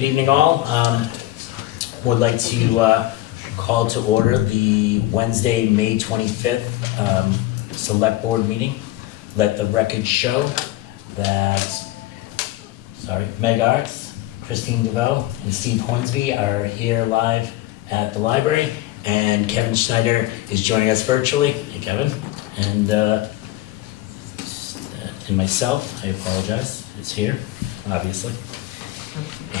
Good evening, all. Would like to call to order the Wednesday, May 25th Select Board meeting. Let the record show that, Meg Arts, Christine DeVoe, and Steve Hornsby are here live at the library, and Kevin Schneider is joining us virtually. Hey, Kevin. And myself, I apologize, it's here, obviously.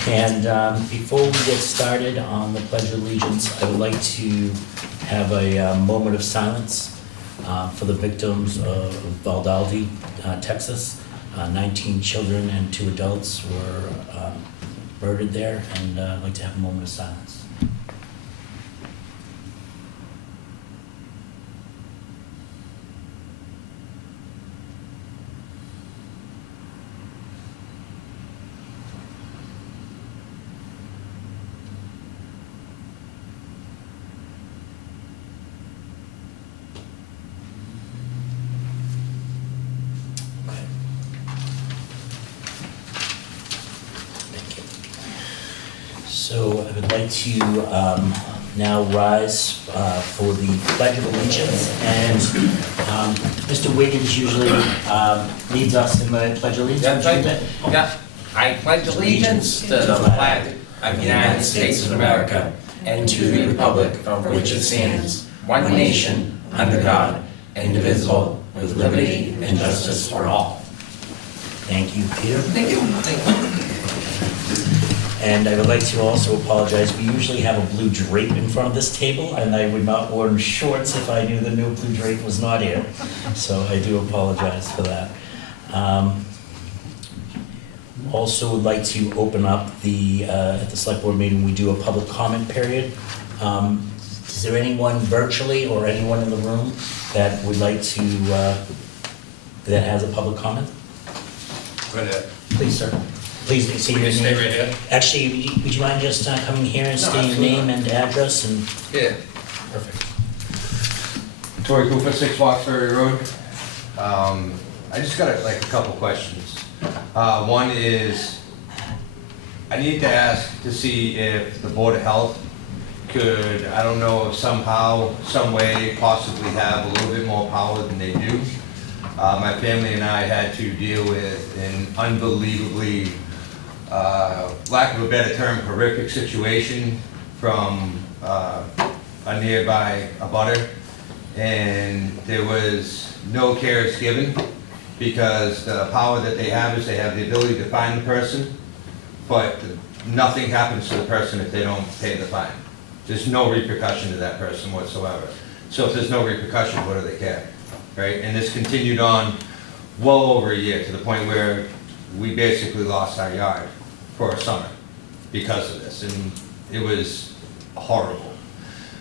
And before we get started on the Pledge of Allegiance, I would like to have a moment of silence for the victims of Valdosta, Texas. 19 children and 2 adults were murdered there, and I'd like to have a moment of silence. So I would like to now rise for the Pledge of Allegiance, and Mr. Wiggins usually leads us in the Pledge of Allegiance. Yeah, I pledge allegiance to the flag of the United States of America and to the republic for which it stands, one nation, under God, indivisible, with liberty and justice for all. Thank you, Peter. Thank you. And I would like to also apologize. We usually have a blue drape in front of this table, and I would not wear shorts if I knew the new blue drape was not here. So I do apologize for that. Also would like to open up at the Select Board meeting, we do a public comment period. Is there anyone virtually or anyone in the room that would like to, that has a public comment? Right ahead. Please, sir. Please say your name. Stay right here. Actually, would you mind just coming here and stating your name and address and? Yeah. Perfect. Torrey Cooper, 6 Foxbury Road. I just got a couple questions. One is, I need to ask to see if the Board of Health could, I don't know, if somehow, some way, possibly have a little bit more power than they do. My family and I had to deal with an unbelievably, lack of a better term, horrific situation from a nearby abutter, and there was no cares given because the power that they have is they have the ability to fine the person, but nothing happens to the person if they don't pay the fine. There's no repercussion to that person whatsoever. So if there's no repercussion, what do they care, right? And this continued on well over a year to the point where we basically lost our yard for a summer because of this, and it was horrible.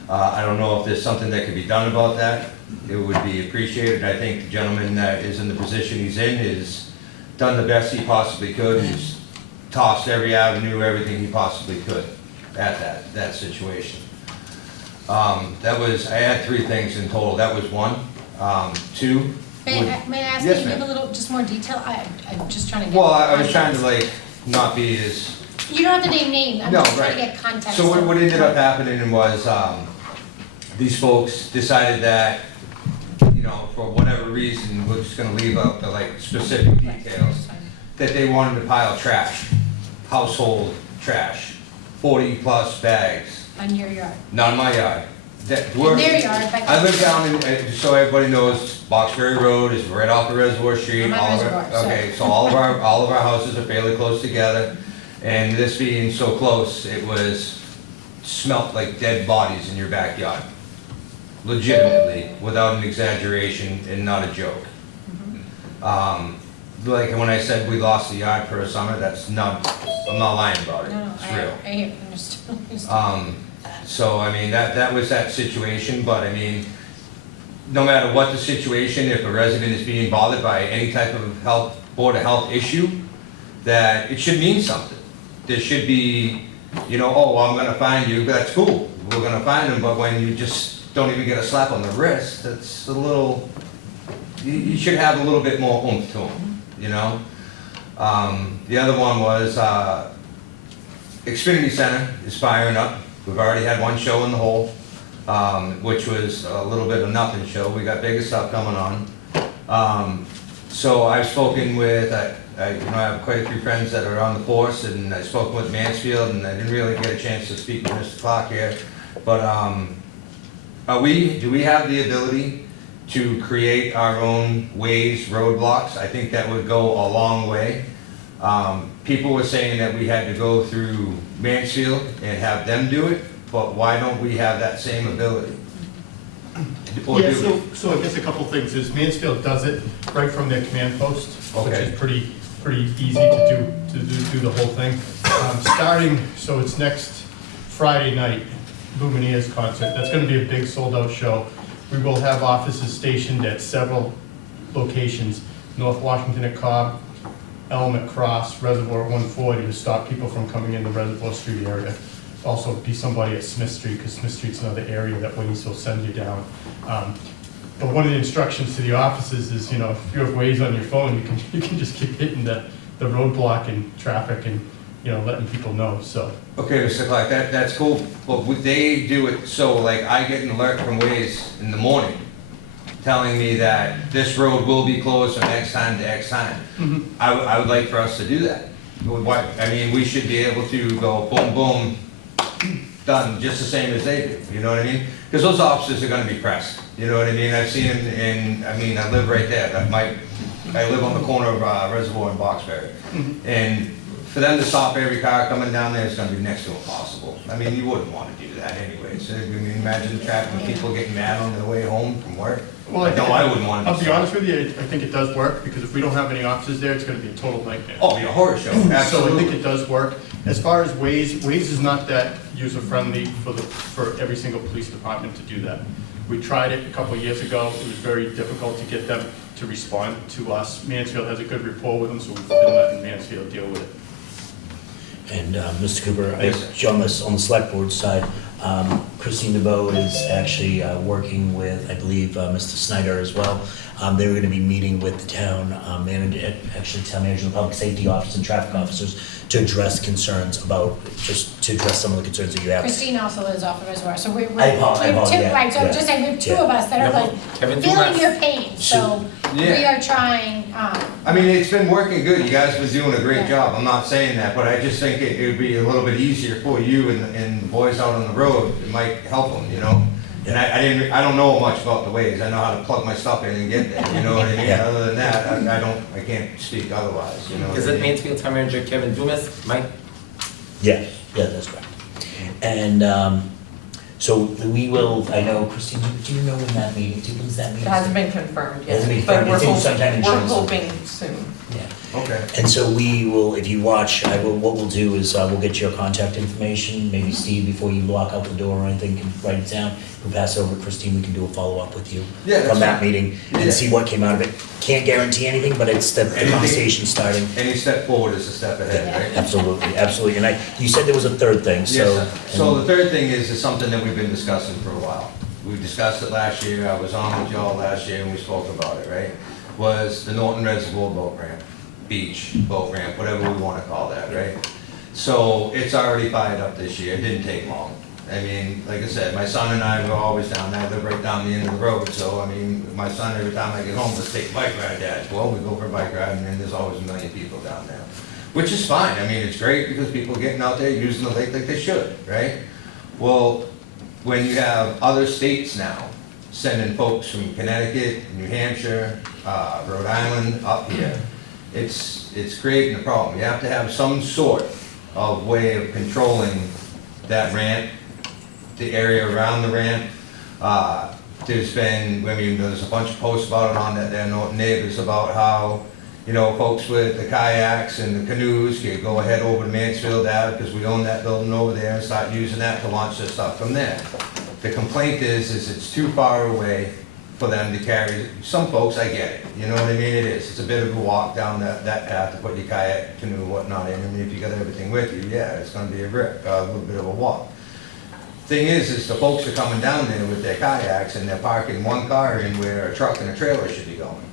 I don't know if there's something that could be done about that. It would be appreciated. I think the gentleman that is in the position he's in has done the best he possibly could. He's tossed every avenue, everything he possibly could at that situation. I had 3 things in total. That was 1. 2. May I ask Yes, you to give ma'am. a little, just more detail? I'm just trying to get. Well, I was context. trying to not be as. You don't have to name names, I'm No, just trying to right. get context. So what ended up happening was, these folks decided that, for whatever reason, we're just gonna leave out the specific details, that they wanted to pile trash, household trash, 40+ bags, On your yard. not in my yard. In their yard, but. I live down in, so everybody knows, Boxbury Road is right off the Reservoir Street. I'm on all of Reservoir, our- Okay, so all of our houses are fairly close together, and this being so close, it smelt like dead bodies in your backyard. Legitimately, without an exaggeration and not a joke. Like when I said we lost the yard for a summer, I'm not lying about it, No, it's real. I understand. So, I mean, that was that situation, but I mean, no matter what the situation, if a resident is being bothered by any type of Board of Health issue, that it should mean something. There should be, oh, well, I'm gonna fine you, that's cool, we're gonna fine them, but when you just don't even get a slap on the wrist, that's a little, you should have a little bit more oomph to them, The other one was, Xfinity Center is firing up. We've already had one show in the hole, which was a little bit of nothing show. We got bigger stuff coming on. So I've spoken with, I have quite a few friends that are on the force, and I've spoken with Mansfield, and I didn't really get a chance to speak to Mr. Clark here. But do we have the ability to create our own ways, roadblocks? I think that would go a long way. People were saying that we had to go through Mansfield and have them do it, but why don't we have that same ability? Or Yeah, do so I guess a couple things is Mansfield does it right from their command post, which Okay. is pretty easy to do the whole thing. Starting, so it's next Friday night, Lumineers concert. That's gonna be a big sold-out show. We will have offices stationed at several locations, North Washington at Cobb, Elm at Cross, Reservoir at 140, to stop people from coming in the Reservoir Street area. Also be somebody at Smith Street, because Smith Street's another area that Waze will send you down. But one of the instructions to the offices is, if you have Waze on your phone, you can just keep hitting the roadblock and traffic and, letting people know, so. Okay, Mr. Clark, that's cool, but would they do it so, like, I get an alert from Waze in the morning telling me that this road will be closed from X time to X time? I would like for us to do that. We should be able to go boom, boom, done, just the same as they do, you know what I mean? Because those officers are gonna be pressed, you know what I mean? I've seen them I live right there, I live on the corner of Reservoir and Boxbury. And for them to stop every car coming down there is gonna be next to impossible. You wouldn't wanna do that anyways. Imagine the traffic and people getting mad on their way home from work. Well, I wouldn't want to. I'll be honest with you, I think it does work, because if we don't have any officers there, it's gonna be a total nightmare. Oh, it'd be a horror show, So I absolutely. think it does work. As far as Waze is not that user-friendly for every single police department to do that. We tried it a couple of years ago. It was very difficult to get them to respond to us. Mansfield has a good rapport with them, so we've been letting Mansfield deal with it. And Mr. Cooper, Yes, sir. on the select board side, Christine DeVoe is actually working with, I believe, Mr. Snyder as well. They're going to be meeting with the town manager, town manager, the public safety office and traffic officers to address concerns to address some of the concerns that you have. Christine also lives off the reservoir, so we're I apologize, two, yeah, right, so yeah, I'm just saying, we have two yeah. of us that are No, like Kevin, feeling do your pain, so we Yeah. are trying, It's been working good. You guys have been doing a great job. I'm not saying that, but I just think it would be a little bit easier for you and the boys out on the road. It might help them, And I don't know much about the ways. I know how to plug my stuff in and get there, you know what I mean? Yeah. Other than that, I can't speak otherwise, you know what Is I it mean? Mansfield Town Manager Kevin Dumas, Mike? Yeah, that's correct. And so we will, I know, Christine, do you know when that meeting, when's that meeting? It hasn't been confirmed yet. Hasn't been but confirmed. we're It's in hoping- sometime in June, We're so- hoping soon. Yeah. Okay. And so we will, if you watch, what we'll do is we'll get your contact information, maybe Steve, before you walk out the door or anything, can write it down. We'll pass it over to Christine, we can do a follow-up with you Yeah, that's from that fine. meeting Yeah. and see what came out of it. Can't guarantee anything, but it's the conversation starting. Any step forward is a step ahead, right? Absolutely. And you said there was a third thing, so. Yes, sir. So the third thing is something that we've been discussing for a while. We discussed it last year, I was on with y'all last year and we spoke about it, right? Was the Norton Reservoir boat ramp, beach, boat ramp, whatever we wanna call that, right? So it's already fired up this year, it didn't take long. Like I said, my son and I were always down there, I live right down the end of the road, so my son, every time I get home, let's take a bike ride, Dad. Well, we go for a bike ride and then there's always a million people down there. Which is fine, it's great because people are getting out there using the lake like they should, right? Well, when you have other states now sending folks from Connecticut, New Hampshire, Rhode Island up here, it's creating a problem. You have to have some sort of way of controlling that ramp, the area around the ramp. There's been, there's a bunch of posts about it on their Norton neighbors about how, folks with the kayaks and the canoes can go ahead over to Mansfield Ave because we own that building over there and start using that to launch their stuff from there. The complaint is it's too far away for them to carry. Some folks, I get it, you know what I mean? It is. It's a bit of a walk down that path to put your kayak, canoe, whatnot in. If you got everything with you, yeah, it's gonna be a little bit of a walk. Thing is the folks are coming down there with their kayaks and they're parking one car in where a truck and a trailer should be going,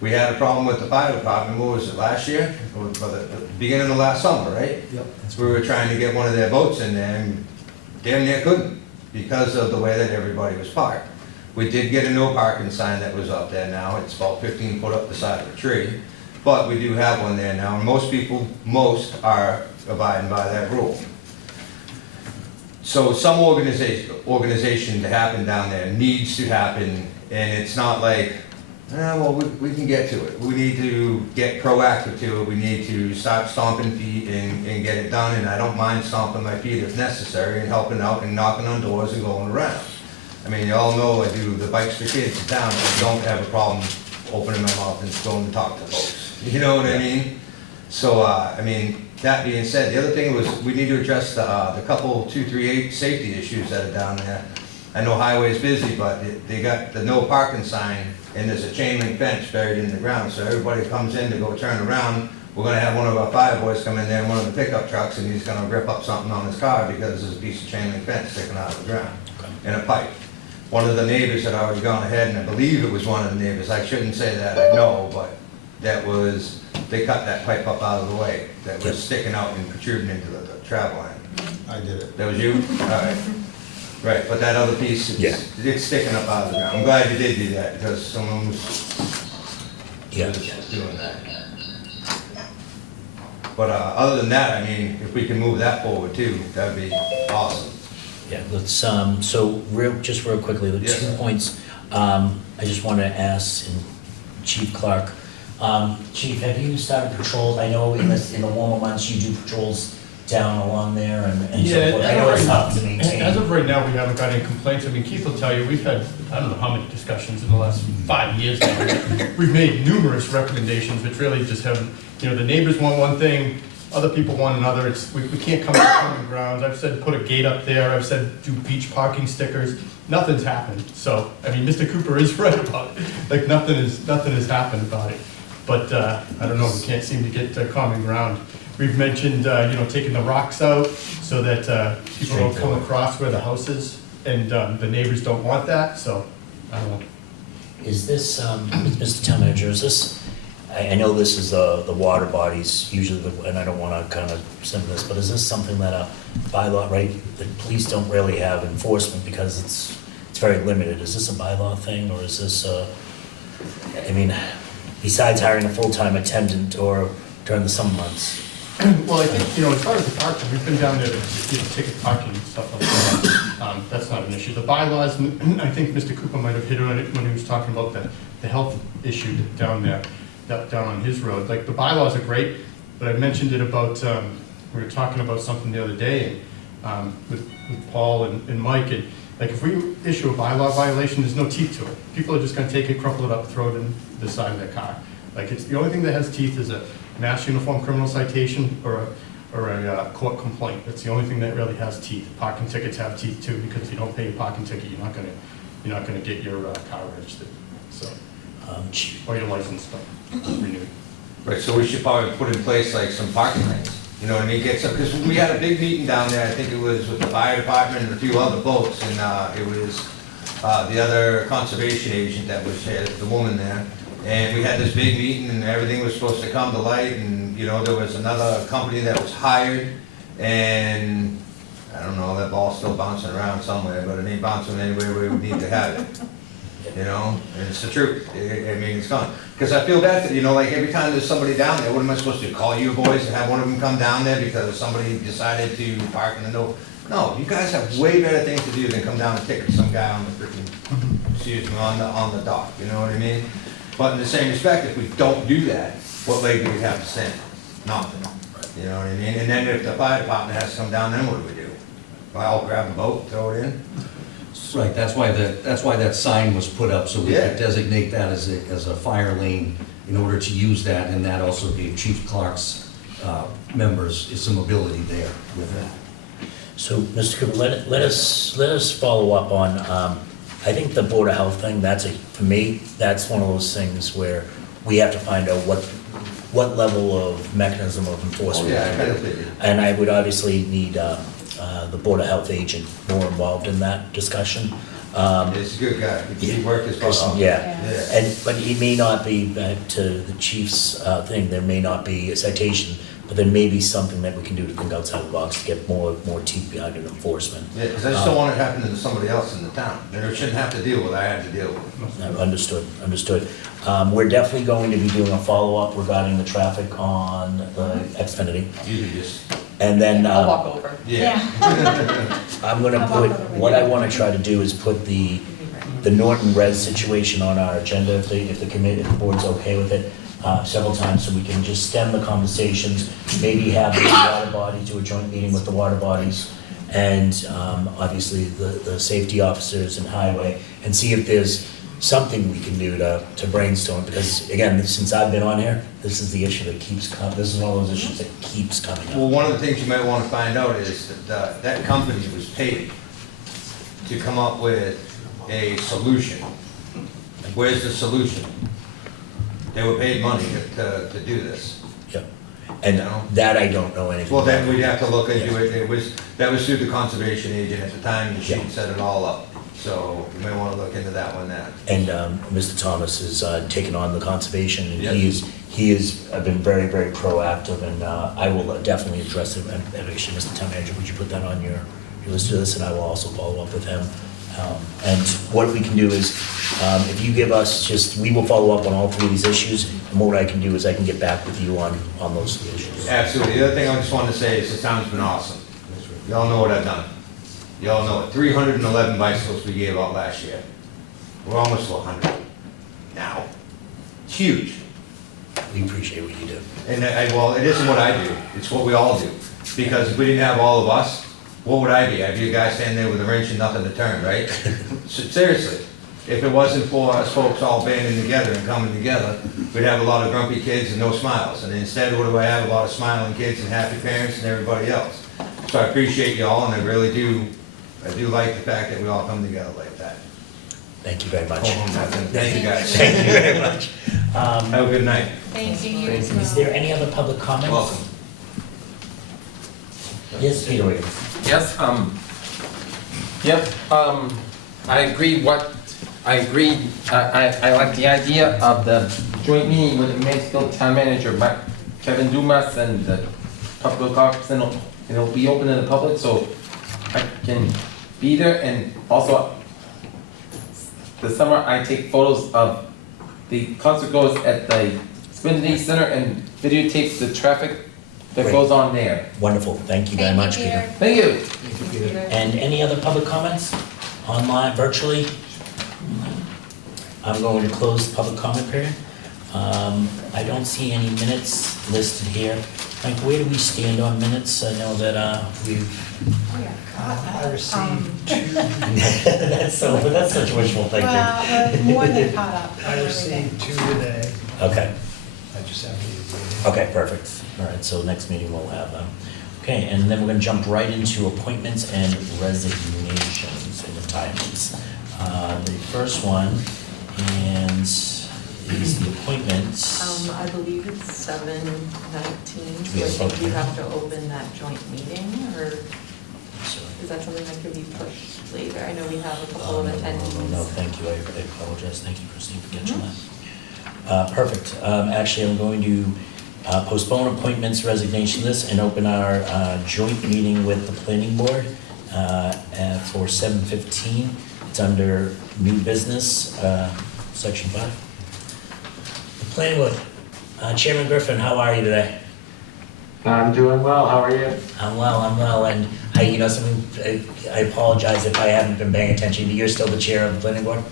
We had a problem with the fire department, what was it, last year? Or the beginning of last summer, right? Yep. We were trying to get one of their boats in there and damn near couldn't because of the way that everybody was parked. We did get a no parking sign that was up there now. It's about 15 foot up the side of a tree. But we do have one there now, and most are abiding by that rule. So some organization to happen down there needs to happen, and it's not like, well, we can get to it. We need to get proactive to it. We need to start stomping feet and get it done, and I don't mind stomping my feet if necessary and helping out and knocking on doors and going around. I mean, you all know I do the Bikes for Kids in town. I don't have a problem opening my mouth and going to talk to folks. You know what I mean? So, I mean, that being said, the other thing was we need to address the couple 238 safety issues that are down there. I know highway's busy, but they got the no parking sign and there's a chain link fence buried in the ground. So everybody comes in to go turn around. We're gonna have one of our fire boys come in there in one of the pickup trucks and he's gonna rip up something on his car because there's a piece of chain link fence sticking out of the ground and a pipe. One of the neighbors had already gone ahead, and I believe it was one of the neighbors, I shouldn't say that, I know, but they cut that pipe up out of the way that was sticking out and protruding into the travel line. I did it. That was you? All right. Right, but that other piece, it's sticking up out of the ground. I'm glad you did do that, because someone was doing that. But other than that, I mean, if we can move that forward too, that'd be awesome. Yeah, let's, so just real quickly, the Yes, 2 sir. points, I just want to ask Chief Clark. Chief, have you started patrols? I know in the warmer months, you do patrols down along there and so Yeah, forth. I know it's tough to maintain. As of right now, we haven't got any complaints. I mean, Keith will tell you, we've had, I don't know how many discussions in the last 5 years now. We've made numerous recommendations, which really just haven't, you know, the neighbors want one thing, other people want another. We can't come to common grounds. I've said, put a gate up there. I've said, do beach parking stickers. Nothing's happened. So, I mean, Mr. Cooper is right about it. Like, nothing has happened about it. But, I don't know, we can't seem to get to common ground. We've mentioned, taking the rocks out so that people don't come across where the house is, and the neighbors don't want that, so, I don't know. Is this, Mr. Town Manager, is this, I know this is the water bodies usually, and I don't want to kind of send this, but is this something that a bylaw, right, the police don't really have enforcement because it's very limited. Is this a bylaw thing, or is this, I mean, besides hiring a full-time attendant or during the summer months? Well, I think, as far as the parking, we've been down there to, ticket parking and stuff like that. That's not an issue. The bylaws, and I think Mr. Cooper might have hit on it when he was talking about the health issue down there, down on his road. Like, the bylaws are great, but I mentioned it about, we were talking about something the other day, with Paul and Mike, and like, if we issue a bylaw violation, there's no teeth to it. People are just gonna take it, crumple it up, throw it in the side of their car. Like, it's, the only thing that has teeth is a mass uniform criminal citation or a court complaint. That's the only thing that really has teeth. Parking tickets have teeth too, because if you don't pay a parking ticket, you're not gonna get your car registered, so, or your license renewed. Right, so we should probably put in place like some parking lanes, you know what I mean, get some, because we had a big meeting down there, I think it was with the fire department and a few other folks, and it was the other conservation agent that was here, the woman there, and we had this big meeting and everything was supposed to come to light, and there was another company that was hired, and I don't know, that ball's still bouncing around somewhere, but it ain't bouncing anywhere where we need to have it. And it's the truth. I mean, it's gone. Because I feel bad that, like every time there's somebody down there, what am I supposed to do? Call you boys and have one of them come down there because somebody decided to park in the no? No, you guys have way better things to do than come down and ticket some guy on the freaking, excuse me, on the dock. You know what I mean? But in the same respect, if we don't do that, what leg do we have to stand? Nothing. You know what I mean? And then if the fire department has to come down, then what do we do? Well, I'll grab a boat, throw it in. Right, that's why that sign was put up, so we Yeah. could designate that as a fire lane in order to use that, and that also gave Chief Clark's members some ability there with that. So, Mr. Cooper, let us follow up on, I think the Board of Health thing, for me, that's one of those things where we have to find out what level of mechanism of enforcement. Oh, yeah, I kind of figured. And I would obviously need the Board of Health agent more involved in that discussion. He's a good guy. He worked his butt off. Yeah. Yeah. But it may not be, back to the chief's thing, there may not be a citation, but there may be something that we can do to think outside the box to get more teeth behind an enforcement. Yeah, because I just don't want it happening to somebody else in the town. They shouldn't have to deal with what I had to deal with. Understood. We're definitely going to be doing a follow-up regarding the traffic on the Xfinity. You could just, And then I'll walk over. yeah. I'm gonna I'll put, walk over with what you. I wanna try to do is put the Norton res situation on our agenda, if the committee, if the board's okay with it, several times, so we can just stem the conversations, maybe have the water body do a joint meeting with the water bodies, and obviously the safety officers and highway, and see if there's something we can do to brainstorm, because again, since I've been on here, this is the issue that keeps coming, this is one of those issues that keeps coming Well, up. one of the things you might want to find out is that that company was paid to come up with a solution. Where's the solution? They were paid money to do this. Yep. And No. that I don't know anything Well, about. then we'd have to look into it. That was through the conservation agent at the time, and she set it all up. So you may want to look into that one then. And Mr. Thomas has taken on the conservation, and Yep. he has been very, very proactive, and I will definitely address it. And actually, Mr. Town Manager, would you put that on your list of this, and I will also follow up with him. And what we can do is, if you give us we will follow up on all three of these issues, and what I can do is I can get back with you on those issues. Absolutely. The other thing I just wanted to say is the town's been awesome. Y'all know what I've done. Y'all know it. 311 bicycles we gave out last year. We're almost to 100 now. It's huge. We appreciate what you do. And well, it isn't what I do. It's what we all do. Because if we didn't have all of us, what would I be? I'd be a guy standing there with a wrench and nothing to turn, right? Seriously. If it wasn't for us folks all banding together and coming together, we'd have a lot of grumpy kids and no smiles. And instead, what do I have? A lot of smiling kids and happy parents and everybody else. So I appreciate you all, and I really do. I do like the fact that we all come together like that. Thank you very much. Thank you, guys. Thank you very much. Have a good night. Thank you. Is there any other public comments? Welcome. Yes, Peter Williams. Yes, I agree I like the idea of the joint meeting with the Mansfield Town Manager, Kevin Dumas, and the public office, and it'll be open to the public, so I can be there. And also, this summer I take photos of the concert goers at the Xfinity Center and videotape the traffic that Great. goes on there. Wonderful, thank you very much, Peter. Thank you. And any other public comments, online, virtually? I'm going to close the public comment period. I don't see any minutes listed here. Frank, where do we stand on minutes? I know that we've, I received two, that's such wishful thinking. Well, we're more than caught up. on I everything. received two today. Okay, I just have to. okay, perfect. All right, so next meeting we'll have them. Okay, and then we're gonna jump right into appointments and resignations and retirements. The first one is the appointments. I believe it's 7:19, Do so we I have think public you hearing? have to open that joint meeting, or is that something that could be pushed later? I know we have a couple of attendees. No, thank you, I apologize, thank you, Christine, for catching that. Perfect, actually, I'm going to postpone appointments, resignation list, and open our joint meeting with the planning board for 7:15. It's under new business, section 5. The planning board, Chairman Griffin, how are you today? I'm doing well, how are you? I'm well, and I apologize if I haven't been paying attention. You're still the chair of the planning board?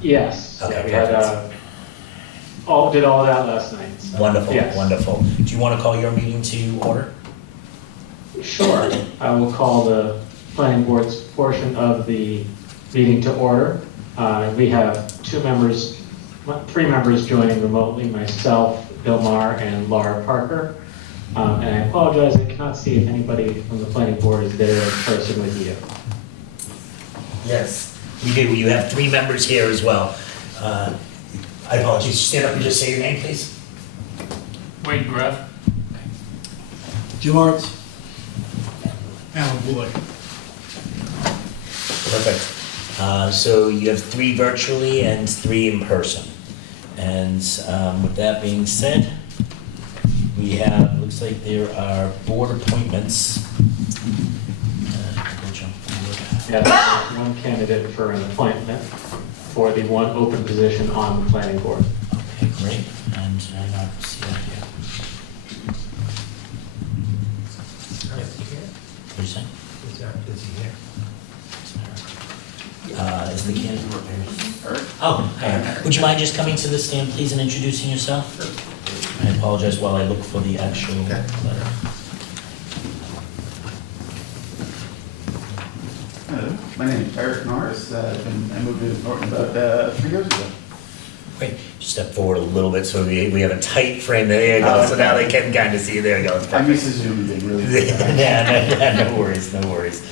Yes. Okay, We had, did all that last night. So, Wonderful, yes. wonderful. Do you want to call your meeting to order? Sure, I will call the planning board's portion of the meeting to order. We have three members joining remotely, myself, Bill Maher, and Laura Parker. And I apologize, I cannot see if anybody from the planning board is there in person with you. Yes, we do. You have 3 members here as well. I apologize. Stand up and just say your name, please. Wade Graff. George. Alan Boyd. Perfect. So you have 3 virtually and 3 in person. And with that being said, we have, looks like there are board appointments. We'll jump forward. Yeah, one candidate for an appointment for the one open position on the planning board. Okay, great. And I not see that here. What are you saying? Is he here? Is the candidate? Oh, hi. Would you mind just coming to the stand, please, and introducing yourself? I apologize while I look for the actual letter. Hello, my name is Eric Norris. I moved to Norton about 3 years ago. Wait, just step forward a little bit so we have a tight frame. There you go. So now they can kind of see you. There you go. It's I'm perfect. used to Zoom thing, really. Yeah, no worries, no worries.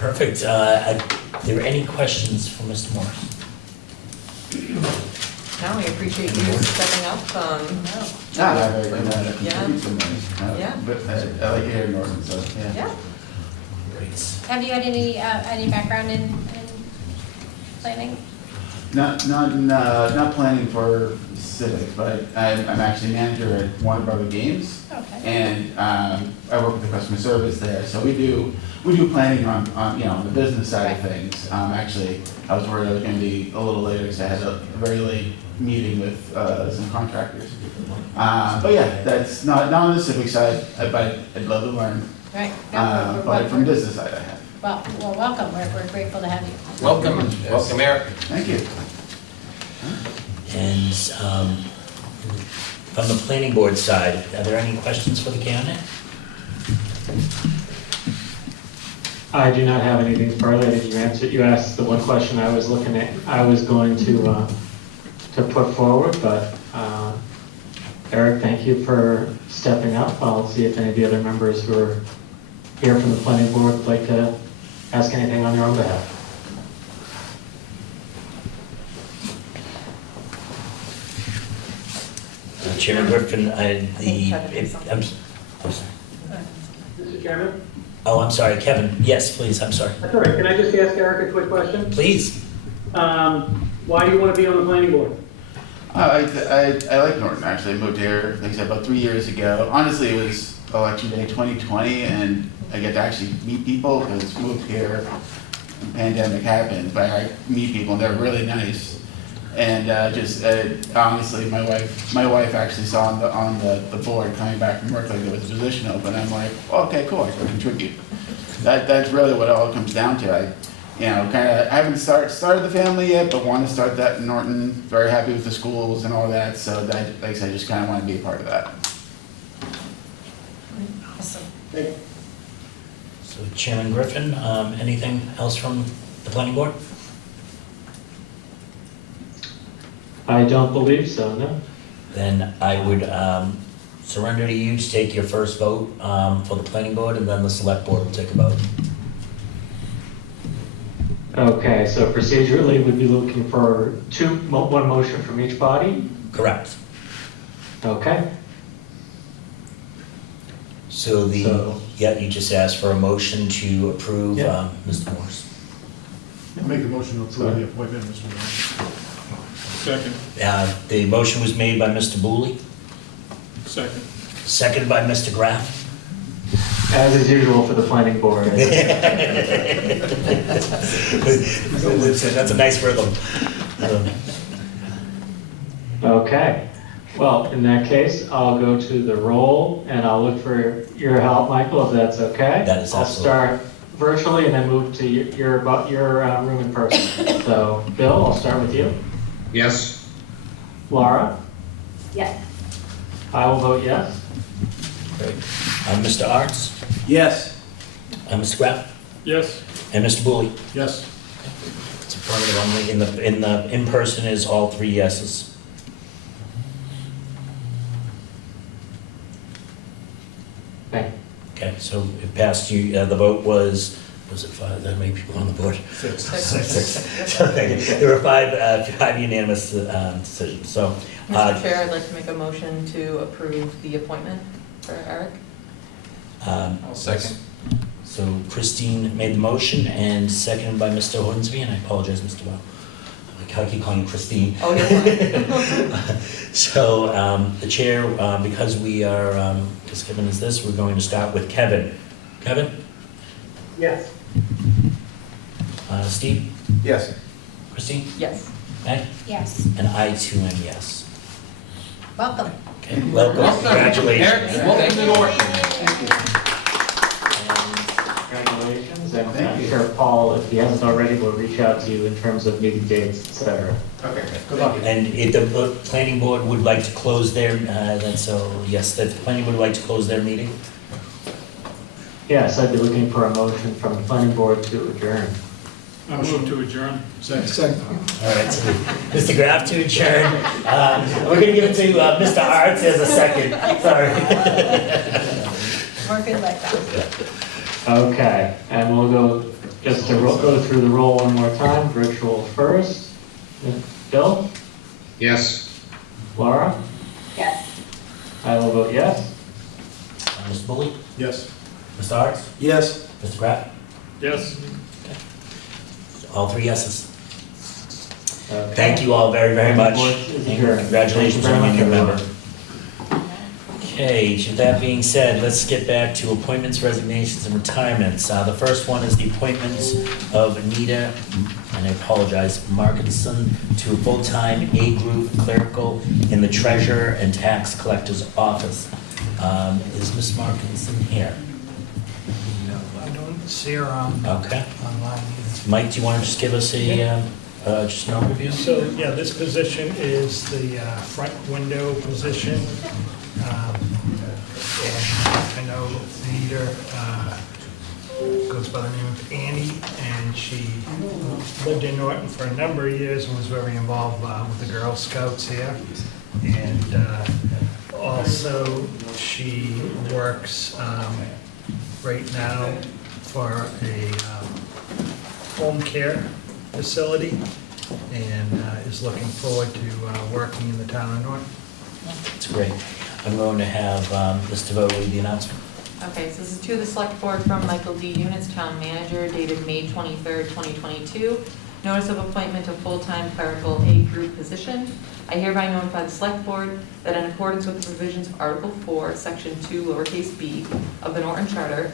Perfect. Are there any questions for Mr. Morris? No, we appreciate you stepping up. I Yeah. contribute some money. Yeah. But I like it here in Norton, so, yeah. Yeah. Great. Have you had any background in planning? Not planning for civic, but I'm actually manager at Warner Brother Games. Okay. And I work with the customer service there, so we do planning on the business side of things. Actually, I was worried I was gonna be a little later because I had a very late meeting with some contractors. But yeah, that's not on the civic side, but I'd love to learn. Right. But from business side, I have. Well, welcome. We're grateful to have you. Welcome, Eric. Thank you. And from the planning board side, are there any questions for the candidate? I do not have anything further. Did you answer? You asked the one question I was looking at. I was going to put forward, but Eric, thank you for stepping up. I'll see if any of the other members who are here from the planning board would like to ask anything on their own behalf. Chairman Griffin, I'm sorry. Mr. Chairman? Oh, I'm sorry, Kevin. Yes, please, I'm sorry. That's all right. Can I just ask Eric a quick question? Please. Why do you want to be on the planning board? I like Norton, actually. I moved here, like I said, about 3 years ago. Honestly, it was election day 2020, and I get to actually meet people because I moved here, the pandemic happened, but I meet people and they're really nice. And honestly, my wife actually saw on the board coming back from work, like there was a position open. I'm like, oh, okay, cool, I can contribute. That's really what it all comes down to. I haven't started the family yet, but want to start that in Norton. Very happy with the schools and all that, so that, like I said, I just kind of want to be a part of that. Awesome. So Chairman Griffin, anything else from the planning board? I don't believe so, no. Then I would surrender to you to take your first vote for the planning board, and then the select board will take a vote. Okay, so procedurally, we'd be looking for one motion from each body? Correct. Okay. So you just asked for a motion to approve Mr. Morris. Make the motion to approve the appointment, Mr. Mayor. Second. The motion was made by Mr. Booley, Second. seconded by Mr. Graff. As is usual for the planning board. That's a nice rhythm. Okay. Well, in that case, I'll go to the roll and I'll look for your help, Michael, if that's okay. That is absolutely. I'll start virtually and then move to your room in person. So, Bill, I'll start with you. Yes. Laura? Yes. I will vote yes. Great. Mr. Arts, Yes. Mr. Graff, Yes. and Mr. Booley. Yes. It's affirmative only. In the in-person is all 3 yeses. Okay. Okay, so it passed you, the vote was it 5? There are many people on the board. Six. Six. So thank you. There were five unanimous decisions, so. Mr. Chair, I'd like to make a motion to approve the appointment for Eric. Second. So Christine made the motion and seconded by Mr. Hornsby, and I apologize, Mr. Well. I keep calling you Christine. Oh, you're fine. So the chair, because we are, as given as this, we're going to start with Kevin. Kevin? Yes. Steve? Yes. Christine? Yes. Meg? Yes. And I too am yes. Welcome. Okay, welcome, congratulations. Welcome to Norton. Congratulations, and I'm sure Paul, if he hasn't already, will reach out to you in terms of meeting dates, et cetera. Okay, Good luck. And if the planning board would like to close their, yes, the planning board would like to close their meeting? Yes, I'd be looking for a motion from the planning board to adjourn. I move to adjourn. Second. All right, so Mr. Graff to adjourn. We're gonna give it to Mr. Arts as a second, sorry. We're good like that. Okay, and we'll go, just to go through the roll one more time, virtual first. Bill? Yes. Laura? Yes. I will vote yes. Mr. Bully? Yes. Mr. Arts? Yes. Mr. Graff? Yes. All three yeses. Okay. Thank you all very, very much. Planning board is And adjourned. congratulations Thank on you being a very new much, member. Okay, with that being said, let's get back to appointments, resignations, and retirements. The first one is the appointment of Anita, and I apologize, Markinson, to a full-time A-group clerical in the treasurer and tax collector's office. Is Ms. Markinson here? No, I don't see her on Okay. online either. Mike, do you want to just give us a, just an overview? So, yeah, this position is the front window position. And I know the leader goes by the name of Annie, and she lived in Norton for a number of years and was very involved with the Girl Scouts here. And also, she works right now for a home care facility and is looking forward to working in the town of Norton. That's great. I'm going to have Ms. DeVoe read the announcement. Okay, so this is to the select board from Michael D. Units, town manager, dated May 23rd, 2022. Notice of appointment of full-time clerical A-group position. I hereby notify the select board that in accordance with the provisions of Article 4, Section 2, lowercase b of the Norton Charter,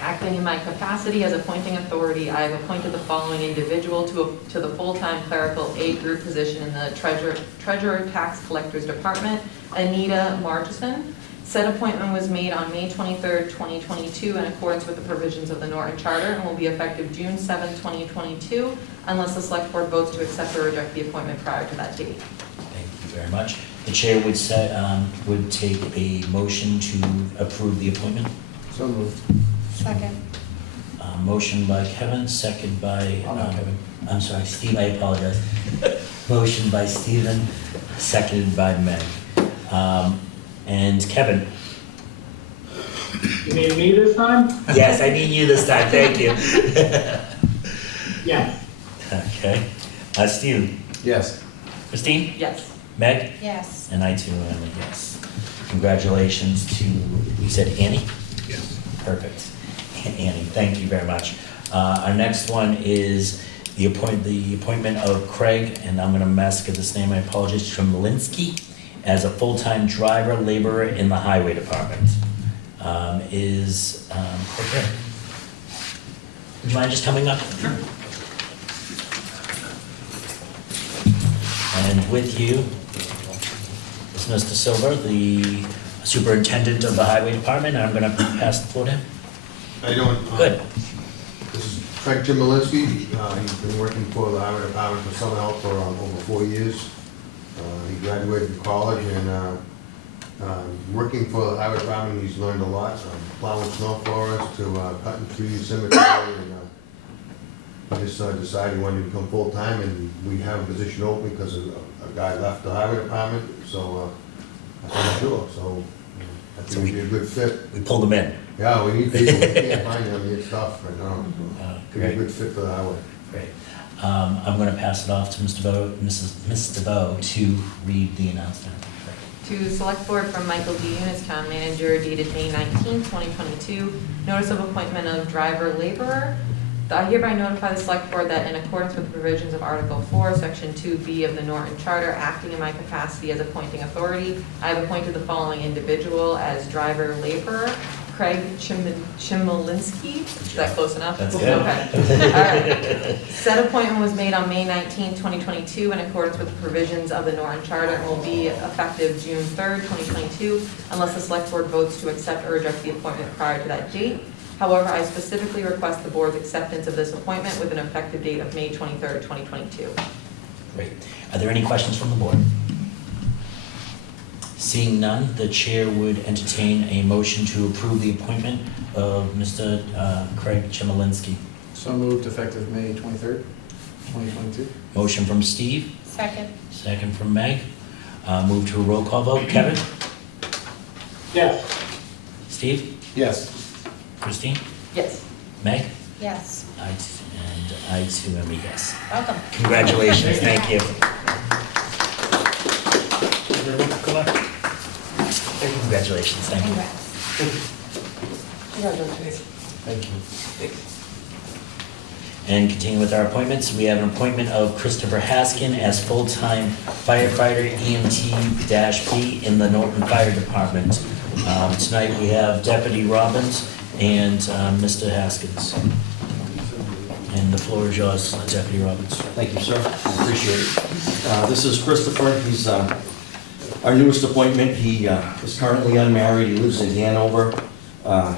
acting in my capacity as appointing authority, I have appointed the following individual to the full-time clerical A-group position in the treasurer tax collector's department, Anita Marchison. Said appointment was made on May 23rd, 2022 in accordance with the provisions of the Norton Charter and will be effective June 7th, 2022 unless the select board votes to accept or reject the appointment prior to that date. Thank you very much. The chair would take a motion to approve the appointment. So moved. Second. Motion by Kevin, second by, Oh, not Kevin. I'm sorry, Steve, I apologize. Motion by Stephen, seconded by Meg. And Kevin? You need me this time? Yes, I need you this time, thank you. Yes. Okay. Steve? Yes. Christine? Yes. Meg? Yes. And I too am a yes. Congratulations to, you said Annie? Yes. Perfect. Annie, thank you very much. Our next one is the appointment of Craig, and I'm gonna massacre this name, I apologize, Jim Milinski, as a full-time driver laborer in the highway department. Craig here? Would you mind just coming up? Sure. And with you is Mr. Silver, the superintendent of the highway department, and I'm gonna pass the floor to him. How you doing? Good. This is Craig Jim Milinski. He's been working for the highway department for Southern Health for over 4 years. He graduated from college and working for the highway department, he's learned a lot. Plowing snow for us to cutting trees, cemetery, and he just decided he wanted to become full-time, and we have a position open because a guy left the highway department, so I said sure. So I think he'd be a good fit. We pulled him in. Yeah, we need people, we can't find them, it's tough right now. Could be a Great. good fit for the highway. Great. I'm gonna pass it off to Ms. DeVoe to read the announcement. To Select Board from Michael D. Eunice, Town Manager, dated May 19, 2022. Notice of appointment of driver laborer. I hereby notify the Select Board that in accordance with the provisions of Article 4, Section 2B of the Norton Charter, acting in my capacity as appointing authority, I have appointed the following individual as driver laborer. Craig Chimilinski. Is that close enough? That's good. Okay. All right. Said appointment was made on May 19, 2022 in accordance with the provisions of the Norton Charter and will be effective June 3rd, 2022 unless the Select Board votes to accept or reject the appointment prior to that date. However, I specifically request the Board's acceptance of this appointment with an effective date of May 23rd, 2022. Great. Are there any questions from the board? Seeing none, the chair would entertain a motion to approve the appointment of Mr. Craig Chimilinski. So moved, effective May 23rd, 2022. Motion from Steve, Second. second from Meg. Move to a roll call vote. Kevin? Yes. Steve? Yes. Christine? Yes. Meg? Yes. And I too am a yes. Welcome. Congratulations, thank you. Congratulations, thank you. Congrats. Thank you. And continuing with our appointments, we have an appointment of Christopher Haskin as full-time firefighter EMT-B in the Norton Fire Department. Tonight we have Deputy Robbins and Mr. Haskins. And the floor is yours, Deputy Robbins. Thank you, sir. I appreciate it. This is Christopher. He's our newest appointment. He is currently unmarried. He lives in Hanover.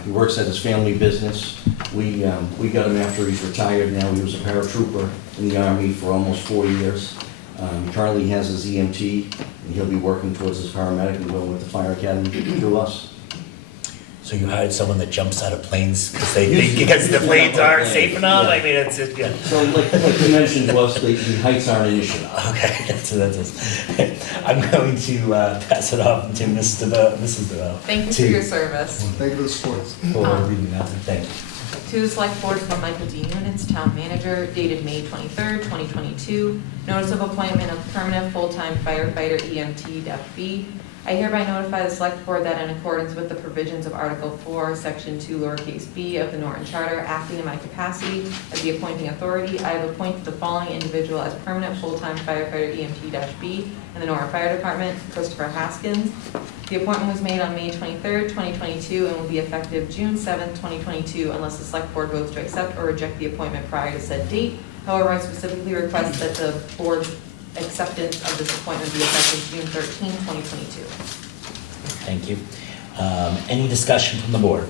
He works at his family business. We got him after he's retired now. He was a paratrooper in the Army for almost 4 years. He currently has his EMT, and he'll be working towards his paramedic and going with the fire academy through us. So you hired someone that jumps out of planes because they think because the planes aren't safe enough? I mean, it's yeah. So like you mentioned to us, the heights aren't an issue. Okay, so that's I'm going to pass it off to Mrs. DeVille. Thank you for your service. Thank you for the support. For reading that, thank you. To the Select Board from Michael D. Eunice, Town Manager, dated May 23rd, 2022. Notice of appointment of permanent full-time firefighter EMT Def-B. I hereby notify the Select Board that in accordance with the provisions of Article 4, Section 2, lowercase b of the Norton Charter, acting in my capacity as the appointing authority, I have appointed the following individual as permanent full-time firefighter EMT-B in the Norton Fire Department, Christopher Haskins. The appointment was made on May 23rd, 2022 and will be effective June 7th, 2022 unless the Select Board votes to accept or reject the appointment prior to said date. However, I specifically request that the Board's acceptance of this appointment be effective June 13, 2022. Thank you. Any discussion from the board?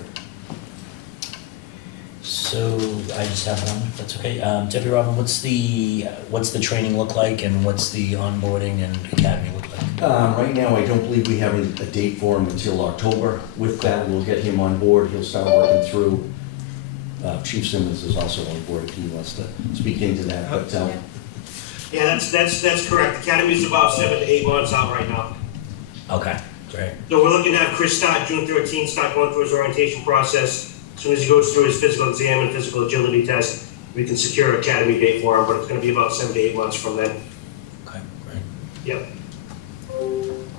So I just have one, if that's okay. Deputy Robin, what's the training look like and what's the onboarding and academy look like? Right now, I don't believe we have a date for him until October. With that, we'll get him on board. He'll start working through. Chief Simmons is also on board if he wants to speak into that. But yeah, that's correct. The Academy's about 7 to 8 months out right now. Okay, great. So we're looking to have Chris start June 13th, start going through his orientation process. As soon as he goes through his physical exam and physical agility test, we can secure an academy date for him, but it's going to be about 7 to 8 months from then. Okay, great. Yep.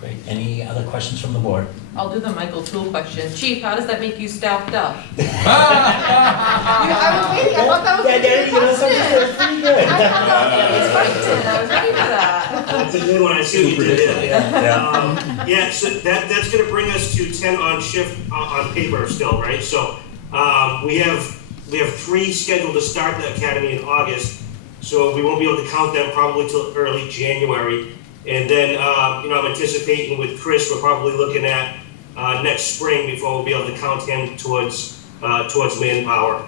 Great. Any other questions from the board? I'll do the Michael Tool question. Chief, how does that make you staffed up? I was waiting, I thought that was a good question. Pretty good. I thought that was expected, I was ready for that. That's a good one. I see what you did there. Yeah. Yeah, so that's going to bring us to 10 on shift on paper still, right? So we have 3 scheduled to start the academy in August, so we won't be able to count them probably till early January. And then, I'm anticipating with Chris, we're probably looking at next spring before we'll be able to count him towards manpower.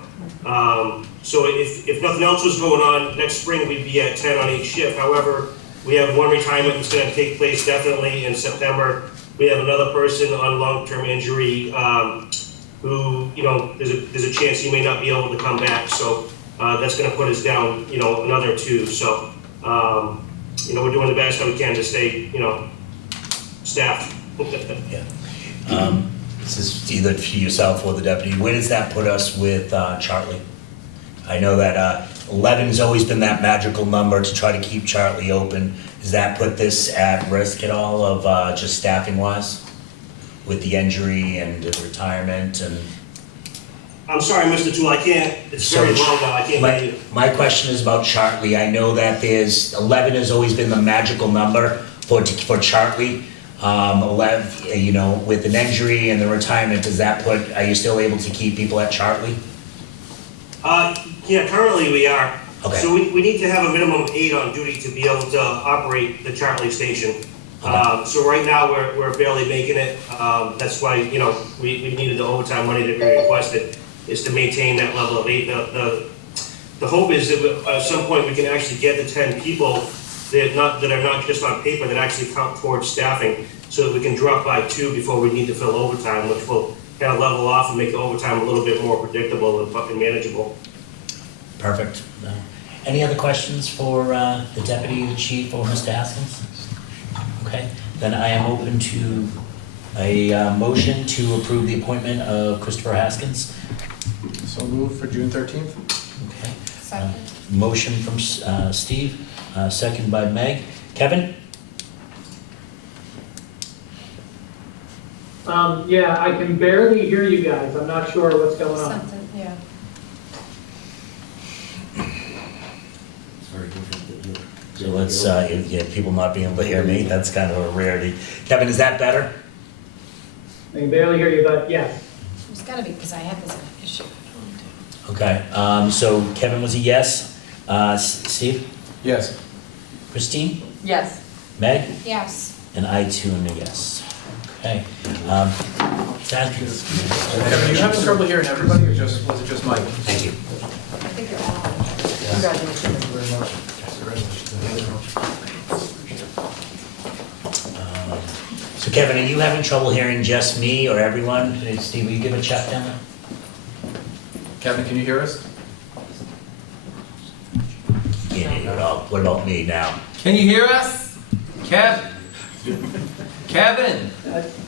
So if nothing else was going on, next spring we'd be at 10 on each shift. However, we have one retirement that's going to take place definitely in September. We have another person on long-term injury who, there's a chance he may not be able to come back. So that's going to put us down, another 2. So, we're doing the best that we can to stay, staffed. Yeah. This is either for yourself or the deputy. Where does that put us with Charlie? I know that 11's always been that magical number to try to keep Charlie open. Does that put this at risk at all of just staffing wise? With the injury and the retirement and? I'm sorry, Mr. Tool, I can't, it's very low now, I can't hear you. My question is about Chartley. I know that there's, 11 has always been the magical number for Chartley. 11, you know, with an injury and the retirement, does that put, are you still able to keep people at Chartley? Yeah, currently we are. Okay. So we need to have a minimum of 8 on duty to be able to operate the Chartley station. So right now, we're barely making it. That's why, you know, we needed the overtime money that we requested, is to maintain that level of 8. The hope is that at some point we can actually get the 10 people that are not just on paper, that actually count towards staffing, so that we can drop by 2 before we need to fill overtime, which will kind of level off and make the overtime a little bit more predictable and manageable. Perfect. Any other questions for the deputy, the chief, or Mr. Haskins? Okay, then I am open to a motion to approve the appointment of Christopher Haskins. So move for June 13th? Okay. Second. Motion from Steve, second by Meg. Kevin? Yeah, I can barely hear you guys. I'm not sure what's going on. Something, yeah. So let's, yeah, people not being able to hear me, that's kind of a rarity. Kevin, is that better? I can barely hear you, but yes. It's gotta be, because I have this issue. Okay, so Kevin was a yes. Steve? Yes. Christine? Yes. Meg? Yes. And I too am a yes. Okay. Kevin, are you having trouble hearing everybody, or was it just Mike? Thank you. I think you're all. Congratulations. So Kevin, are you having trouble hearing just me or everyone? Hey, Steve, will you give a check down there? Kevin, can you hear us? Can't hear you at all. What about me now? Can you hear us? Kevin?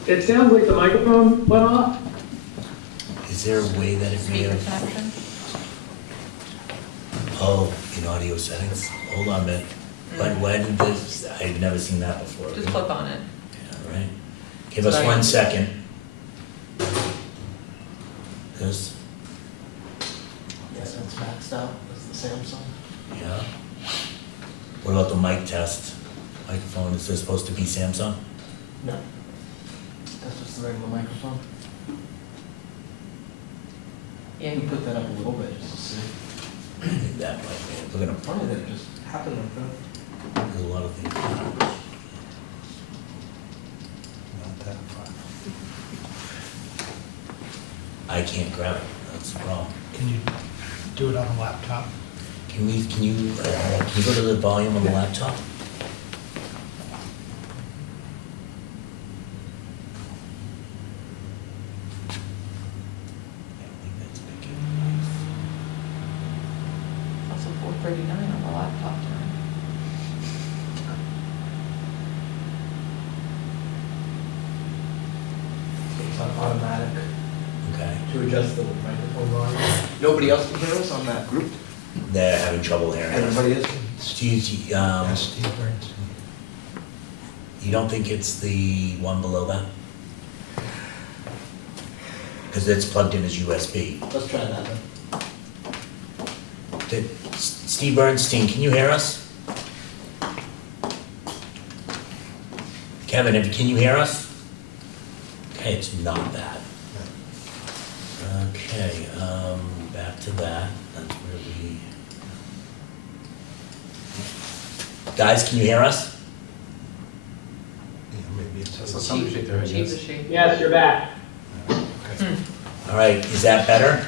It sounds like the microphone went off. Is there a way that it may Speaker have? connection? Oh, in audio settings? Hold on a minute. Why did this, I've never seen that before. Just click on it. Yeah, right. Give us 1 second. This, Yes, it's maxed out. It's the Samsung. yeah. What about the mic test? Microphone, is this supposed to be Samsung? No. That's just the regular microphone. Yeah, You can put that up a little bit just to see. I think that might be, we're gonna, Funny that it just happened like that. there's a lot of things. I can't grab it, that's the problem. Can you do it on a laptop? Can you go to the volume on the laptop? Also 4:39 on the laptop time. It's on automatic Okay. to adjust the microphone volume. Nobody else can hear us on that group? They're having trouble hearing us. Everybody is? Steve, you don't think it's the one below that? Because it's plugged in as USB. Let's try that then. Steve Bernstein, can you hear us? Kevin, can you hear us? Okay, it's not that. Okay, back to that. That's where we. Guys, can you hear us? So somebody shake their head, Chief yes. is shaking. Yes, you're back. All right, is that better?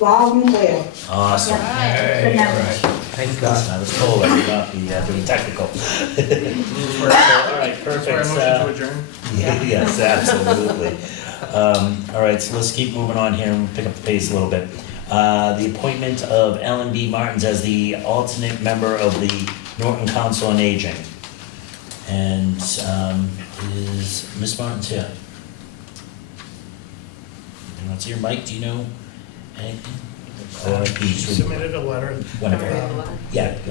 Loud and clear. Awesome. Good night. Thank God. I was told I would not be doing technical. All right, perfect. Sorry, motion to adjourn? Yes, absolutely. All right, so let's keep moving on here and pick up the pace a little bit. The appointment of Ellen B. Martins as the alternate member of the Norton Council on Aging. And is Ms. Martins here? You want to see your mic? Do you know anything? Or you She just submitted a letter. whatever. Letter. Yeah, do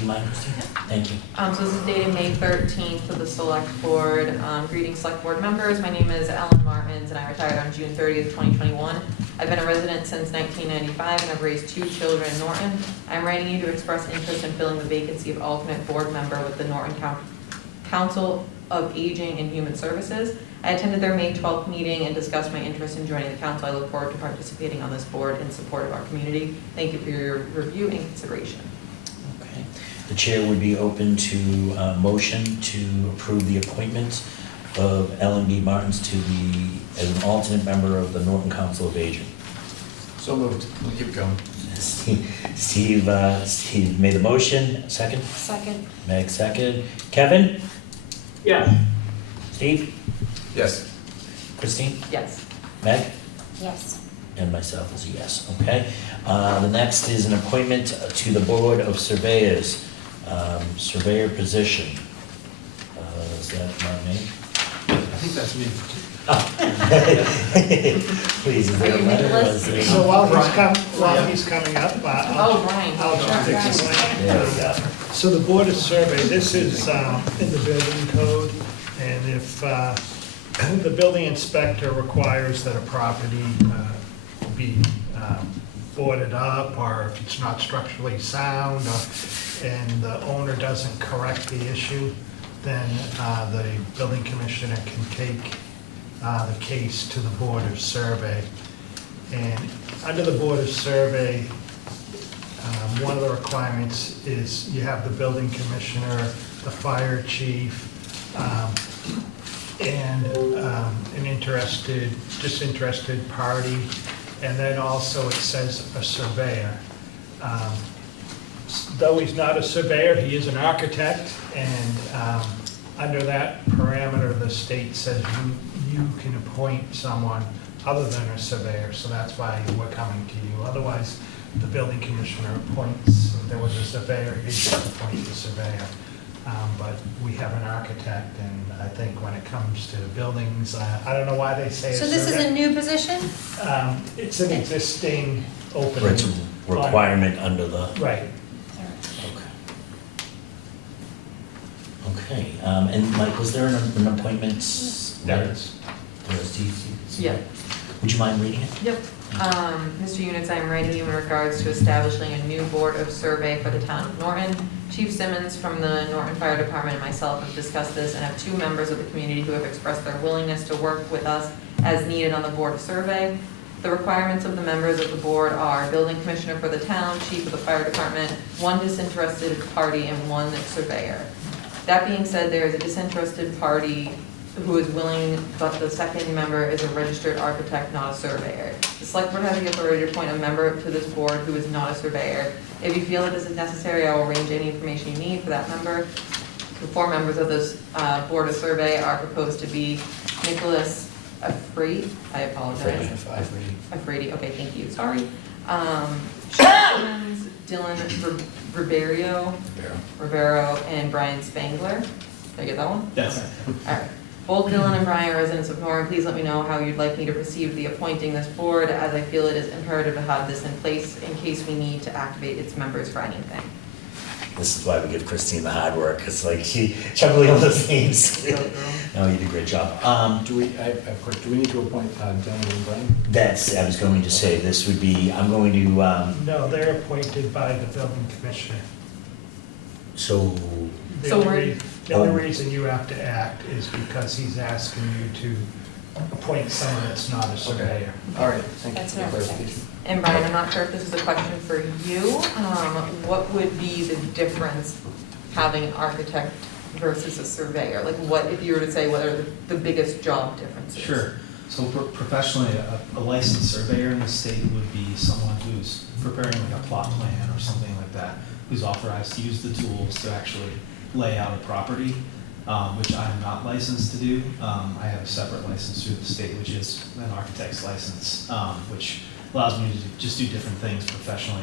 you mind, Christine? Thank you. So this is dated May 13th to the Select Board. Greetings, Select Board members. My name is Ellen Martins, and I retired on June 30th, 2021. I've been a resident since 1995, and I've raised 2 children in Norton. I'm writing you to express interest in filling the vacancy of alternate board member with the Norton Council of Aging and Human Services. I attended their May 12th meeting and discussed my interest in joining the council. I look forward to participating on this board in support of our community. Thank you for your review and consideration. Okay. The chair would be open to a motion to approve the appointment of Ellen B. Martins as an alternate member of the Norton Council of Aging. So moved. We'll keep it going. Steve made the motion. Second? Second. Meg second. Kevin? Yes. Steve? Yes. Christine? Yes. Meg? Yes. And myself is a yes, okay. The next is an appointment to the Board of Surveyors, surveyor position. Is that my name? I think that's me. Please, is there a Are you letter? or Nicholas? is it- So while he's coming up, Oh, Brian. I'll just explain. There we go. So the Board of Survey, this is in the building code, and if the building inspector requires that a property be boarded up, or if it's not structurally sound, and the owner doesn't correct the issue, then the building commissioner can take the case to the Board of Survey. And under the Board of Survey, one of the requirements is you have the building commissioner, the fire chief, and an disinterested party, and then also it says a surveyor. Though he's not a surveyor, he is an architect, and under that parameter, the state says you can appoint someone other than a surveyor, so that's why we're coming to you. Otherwise, the building commissioner appoints, if there was a surveyor, he'd just appoint the surveyor. But we have an architect, and I think when it comes to buildings, I don't know why they say a So this is surveyor. a new position? It's an existing opening. Or it's a requirement under the, Right. okay. And Mike, was there an appointment? There is. Yeah. Would you mind reading it? Yep. Mr. Units, I am writing you in regards to establishing a new board of survey for the town of Norton. Chief Simmons from the Norton Fire Department and myself have discussed this and have 2 members of the community who have expressed their willingness to work with us as needed on the board of survey. The requirements of the members of the board are building commissioner for the town, chief of the fire department, 1 disinterested party, and 1 surveyor. That being said, there is a disinterested party who is willing, but the second member is a registered architect, not a surveyor. The select board has the authority to appoint a member to this board who is not a surveyor. If you feel that this is necessary, I will arrange any information you need for that member. The 4 members of this board of survey are proposed to be Nicholas Afridi, I apologize. Afridi, okay, thank you, sorry. Simmons, Dylan Rivero, and Brian Spangler. Did I get that one? Yes. All right. Both Dylan and Brian are residents of Norton. Please let me know how you'd like me to proceed with the appointing this board, as I feel it is imperative to have this in place in case we need to activate its members for anything. This is why we give Christine the hard work, it's like she juggling all those names. No, you did a great job. Do we need to appoint Dylan and Brian? I was going to say, this would be, I'm going to, No, they're appointed by the building commissioner. so, The only reason you have to act is because he's asking you to appoint someone that's not a surveyor. All right, thank you That's for the an architect. clarification. And Brian, I'm not sure if this is a question for you. What would be the difference having an architect versus a surveyor? Like what, if you were to say, what are the biggest job differences? Sure. So professionally, a licensed surveyor in the state would be someone who's preparing like a plot plan or something like that, who's authorized to use the tools to actually lay out a property, which I'm not licensed to do. I have a separate license through the state, which is an architect's license, which allows me to just do different things professionally.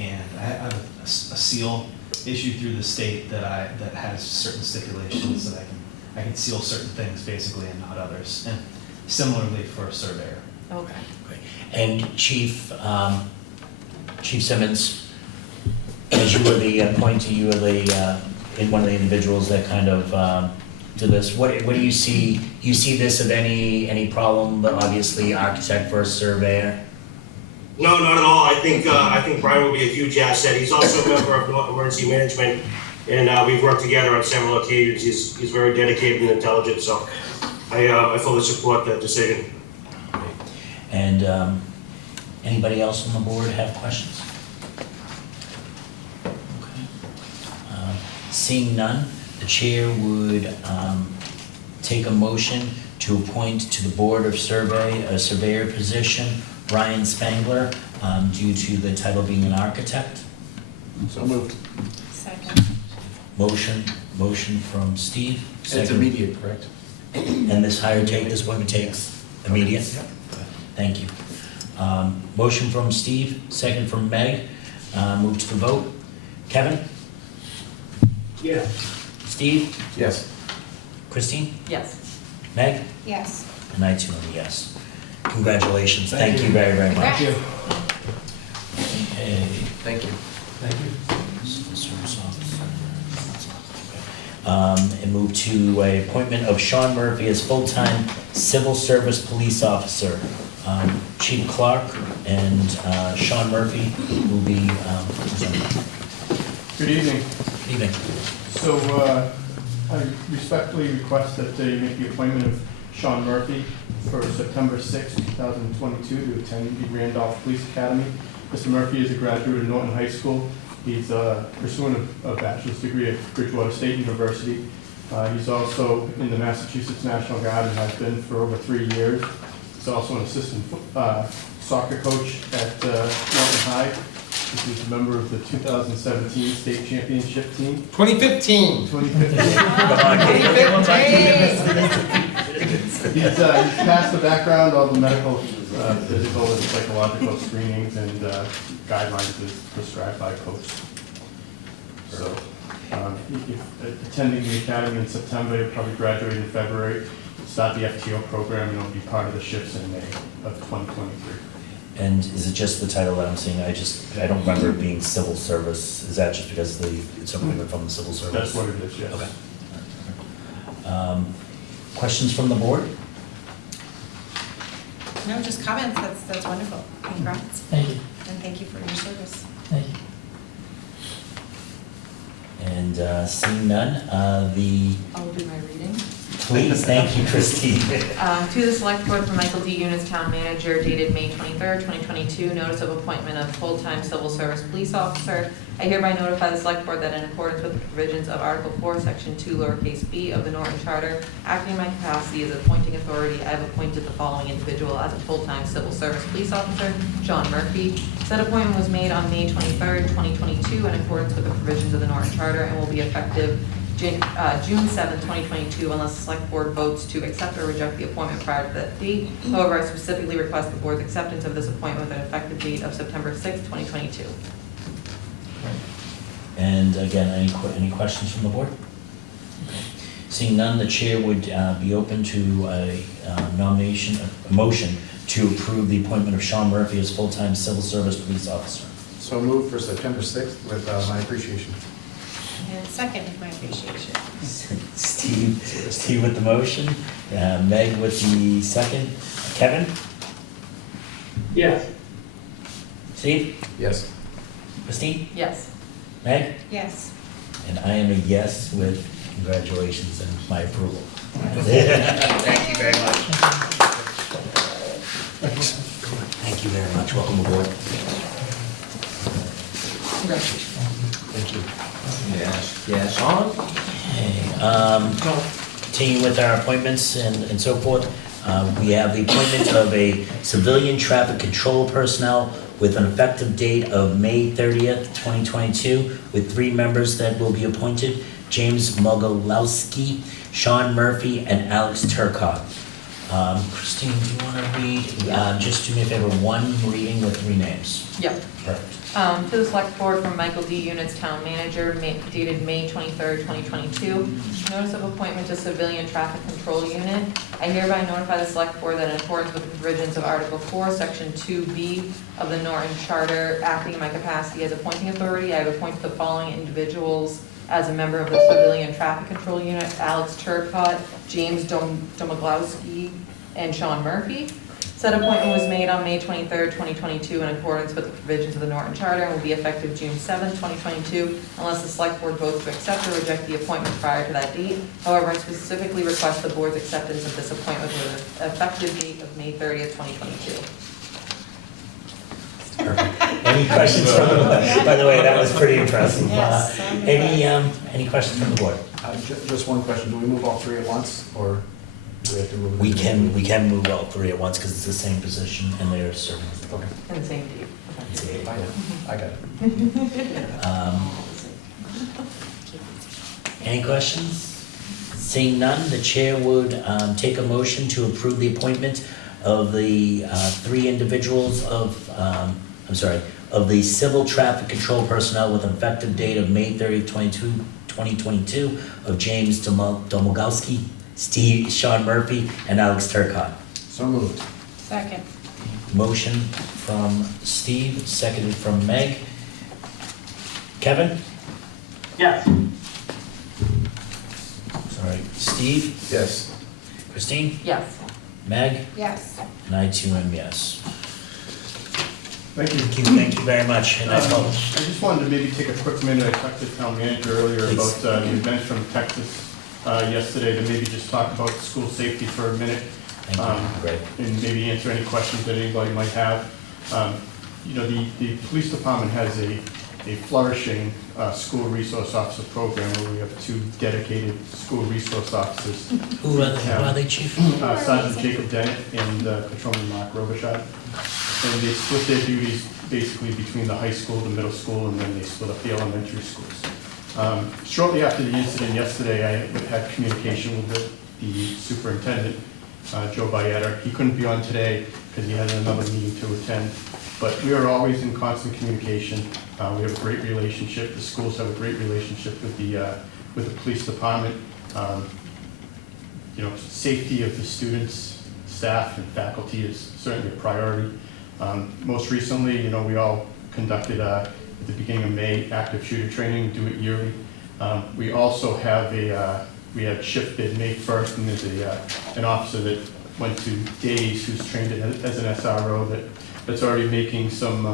And I have a seal issued through the state that has certain stipulations that I can seal certain things basically and not others. And similarly for a surveyor. Okay. and Chief, Chief Simmons, as you were the appointee, you were the, one of the individuals that kind of do this. What do you see? You see this of any problem, but obviously architect versus surveyor? No, not at all. I think Brian will be a huge asset. He's also a member of Norton Emergency Management, and we've worked together on several occasions. He's very dedicated and intelligent, so I fully support that decision. And anybody else on the board have questions? Okay. Seeing none, the chair would take a motion to appoint to the Board of Survey a surveyor position, Ryan Spangler, due to the title being an architect. So moved. Second. Motion from Steve. It's Second. immediate, correct? And this appointment takes immediate? Yep. Thank you. Motion from Steve, second from Meg. Move to the vote. Kevin? Yes. Steve? Yes. Christine? Yes. Meg? Yes. And I too am a yes. Congratulations. Thank you very, very much. Thank you. Okay. Thank you. Thank you. And move to a appointment of Sean Murphy as full-time civil service police officer. Chief Clark and Sean Murphy will be presenting. Good evening. Good evening. So I respectfully request that you make the appointment of Sean Murphy for September 6, 2022 to attend the Randolph Police Academy. Mr. Murphy is a graduate of Norton High School. He's pursuing a bachelor's degree at Bridgewater State University. He's also in the Massachusetts National Guard and has been for over 3 years. He's also an assistant soccer coach at Norton High. He's a member of the 2017 state championship team. 2015. 2015. He's passed the background, all the medical, physical, and psychological screenings and guidelines as prescribed by coach. So, if attending the academy in September, he'll probably graduate in February, start the FTO program, and he'll be part of the shifts in May of 2023. And is it just the title that I'm seeing? I don't remember it being civil service. Is that just because it's appointment from the civil service? That's what it is, yes. Okay. Questions from the board? No, just comments. That's wonderful. Congrats. Thank you. And thank you for your service. Thank you. And seeing none, I'll do my reading. please, thank you, Christine. To the Select Board from Michael D. Units, Town Manager, dated May 23rd, 2022, notice of appointment of full-time civil service police officer. I hereby notify the Select Board that in accordance with the provisions of Article 4, Section 2, lowercase b of the Norton Charter, acting in my capacity as appointing authority, I have appointed the following individual as a full-time civil service police officer, Sean Murphy. Said appointment was made on May 23rd, 2022, in accordance with the provisions of the Norton Charter and will be effective June 7th, 2022, unless the Select Board votes to accept or reject the appointment prior to that date. However, I specifically request the Board's acceptance of this appointment with an effective date of September 6th, 2022. And again, any questions from the board? Okay. Seeing none, the chair would be open to a motion to approve the appointment of Sean Murphy as full-time civil service police officer. So moved for September 6th with my appreciation. And second, with my appreciation. Steve with the motion, Meg with the second. Kevin? Yes. Steve? Yes. Christine? Yes. Meg? Yes. And I am a yes with congratulations and my approval. Thank you very much. Thank you very much. Welcome aboard. Thank you. Yes, on? Okay, continuing with our appointments and so forth, we have the appointment of a civilian traffic control personnel with an effective date of May 30th, 2022, with 3 members that will be appointed: James Mogilowski, Sean Murphy, and Alex Turcott. Christine, do you want to read, just do me a favor, one reading with 3 names? Yep. Perfect. To the Select Board from Michael D. Units Town Manager, dated May 23rd, 2022. Notice of appointment to Civilian Traffic Control Unit. I hereby notify the Select Board that in accordance with the provisions of Article 4, Section 2B of the Norton Charter, acting in my capacity as appointing authority, I have appointed the following individuals as a member of the Civilian Traffic Control Unit: Alex Turcott, James Domaglowski, and Sean Murphy. Said appointment was made on May 23rd, 2022 in accordance with the provisions of the Norton Charter and will be effective June 7th, 2022, unless the Select Board votes to accept or reject the appointment prior to that date. However, I specifically request the Board's acceptance of this appointment with an effective date of May 30th, 2022. Perfect. Any questions from the board? By the way, that was pretty impressive. Yes. Any questions from the board? Just one question, do we move all 3 at once, or do we have to move? We can move all 3 at once because it's the same position and they're serving. Okay. And the same date. I got it. Any questions? Seeing none, the chair would take a motion to approve the appointment of the 3 individuals of the civil traffic control personnel with an effective date of May 30th, 2022 of James Domaglowski, Sean Murphy, and Alex Turcott. So moved. Second. Motion from Steve, seconded from Meg. Kevin? Yes. Sorry, Steve? Yes. Christine? Yes. Meg? Yes. And I too am yes. Thank you. Thank you very much, and I I apologize. just wanted to maybe take a quick minute. I talked to the town manager earlier Please. about the events from Texas yesterday, to maybe just talk about school safety for a minute. Thank you, great. And maybe answer any questions that anybody might have. You know, the police department has a flourishing school resource officer program where we have 2 dedicated school resource officers. Who are they, Chief? Sergeant Jacob Dennett and Patrolman Mark Robichaud. And they split their duties basically between the high school, the middle school, and then they split up the elementary schools. Shortly after the incident yesterday, I had communication with the superintendent, Joe Byetta. He couldn't be on today because he had another meeting to attend, but we are always in constant communication. We have a great relationship. The schools have a great relationship with the police department. You know, safety of the students, staff, and faculty is certainly a priority. Most recently, you know, we all conducted at the beginning of May active shooter training. Do it yearly. We also have we had shift bid May 1st, and there's an officer that went to Days who's trained as an SRO that's already making some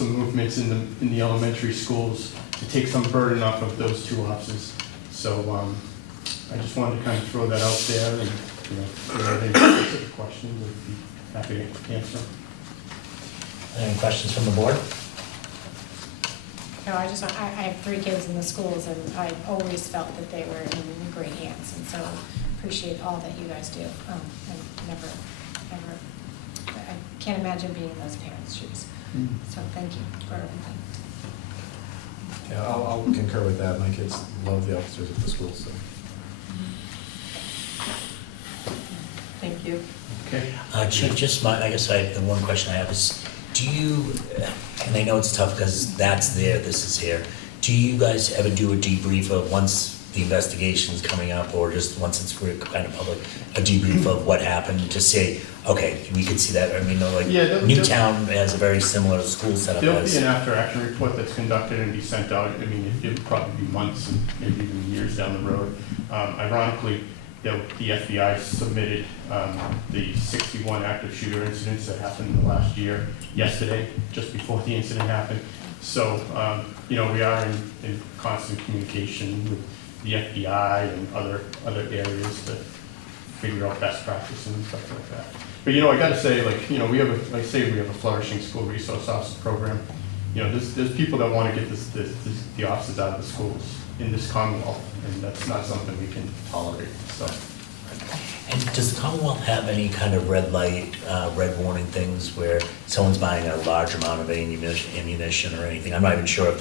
movements in the elementary schools to take some burden off of those 2 officers. So I just wanted to kind of throw that out there, and you know, if you have any specific questions, I'd be happy to answer. Any questions from the board? No, I have 3 kids in the schools, and I always felt that they were in great hands, and so appreciate all that you guys do. I can't imagine being in those parents' shoes. So thank you for everything. Yeah, I'll concur with that. My kids love the officers at the school, so. Thank you. Okay. Chief, just the one question I have is, do you, and I know it's tough because that's there, this is here, do you guys ever do a debrief of once the investigation's coming up, or just once it's kind of public, a debrief of what happened, to say, okay, we could see that? I mean, Newtown has a very similar school setup. There'll be an after-action report that's conducted and be sent out. I mean, it'll probably be months and maybe even years down the road. Ironically, the FBI submitted the 61 active shooter incidents that happened in the last year yesterday, just before the incident happened. So, you know, we are in constant communication with the FBI and other areas to figure out best practices and stuff like that. But, you know, I gotta say, like, you know, we have a flourishing school resource officer program. You know, there's people that wanna get the officers out of the schools in this Commonwealth, and that's not something we can tolerate, so. And does the Commonwealth have any kind of red light, red warning things where someone's buying a large amount of ammunition or anything? I'm not even sure what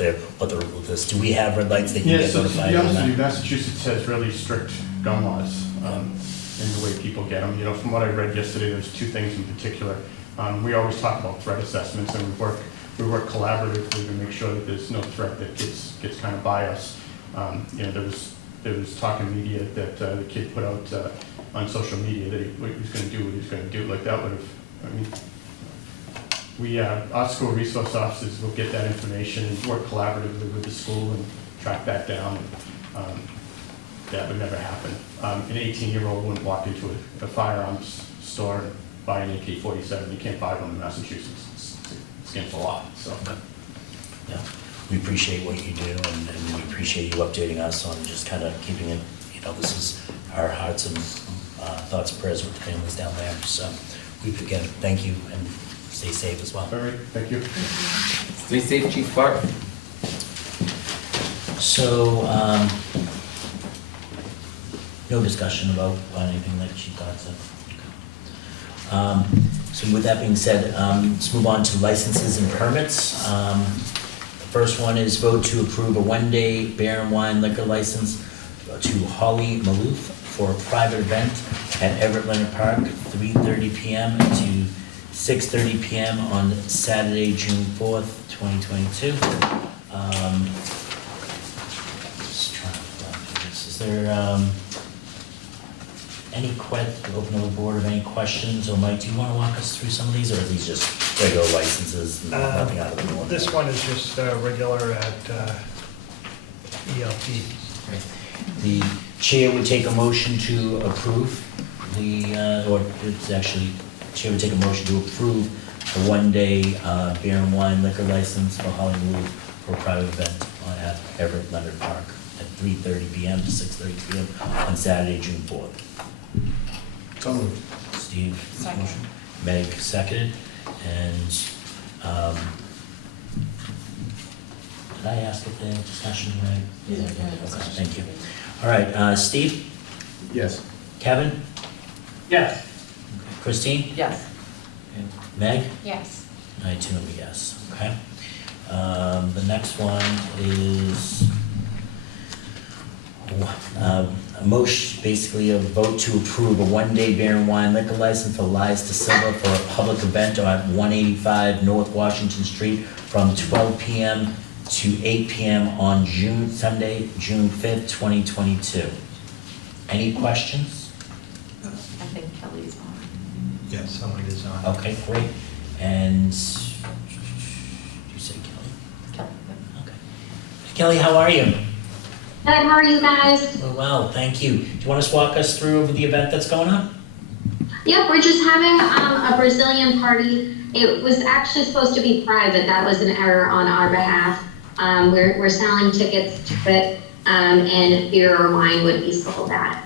the rule is. Do we have red lights that you get so notified? to be honest with you, Massachusetts has really strict gun laws. in the way people get them. You know, from what I read yesterday, there's two things in particular. We always talk about threat assessments, and we work collaboratively to make sure that there's no threat that gets kind of by us. You know, there was talk in media that the kid put out on social media that he was going to do what he was going to do. Like that would have, I mean, our school resource officers will get that information and work collaboratively with the school and track that down. That would never happen. An 18-year-old wouldn't walk into a firearms store and buy an AK-47. You can't buy one in Massachusetts. It's against the law. So, Yeah, we appreciate what you do, and we appreciate you updating us on just kind of keeping it, you know, this is our hearts and thoughts and prayers with the families down there. So we again thank you and stay safe as well. all right, thank you. Stay safe, Chief Clark. So, no discussion about anything that she thought so. So with that being said, let's move on to licenses and permits. The first one is vote to approve a one-day beer and wine liquor license to Holly Malouf for a private event at Everett Leonard Park, 3:30 p.m. to 6:30 p.m. on Saturday, June 4th, 2022. Just trying to find this. Is there any open to the board of any questions? Or Mike, do you want to walk us through some of these, or are these just regular licenses, nothing out of the ordinary? This one is just regular at ELP. The chair would take a motion to approve or it's actually, chair would take a motion to approve a one-day beer and wine liquor license for Holly Malouf for a private event at Everett Leonard Park at 3:30 p.m. to 6:30 p.m. on Saturday, June 4th. So moved. Steve, Second. motion. Meg seconded, and did I ask if the discussion, Meg? Yeah, Okay, discussion. thank you. All right, Steve, Yes. Kevin, Yes. Christine, Yes. Meg? Yes. I too am a yes, okay. The next one is a motion, basically a vote to approve a one-day beer and wine liquor license for Lies to Silver for a public event on 185 North Washington Street from 12 p.m. to 8 p.m. on Sunday, June 5th, 2022. Any questions? I think Kelly's on. Yes, someone is on. Okay, great. And, did you say Kelly? Kelly, yep. Okay. Kelly, how are you? Good, how are you guys? We're well, thank you. Do you want to walk us through over the event that's going on? Yep, we're just having a Brazilian party. It was actually supposed to be private. That was an error on our behalf. We're selling tickets to it, and beer or wine would be sold at.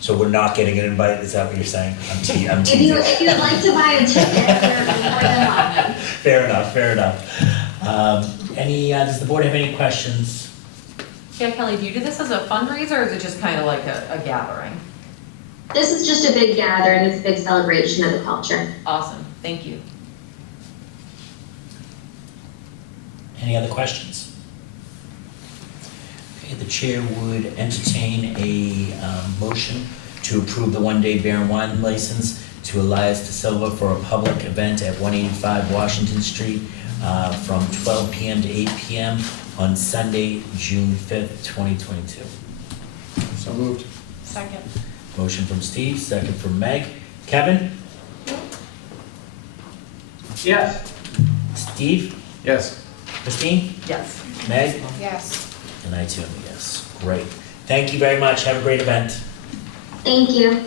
So we're not getting an invite, is that what you're saying? I'm teasing. If you'd like to buy a ticket, you're more than welcome. Fair enough, fair enough. Does the board have any questions? Yeah, Kelly, do you do this as a fundraiser, or is it just kind of like a gathering? This is just a big gathering. It's a big celebration of the culture. Awesome, thank you. Any other questions? Okay, the chair would entertain a motion to approve the one-day beer and wine license to Elias De Silva for a public event at 185 Washington Street from 12 p.m. to 8 p.m. on Sunday, June 5th, 2022. So moved. Second. Motion from Steve, second from Meg. Kevin? Yes. Steve? Yes. Christine? Yes. Meg? Yes. And I too am a yes. Great. Thank you very much. Have a great event. Thank you.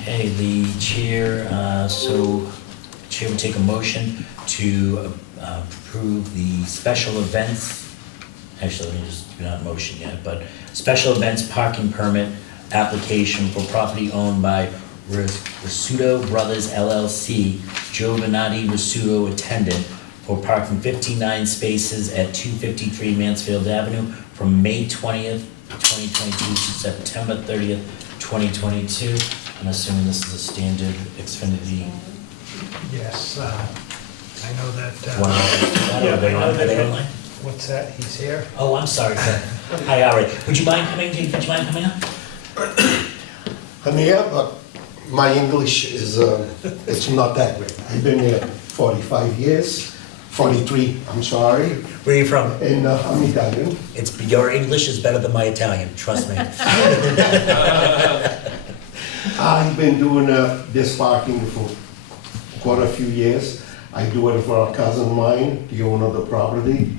Okay, the chair, chair would take a motion to approve the special events. Actually, let me just, do not motion yet, but special events parking permit application for property owned by Risuto Brothers LLC, Joe Venati Risuto attendant, for parking 59 spaces at 253 Mansfield Avenue from May 20th, 2022 to September 30th, 2022. I'm assuming this is a standard Xfinity. Yes, I know that. Are they I know that online? What's that? He's here? Oh, I'm sorry, sir. Hi, all right. Would you mind coming up? I'm here, but my English is, it's not that great. I've been here 45 years, 43, I'm sorry. Where are you from? And I'm Italian. Your English is better than my Italian, trust me. I've been doing this parking for quite a few years. I do it for a cousin of mine, the owner of the property,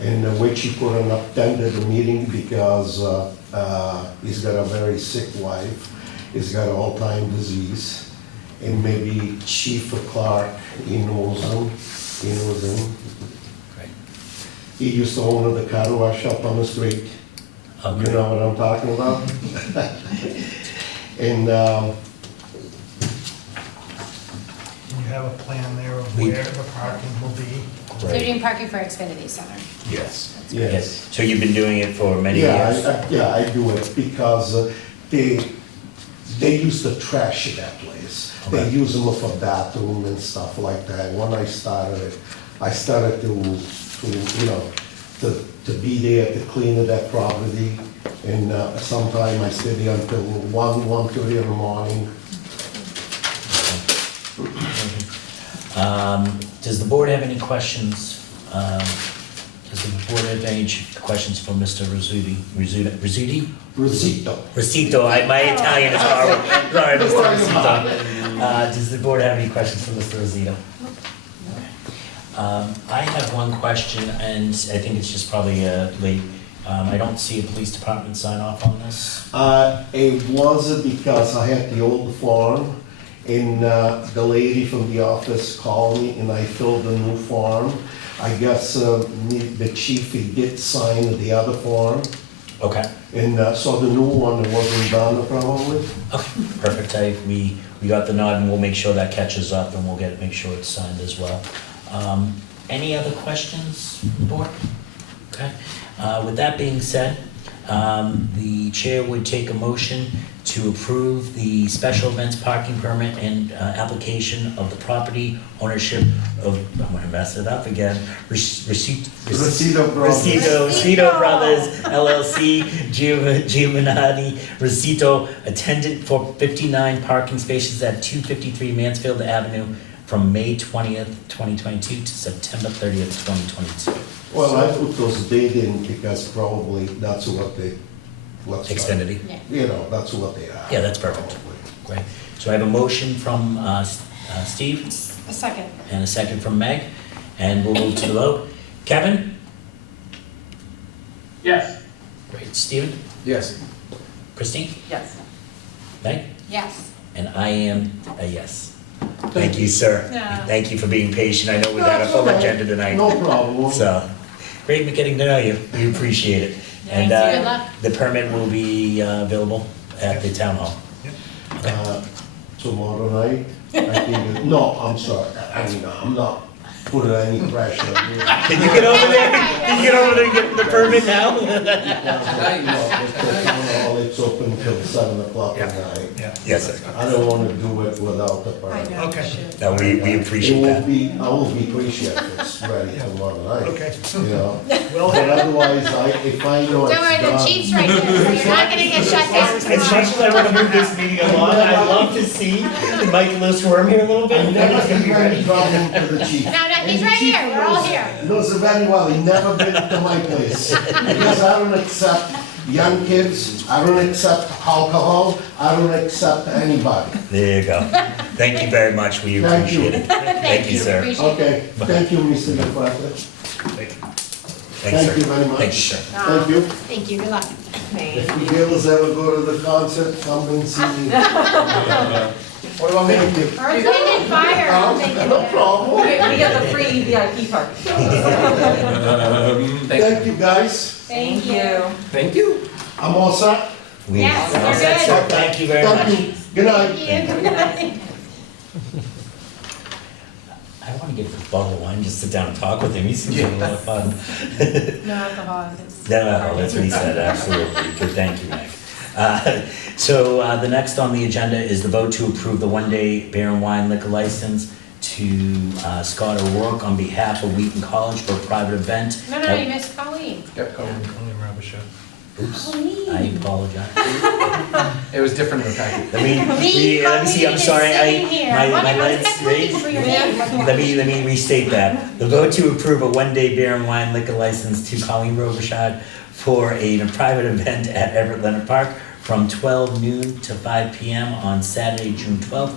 and which he couldn't attend the meeting because he's got a very sick wife. He's got Alzheimer's disease, and maybe Chief Clark, he knows him. Great. He used to own the car wash up on the street. Okay. You know what I'm talking about? And You have a plan there of where the parking will be? So you're doing parking for Xfinity Center? yes, Yes. So you've been doing it for many Yeah, years? I do it because they use the trash at that place. They Okay. use them for bathroom and stuff like that. When I started it, I started to you know, to be there to clean that property. And sometime I stay there until 1:30 in the morning. Does the board have any questions? Does the board have any questions for Mr. Rizzuti? Rosito. Rosito, my Italian is horrible. Sorry, Mr. Rosito. Does the board have any questions for Mr. Rosito? I have one question, and I think it's just probably late. I don't see a police department sign off on this. It wasn't because I had the old form, and the lady from the office called me, and I filled the new form. I guess the chief, he did sign the other form, Okay, and so the new one wasn't done probably. okay, perfect. We got the nod, and we'll make sure that catches up, and we'll make sure it's signed as well. Any other questions, board? Okay. With that being said, the chair would take a motion to approve the special events parking permit and application of the property ownership of, I'm gonna mess it up again, Rosito Brothers. Rosito Brothers LLC, Giovanni Rosito, attendant for 59 parking spaces at 253 Mansfield Avenue from May 20th, 2022 to September 30th, 2022. Well, I put those dates in because probably that's what they, Xfinity? Yeah. you know, that's what they are. Yeah, that's perfect. Great. So I have a motion from Steve A second. and a second from Meg, and we'll move to the vote. Kevin? Yes. Great. Steven? Yes. Christine? Yes. Meg? Yes. And I am a yes. Thank you, sir. Yeah. Thank you for being patient. I know we've had a full agenda tonight. No problem. So, great getting to know you. We appreciate it. And Thanks. Good luck. the permit will be available at the town hall. Tomorrow night, I think, no, I'm sorry, I mean, I'm not putting any pressure on you. Can you get over there? Can you get over there and get the permit now? It's open till 7 o'clock at night. Yes, sir. I don't wanna do it without the permit. I know. Okay. No, we appreciate that. I will be appreciative if it's ready tomorrow night. Okay. You know, Well, but otherwise, if I know it's Don't worry, the done. chief's right here, so you're not gonna get shut down As much tomorrow. as I want to move this meeting along, I'd love to see Michael squirm here a little bit. I've never been any problem to the chief. No, he's And the right chief here, we're all here. knows very well, he never been to my place. Because I don't accept young kids, I don't accept alcohol, I don't accept anybody. There you go. Thank you very much. We Thank you. appreciate it. Thank you, sir. Appreciate it. Okay, thank you, Mr. DeFranco. Thanks, Thank sir. you very much. Thank you, sir. Thank you. Thank you, good luck. If you girls ever go to the concert, come and see me. What about me? Thank you. Earth, wind, and fire, I'll take it. No problem. We get the free VIP park. Thank you, guys. Thank you. Thank you. I'm all set. Yes, All you're set, good. sir. Thank you very much. Thank you. Good night. Thank you, good night. I want to get the bottle of wine, just sit down and talk with him. He seems like a lot of fun. No alcohol. It's- No, that's what he said, absolutely. Good, thank you, Meg. So the next on the agenda is the vote to approve the one-day beer and wine liquor license to Scott O'Rourke on behalf of Wheaton College for a private event. No, you missed Colleen. Yep, go. Colleen Robichaud. Oops, I apologize. It was different in the packet. Let me see, I'm sorry, my legs raised. Let Let me restate that. The vote to approve a one-day beer and wine liquor license to Colleen Robichaud for a private event at Everett Leonard Park from 12 noon to 5 p.m. on Saturday, June 12th,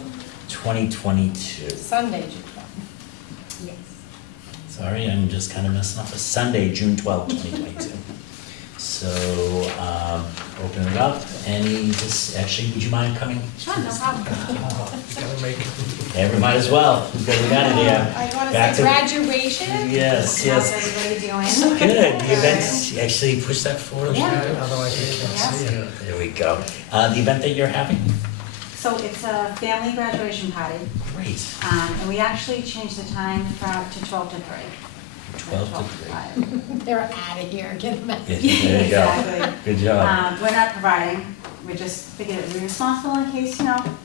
2022. Sunday, June 12th. Yes. Sorry, I'm just kind of messing up. It's Sunday, June 12th, 2022. So, open it up. Actually, would you mind coming? Sure, no problem. Gotta make Everybody as well. We got it here. I want to Back say graduation. Yes. How's everybody doing? Good. The event, actually push that forward. Yeah. Otherwise you can't see it. There we go. The event that you're having? So it's a family graduation party. Great. And we actually changed the time to 12 to 3. 12 to 3. They're out of here, get them out. There you go. Exactly. Good job. We're not providing, we just figured it'd be responsible in case, some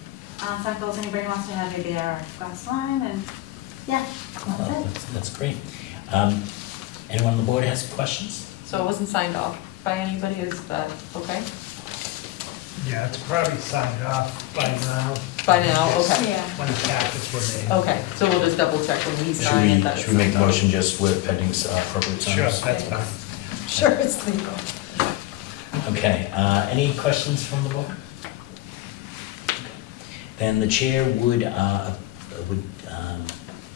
goes, anybody wants to have maybe a glass of wine, and yeah, that's it. That's great. Anyone on the board has questions? So it wasn't signed off by anybody, is that okay? Yeah, it's probably signed off by now. By now, okay. Yeah. When the packets were made. Okay, so we'll just double check when we sign it. that it's Should we make the signed off. motion just with pending appropriate Sure, signs? that's fine. Sure, it's legal. Okay, any questions from the board? Then the chair would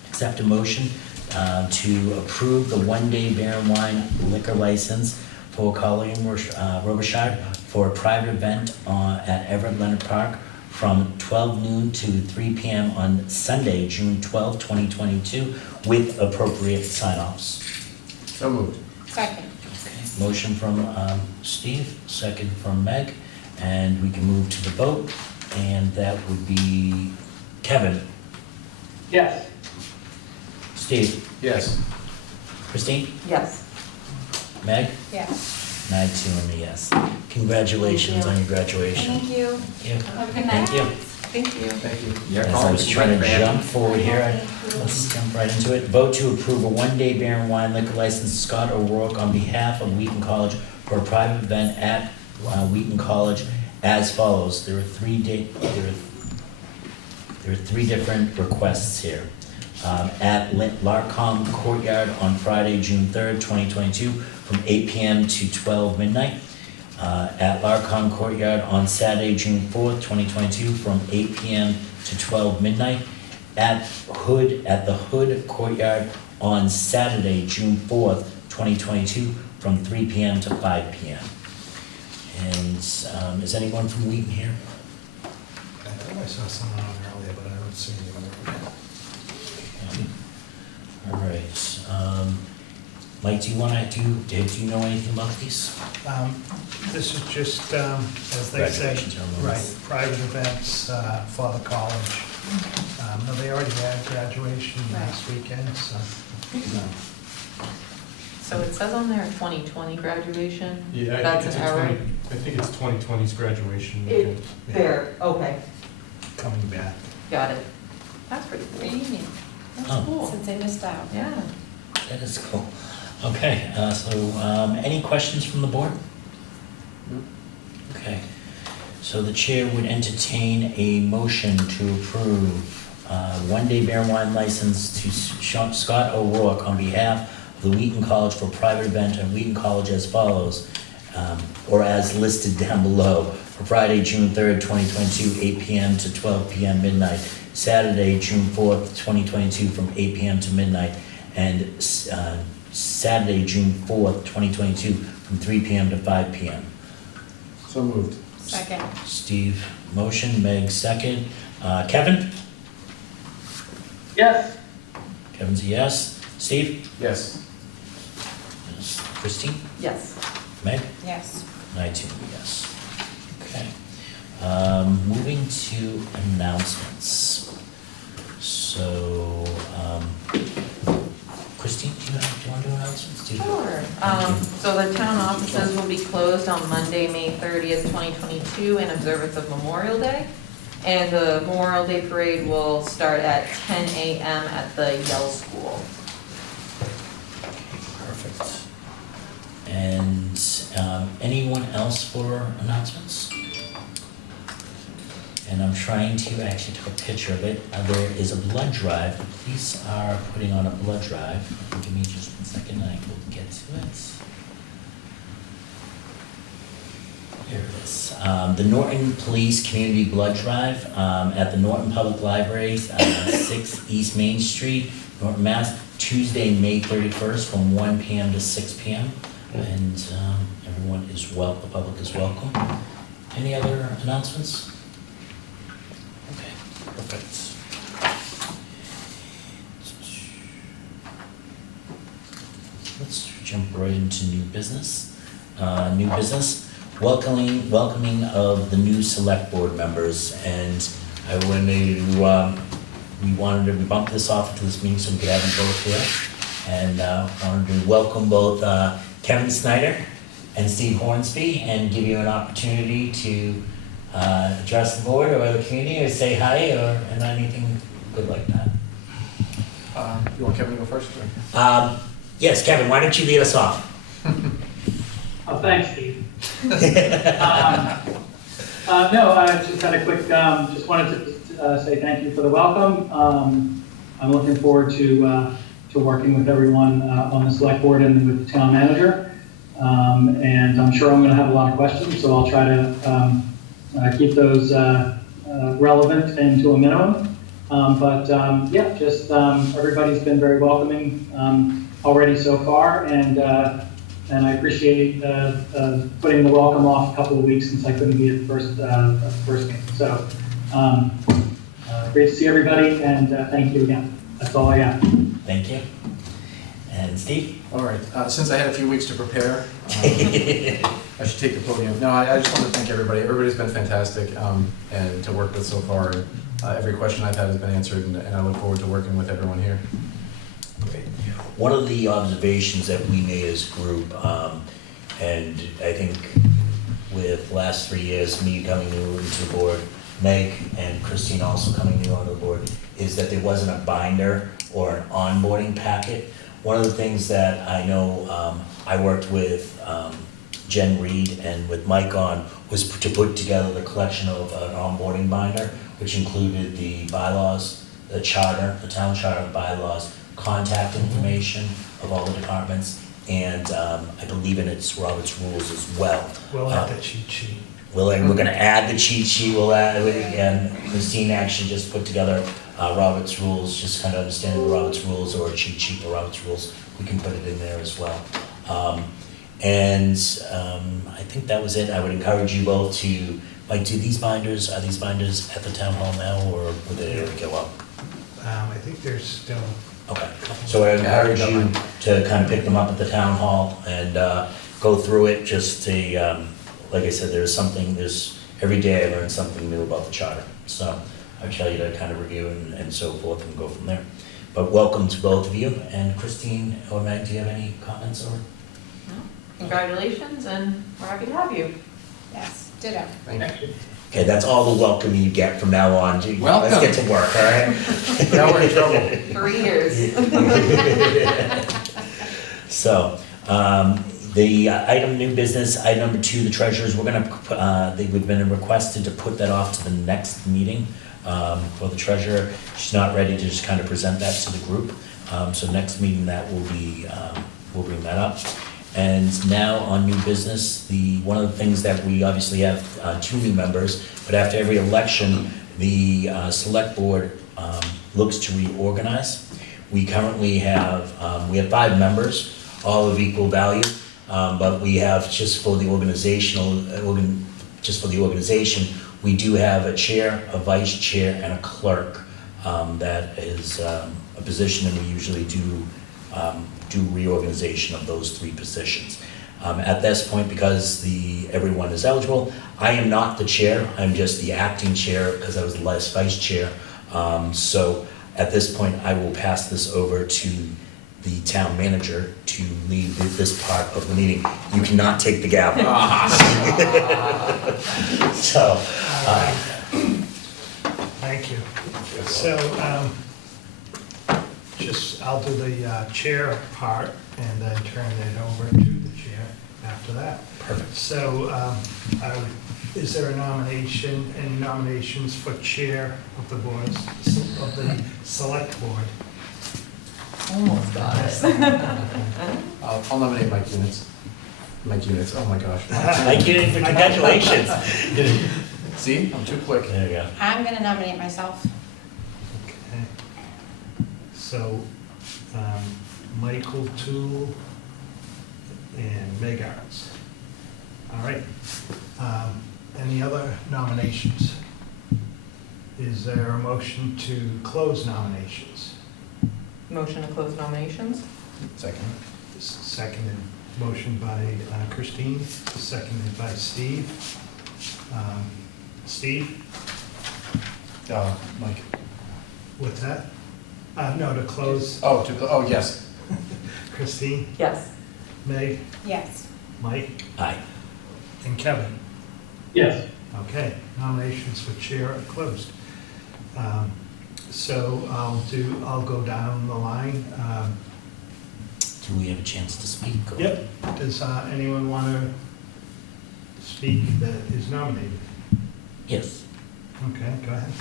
accept a motion to approve the one-day beer and wine liquor license for Colleen Robichaud for a private event at Everett Leonard Park from 12 noon to 3 p.m. on Sunday, June 12, 2022, with appropriate sign-offs. So moved. Second. Okay, motion from Steve, second from Meg, and we can move to the vote, and that would be Kevin, Yes. Steve, Yes. Christine, Yes. Meg, Yes. and I too am a yes. Congratulations on your graduation. Thank you. Thank you. Have a good night. Thank you. Thank you. Thank you. As I was trying to jump forward here, let's jump right into it. Vote to approve a one-day beer and wine liquor license to Scott O'Rourke on behalf of Wheaton College for a private event at Wheaton College as follows. There are three different requests here. At Larcom Courtyard on Friday, June 3rd, 2022, from 8 p.m. to 12 midnight. At Larcom Courtyard on Saturday, June 4th, 2022, from 8 p.m. to 12 midnight. At the Hood Courtyard on Saturday, June 4th, 2022, from 3 p.m. to 5 p.m. And is anyone from Wheaton here? I thought I saw someone on earlier, but I don't see anyone. All right. Mike, do you know anything about these? This is just, as they say, Graduation ceremonies. right, private events for the college. No, they already had graduation last weekend, so. So it says on there 2020 graduation. Yeah, I That's think an it's error. I think it's 2020's graduation. It, Yeah, there, okay, coming back. got it. That's pretty cool. Reunion. That's Oh. cool. Since they missed out. Yeah. That is cool. Okay, any questions from the board? Okay, so the chair would entertain a motion to approve one-day beer and wine license to Scott O'Rourke on behalf of the Wheaton College for a private event at Wheaton College as follows, or as listed down below, for Friday, June 3rd, 2022, 8 p.m. to 12 p.m. midnight, Saturday, June 4th, 2022, from 8 p.m. to midnight, and Saturday, June 4th, 2022, from 3 p.m. to 5 p.m. So moved. Second. Steve, motion, Meg, second. Kevin? Yes. Kevin's a yes. Steve? Yes. Yes. Christine? Yes. Meg? Yes. And I too, yes. Okay. Moving to announcements. So, Christine, do you want to do announcements? Sure. Thank you. So the town offices will be closed on Monday, May 30th, 2022, in observance of Memorial Day. And the Memorial Day Parade will start at 10 a.m. at the Yale School. Perfect. And anyone else for announcements? And I'm trying to actually take a picture of it. There is a blood drive. The police are putting on a blood drive. Give me just 1 second and I will get to it. Here it is. The Norton Police Community Blood Drive at the Norton Public Library, 6 East Main Street, Norton, Mass. Tuesday, May 31st from 1 p.m. to 6 p.m. And everyone is the public is welcome. Any other announcements? Okay, perfect. Let's jump right into new business. Welcoming of the new select board members, and I wanted to, we bumped this off into this meeting so we could have them both here. And wanted to welcome both Kevin Snyder and Steve Hornsby and give you an opportunity to address the board or the community or say hi or and anything good like that. You want Kevin to go first? Or? Yes, Kevin, why don't you lead us off? Oh, thanks, Steve. No, I just had a quick, just wanted to say thank you for the welcome. I'm looking forward to working with everyone on the select board and with the town manager. And I'm sure I'm going to have a lot of questions, so I'll try to keep those relevant and to a minimum. Yeah, just everybody's been very welcoming already so far, and I appreciate putting the welcome off a couple of weeks since I couldn't be at the first meeting. So great to see everybody, and thank you again. That's all I got. Thank you. And Steve? All right, since I had a few weeks to prepare, I should take the podium. No, I just want to thank everybody. Everybody's been fantastic and to work with so far. Every question I've had has been answered, and I look forward to working with everyone here. Great. One of the observations that we made as a group, and I think with the last 3 years, me coming new into the board, Meg and Christine also coming new on the board, is that there wasn't a binder or an onboarding packet. One of the things that I know I worked with Jen Reed and with Mike on was to put together the collection of an onboarding binder, which included the bylaws, the charter, the town charter, bylaws, contact information of all the departments, and I believe in its Robert's rules as well. We'll add the cheat sheet. We're going to add the cheat sheet. We'll add it again. Christine actually just put together Robert's rules, just kind of understanding the Robert's rules or a cheat sheet for Robert's rules. We can put it in there as well. I think that was it. I would encourage you both to, like, do these binders, are these binders at the town hall now, or would they ever go up? I think there's still. Okay, so I encourage you to kind of pick them up at the town hall and go through it, just to, like I said, there's every day I learn something new about the charter. So I tell you to kind of review and so forth and go from there. But welcome to both of you. And Christine or Meg, do you have any comments or? No. Congratulations, and we're happy to have you. Yes, ditto. Thank you. Okay, that's all the welcome you get from now on. Welcome. Let's get to work, all right? Now we're in trouble. 3 years. So, the item new business, item number 2, the treasurers, we've been requested to put that off to the next meeting for the treasurer. She's not ready to just kind of present that to the group. So next meeting that will be, we'll bring that up. And now on new business, one of the things that we obviously have 2 new members, but after every election, the select board looks to reorganize. We currently have 5 members, all of equal value, but we have just for the organization, we do have a chair, a vice chair, and a clerk. That is a position, and we usually do reorganization of those 3 positions. At this point, because everyone is eligible, I am not the chair, I'm just the acting chair because I was the last vice chair. So at this point, I will pass this over to the town manager to lead this part of the meeting. You cannot take the gavel. So, Thank you. So, I'll do the chair part and then turn it over to the chair after that. Perfect. So, is there a nomination, any nominations for chair of the boards, of the select board? Almost got it. I'll nominate Mike Units. Mike Units, oh my gosh. Thank you, congratulations. See, I'm too quick. There you go. I'm gonna nominate myself. Okay. So, Michael Toole and Meg Arts. All right. Any other nominations? Is there a motion to close nominations? Motion to close nominations? Second. Seconded, motion by Christine, seconded by Steve. Steve, Mike. what's that? No, to close. Oh, yes. Christine, Yes. Meg, Yes. Mike, Aye. and Kevin. Yes. Okay, nominations for chair are closed. So I'll go down the line. Do we have a chance to speak? or- Yep, does anyone want to speak that is nominated? Yes. Okay, go ahead.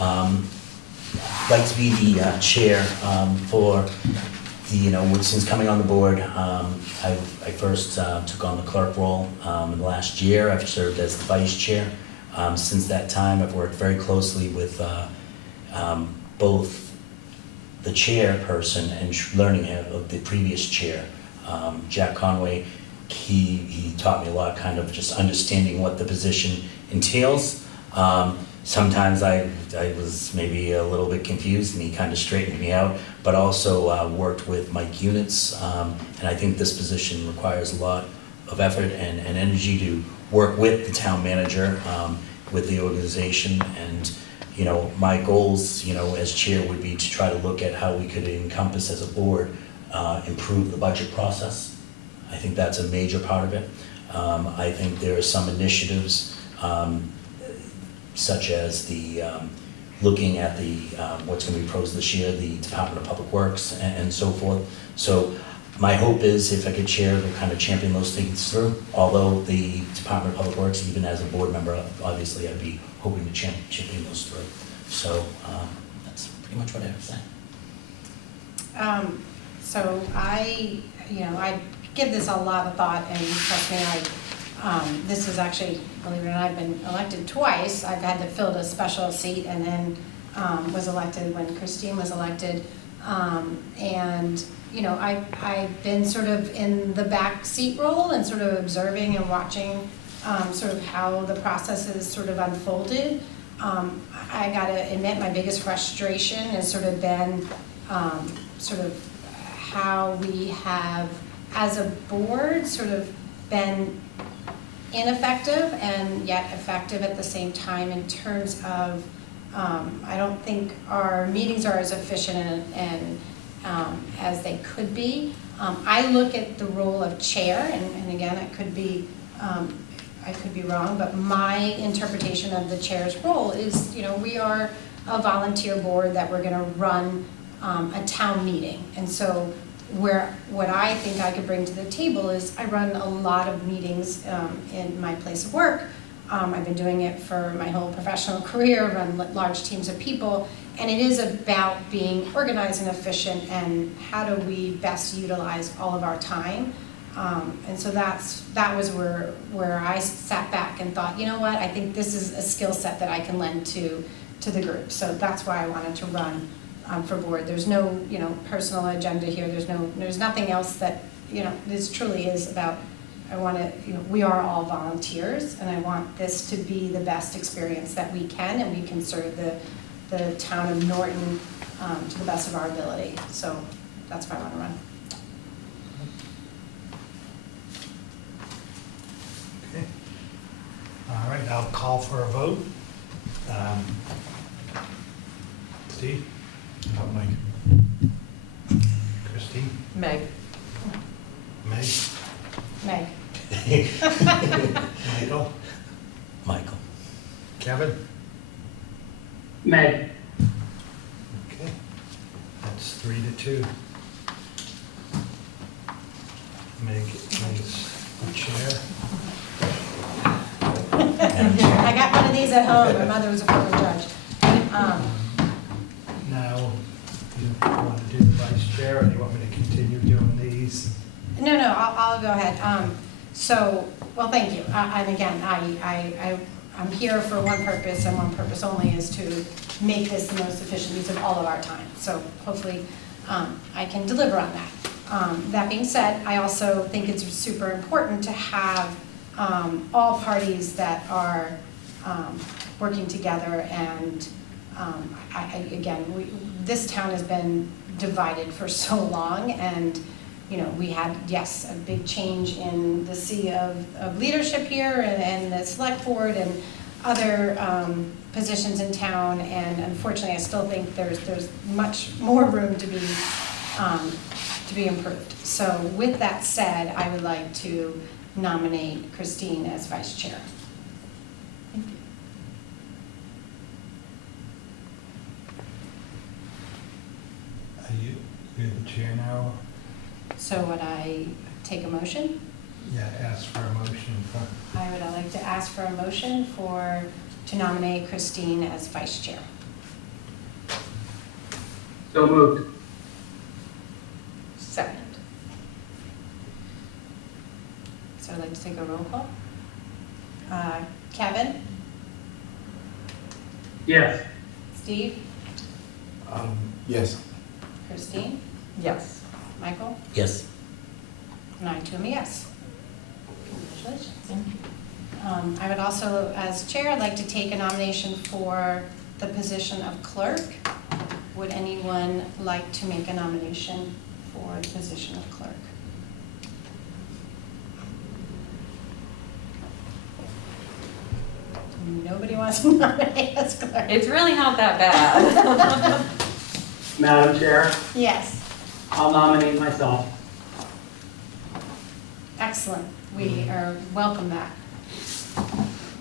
I'd like to be the chair for the, since coming on the board, I first took on the clerk role in the last year. I've served as the vice chair. Since that time, I've worked very closely with both the chairperson and learning of the previous chair, Jack Conway. He taught me a lot, kind of just understanding what the position entails. Sometimes I was maybe a little bit confused, and he kind of straightened me out, but also worked with Mike Units, and I think this position requires a lot of effort and energy to work with the town manager, with the organization, and my goals, as chair, would be to try to look at how we could encompass as a board, improve the budget process. I think that's a major part of it. I think there are some initiatives, such as the looking at the what's going to be proposed this year, the Department of Public Works and so forth. So my hope is, if I could chair, to kind of champion those things through. Although the Department of Public Works, even as a board member, obviously I'd be hoping to champion those through. So that's pretty much what I have to say. So I give this a lot of thought, and trust me, this is actually, believe it or not, I've been elected twice. I've had to fill a special seat, and then was elected when Christine was elected. I've been sort of in the back seat role and sort of observing and watching sort of how the process is sort of unfolded. I gotta admit, my biggest frustration has sort of been sort of how we have, as a board, sort of been ineffective and yet effective at the same time, in terms of I don't think our meetings are as efficient and as they could be. I look at the role of chair, and again, I could be wrong, but my interpretation of the chair's role is, we are a volunteer board that we're going to run a town meeting, and so what I think I could bring to the table is I run a lot of meetings in my place of work. I've been doing it for my whole professional career, run large teams of people, and it is about being organized and efficient, and how do we best utilize all of our time. And so that was where I sat back and thought, you know what, I think this is a skill set that I can lend to the group. So that's why I wanted to run for board. There's no personal agenda here. There's nothing else that this truly is about. I want to, we are all volunteers, and I want this to be the best experience that we can, and we can serve the town of Norton to the best of our ability. So that's why I want to run. Okay. All right, I'll call for a vote. Steve? Mike. Christine? Meg. Meg? Meg. Michael? Michael. Kevin? Meg. Okay. That's 3-2. Meg is the chair. I got one of these at home, my mother was a former judge. Now, do you want to do the vice chair, or do you want me to continue doing these? No, I'll go ahead. Well, thank you. And again, I'm here for one purpose and one purpose only, is to make this the most efficient use of all of our time. So hopefully I can deliver on that. That being said, I also think it's super important to have all parties that are working together. And this town has been divided for so long, and we had, yes, a big change in the sea of leadership here and the select board and other positions in town, and unfortunately I still think there's much more room to be improved. So with that said, I would like to nominate Christine as vice chair. Thank you. You're the chair now? So would I take a motion? Yeah, ask for a motion for. I would like to ask for a motion to nominate Christine as vice chair. So moved. Second. So I'd like to take a roll call. Kevin? Yes. Steve? Yes. Christine? Yes. Michael? Yes. And I too am a yes. Congratulations. I would also, as chair, I'd like to take a nomination for the position of clerk. Would anyone like to make a nomination for the position of clerk? Nobody wants to nominate as clerk. It's really not that bad. Madam Chair, Yes, I'll nominate myself. excellent. We welcome that.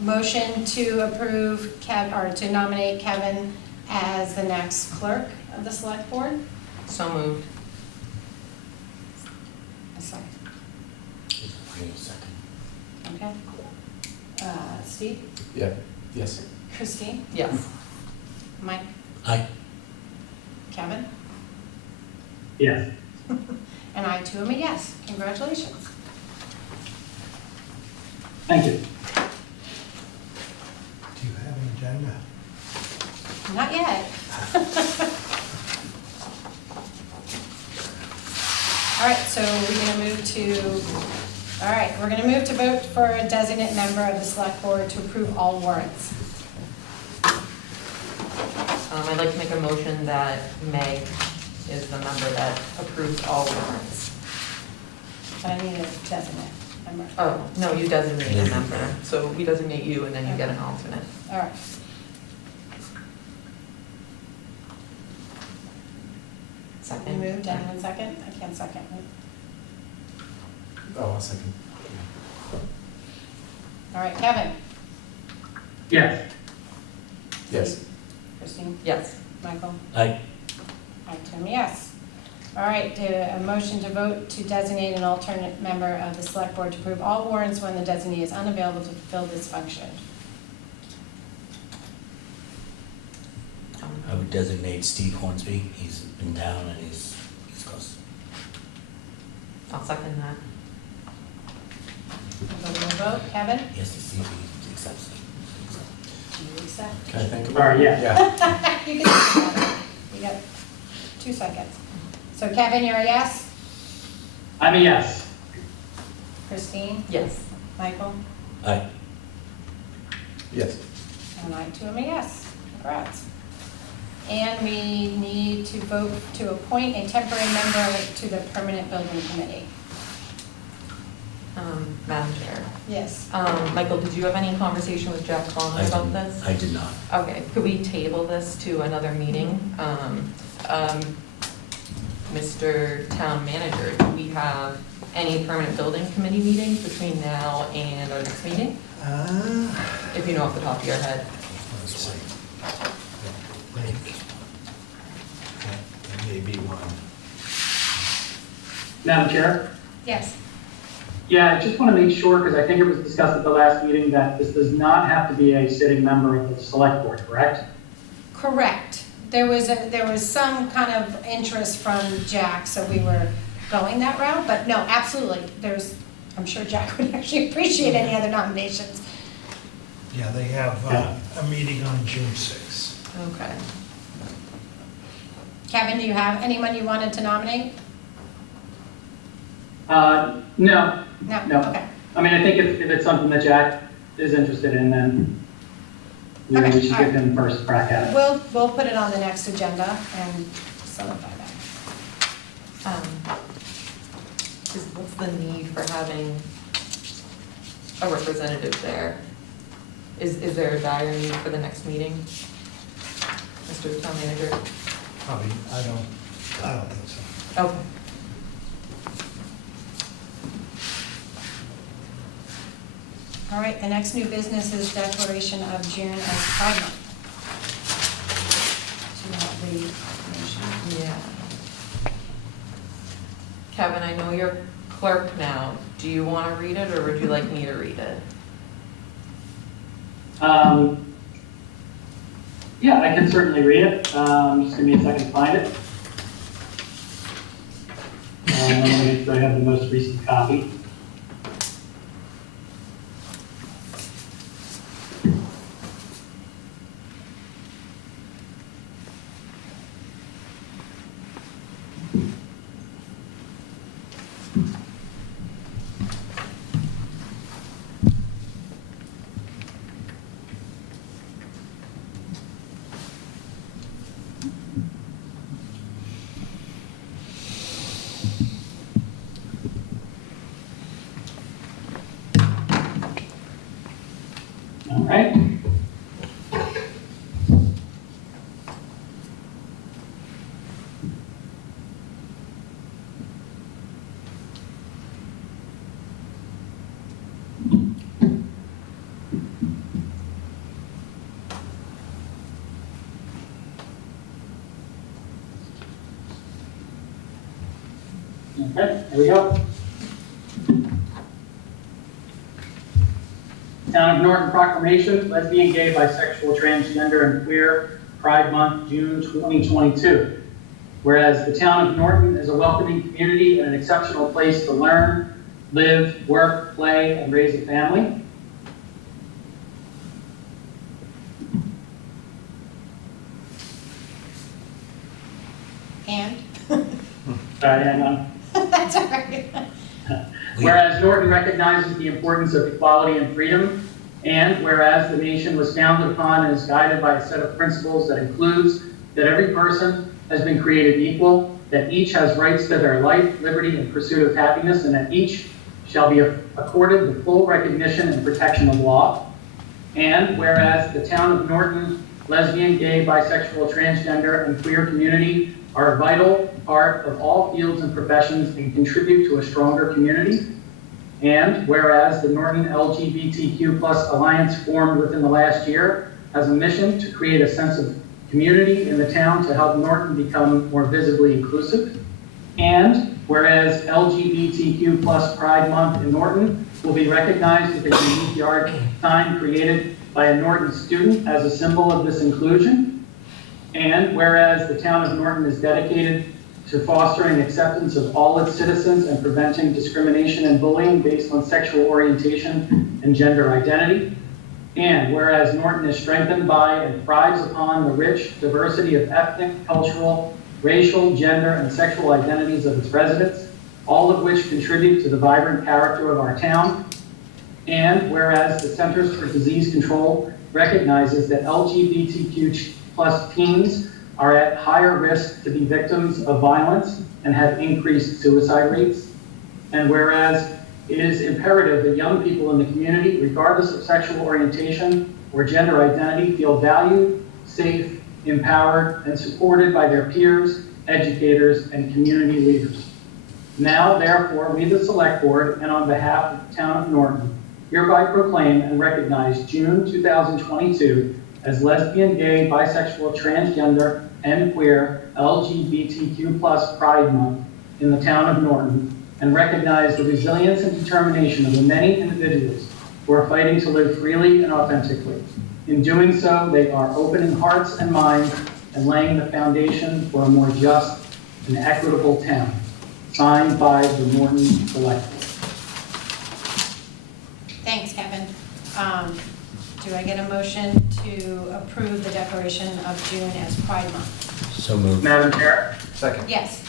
Motion to approve to nominate Kevin as the next clerk of the select board. So moved. A second. Wait a second. Okay. Steve? Yeah, yes. Christine? Yes. Mike? Aye. Kevin? Yes. And I too am a yes. Congratulations. Thank you. Do you have an agenda? Not yet. All right, so we're gonna move to vote for a designate member of the select board to approve all warrants. I'd like to make a motion that Meg is the member that approves all warrants. But I need a designate member. Oh, no, you designate a member, so we designate you and then you get an alternate. All right. Second. Moved, anyone second? I can't second. Oh, I'll second. All right, Kevin? Yes. Yes. Christine? Yes. Michael? Aye. I too am a yes. All right, a motion to vote to designate an alternate member of the select board to approve all warrants when the designee is unavailable to fulfill this function. I would designate Steve Hornsby. He's in town and he's close. I'll second that. We'll go to a vote. Kevin? Yes, to see if he accepts it. Do you accept? Can I think All about right, it? yeah. Yeah. You can think about it. You got 2 seconds. So Kevin, you're a yes? I'm a yes. Christine? Yes. Michael? Aye. Yes. And I too am a yes. Congrats. And we need to vote to appoint a temporary member to the permanent building committee. Madam Chair. Yes. Michael, did you have any conversation with Jeff Conlon about this? I did not. Okay, could we table this to another meeting? Mr. Town Manager, do we have any permanent building committee meetings between now and our next meeting? If you know off the top of your head. Let's see. think there may be one. Madam Chair? Yes. Yeah, I just want to make sure, because I think it was discussed at the last meeting, that this does not have to be a sitting member of the select board, correct? Correct. There was some kind of interest from Jack, so we were going that route, but no, absolutely. I'm sure Jack would actually appreciate any other nominations. Yeah, they have a meeting on June 6th. Okay. Kevin, do you have anyone you wanted to nominate? No. No? Okay. I mean, I think if it's something that Jack is interested in, then maybe Okay, we should all give right. him first crack at it. We'll put it on the next agenda and solidify that. What's the need for having a representative there? Is there a dire need for the next meeting? Mr. Town Manager? Probably, I don't think so. Okay. All right, the next new business is declaration of June as Pride Month. Do you have the information? Yeah. Kevin, I know you're clerk now. Do you want to read it, or would you like me to read it? Yeah, I can certainly read it. Just give me a second to find it. Make sure I have the most recent copy. All right. Okay, here we go. Town of Norton proclamation, lesbian, gay, bisexual, transgender, and queer Pride Month, June 2022. Whereas the town of Norton is a welcoming community and an exceptional place to learn, live, work, play, and raise a family. And? Sorry, hang on. That's all right. Whereas Norton recognizes the importance of equality and freedom, and whereas the nation was founded upon and is guided by a set of principles that includes that every person has been created equal, that each has rights to their life, liberty, and pursuit of happiness, and that each shall be accorded the full recognition and protection of law. And whereas the town of Norton, lesbian, gay, bisexual, transgender, and queer community are a vital part of all fields and professions and contribute to a stronger community. And whereas the Norton LGBTQ+ Alliance formed within the last year has a mission to create a sense of community in the town to help Norton become more visibly inclusive. And whereas LGBTQ+ Pride Month in Norton will be recognized with a unique yard sign created by a Norton student as a symbol of this inclusion. And whereas the town of Norton is dedicated to fostering acceptance of all its citizens and preventing discrimination and bullying based on sexual orientation and gender identity. And whereas Norton is strengthened by and thrives upon the rich diversity of ethnic, cultural, racial, gender, and sexual identities of its residents, all of which contribute to the vibrant character of our town. And whereas the Centers for Disease Control recognizes that LGBTQ+ teens are at higher risk to be victims of violence and have increased suicide rates. And whereas it is imperative that young people in the community, regardless of sexual orientation or gender identity, feel valued, safe, empowered, and supported by their peers, educators, and community leaders. Now, therefore, we, the Select Board, and on behalf of the town of Norton, hereby proclaim and recognize June 2022 as lesbian, gay, bisexual, transgender, and queer LGBTQ+ Pride Month in the town of Norton, and recognize the resilience and determination of the many individuals who are fighting to live freely and authentically. In doing so, they are opening hearts and minds and laying the foundation for a more just and equitable town. Signed by the Norton Select Board. Thanks, Kevin. Do I get a motion to approve the declaration of June as Pride Month? So moved. Madam Chair, Second. Yes.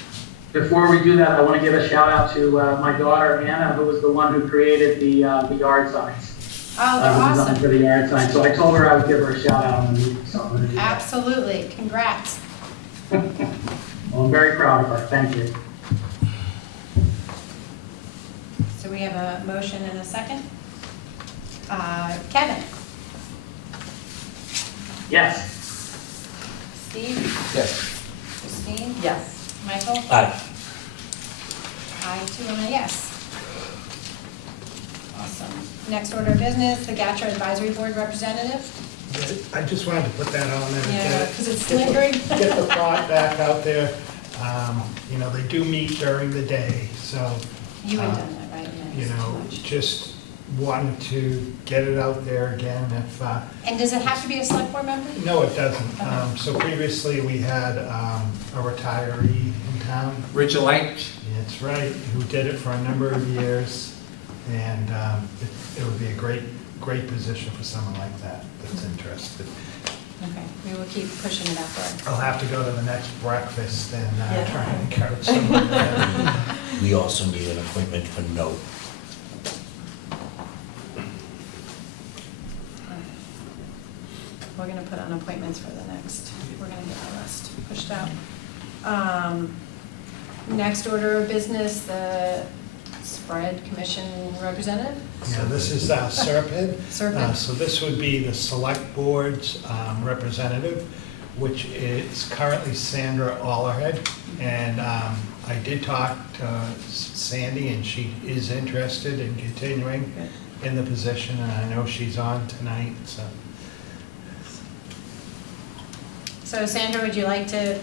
before we do that, I want to give a shout out to my daughter Anna, who was the one who created the yard signs. Oh, they're Designed awesome. for the yard sign. So I told her I would give her a shout out on the meeting. So I'm going to do that. Absolutely. Congrats. Well, I'm very proud of her. Thank you. So we have a motion and a second. Kevin? Yes. Steve? Yes. Christine? Yes. Michael? Aye. I too am a yes. Awesome. Next order of business, the GATRA Advisory Board Representative. I just wanted to put that on there. Yeah, because it's lingering. Get the thought back out there. You know, they do meet during the day, so. You had done that, right? Yeah, You it's know, too much. just wanted to get it out there again if, And does it have to be a select board member? no, it doesn't. Okay. So previously, we had a retiree in town. Richard Light? That's right, who did it for a number of years. And it would be a great position for someone like that that's interested. Okay, we will keep pushing it up there. I'll have to go to the next breakfast and Yeah. try and encourage someone. We also need an appointment for no. We're gonna put on appointments for the next, we're gonna get the rest pushed out. Next order of business, the spread commission representative. Yeah, this is Serpent. Serpent. So this would be the select board's representative, which is currently Sandra Allerhead. And I did talk to Sandy, and she is interested in continuing in the position, and I know she's on tonight, so. So Sandra, would you like to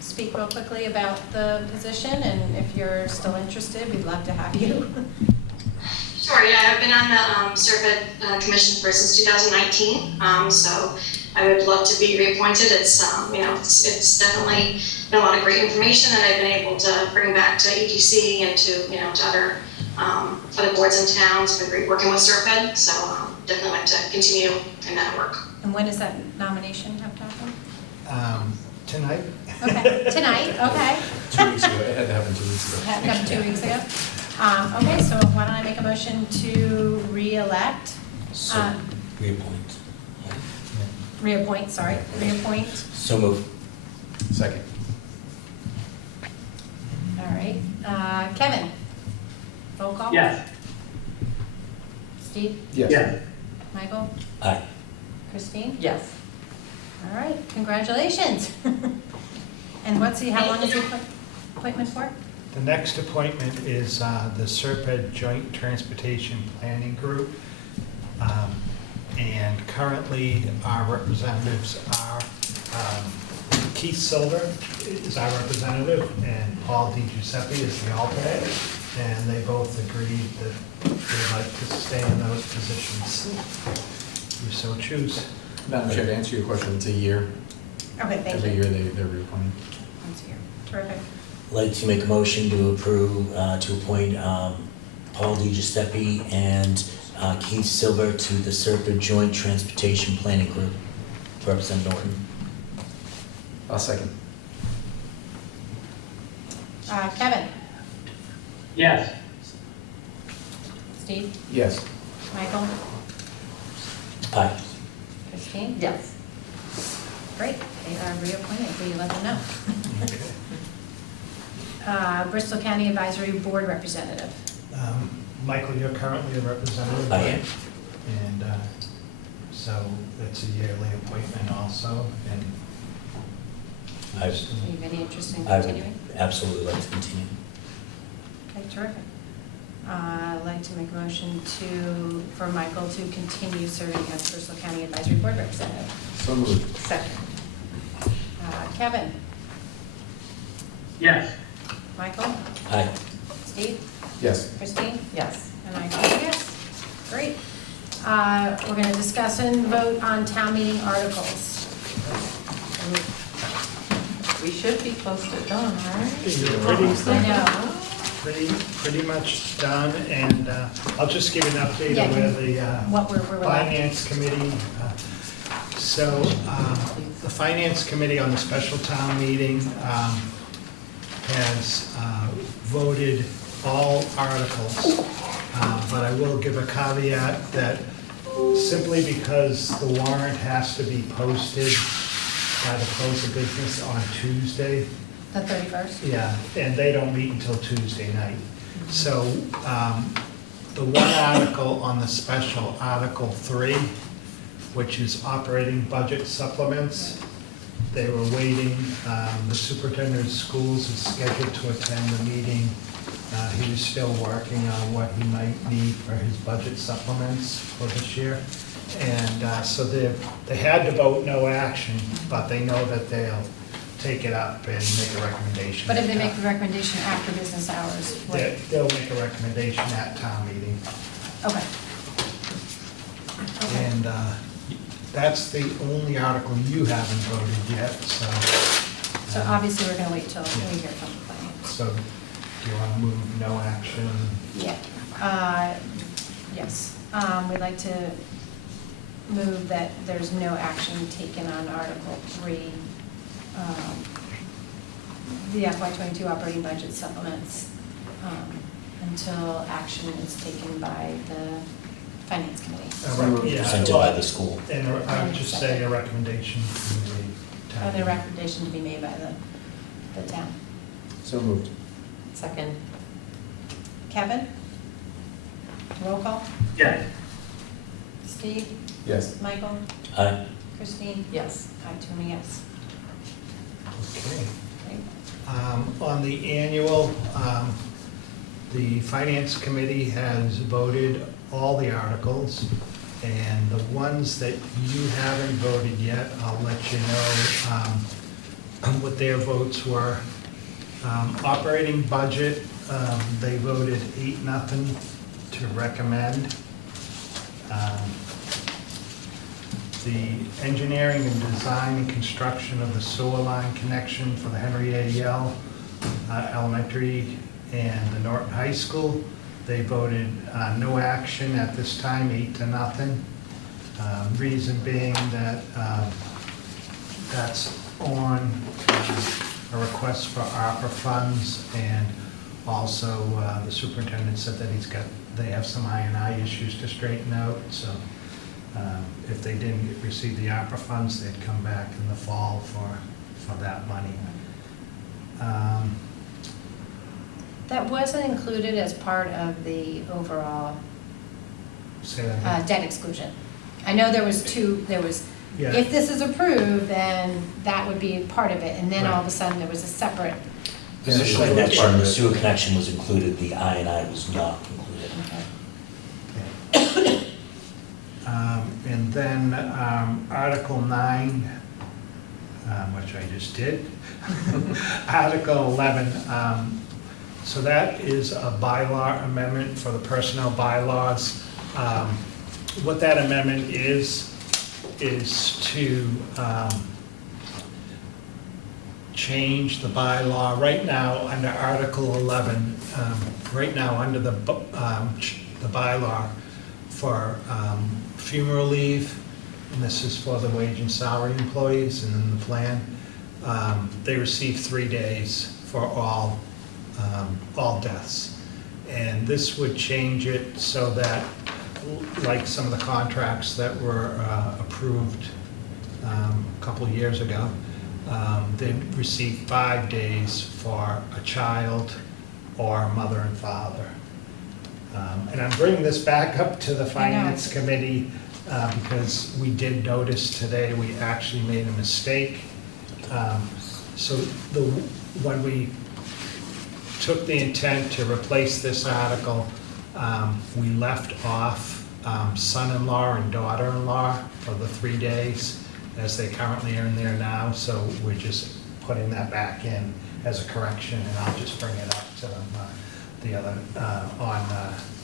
speak real quickly about the position? And if you're still interested, we'd love to have you. Sure, yeah, I've been on the Survey Commission since 2019, so I would love to be reappointed. It's, you know, it's definitely been a lot of great information that I've been able to bring back to EDC and to, you know, to other boards and towns. It's been great working with Survey, so definitely like to continue in that work. And when does that nomination have to happen? Tonight? Okay, tonight, okay. 2 weeks ago, it had to happen 2 weeks ago. That happened 2 weeks ago. Okay, so why don't I make a motion to re-elect, So, reappoint. reappoint. So move. Second. All right, Kevin? Roll call? Yes. Steve? Yes. Michael? Aye. Christine? Yes. All right, congratulations. And how long is the appointment for? The next appointment is the Serpent Joint Transportation Planning Group. And currently, our representatives are Keith Silver is our representative, and Paul DiGiuseppe is the alternate. And they both agreed that they'd like to stay in those positions. If you so choose. Madam Chair, to answer your question, it's a year. Okay, thank Every you. year they're reappointed. Once a year. Terrific. I'd like to make a motion to approve, to appoint Paul DiGiuseppe and Keith Silver to the Serpent Joint Transportation Planning Group to represent Norton. I'll second. Kevin? Yes. Steve? Yes. Michael? Aye. Christine? Yes. Great, they are reappointed, will you let them know? Bristol County Advisory Board Representative. Michael, you're currently a representative. I am. And so it's a yearly appointment also, and Are you any interest in I would continuing? absolutely like to continue. Okay, terrific. I'd like to make a motion for Michael to continue serving as Bristol County Advisory Board Representative. So moved. Second. Kevin? Yes. Michael? Aye. Steve? Yes. Christine? Yes. And I vote yes. Great. We're going to discuss and vote on town meeting articles. We should be close to done, right? I know. Pretty much done, and I'll just give an update Yeah, on where the what we're Finance Committee, so the Finance Committee on the special town meeting has voted all articles, but I will give a caveat that simply because the warrant has to be posted by the close of business on Tuesday. The 31st? Yeah, and they don't meet until Tuesday night. So the one article on the special, Article 3, which is operating budget supplements, they were waiting. The superintendent of schools is scheduled to attend the meeting. He was still working on what he might need for his budget supplements for this year. And so they had to vote no action, but they know that they'll take it up and make a recommendation. But if they make the recommendation after business hours, what? They'll make a recommendation at town meeting. Okay. And that's the only article you haven't voted yet, so. So obviously, we're going to wait till we hear from the finance. So do you want to move no action? Yeah. Yes. We'd like to move that there's no action taken on Article 3, the FY22 operating budget supplements, until action is taken by the Finance Committee. Yeah, Presented by the school. And I would just say a recommendation from the town. The recommendation to be made by the town. So moved. Second. Kevin? Roll call? Yes. Steve? Yes. Michael? Aye. Christine? Yes. I too am a yes. Okay. Great. On the annual, the Finance Committee has voted all the articles, and the ones that you haven't voted yet, I'll let you know what their votes were. Operating budget, they voted 8-0 to recommend. The engineering and design and construction of the sewer line connection for the Henry A. Yell Elementary and the Norton High School, they voted no action at this time, 8-0. Reason being that that's on a request for ARPA funds, and also the superintendent said that they have some I&I issues to straighten out, so if they didn't receive the ARPA funds, they'd come back in the fall for that money. That wasn't included as part of the overall Say that again. debt exclusion. I know there was Yeah. if this is approved, then that would be part of it, and then all of a Right. sudden there was a separate. Initially, that part of the sewer connection was included, the I&I was not included. And then Article 9, which I just did. Article 11, so that is a bylaw amendment for the personnel bylaws. What that amendment is to change the bylaw. Right now, under Article 11, right now, under the bylaw for funeral leave, and this is for the wage and salary employees, and in the plan, they receive 3 days for all deaths. And this would change it so that, like some of the contracts that were approved a couple of years ago, they'd receive 5 days for a child or mother and father. And I'm bringing this back up to the Finance Committee because we did notice today we actually made a mistake. So when we took the intent to replace this article We left off son-in-law and daughter-in-law for the 3 days as they currently are in there now, so we're just putting that back in as a correction, and I'll just bring it up to them on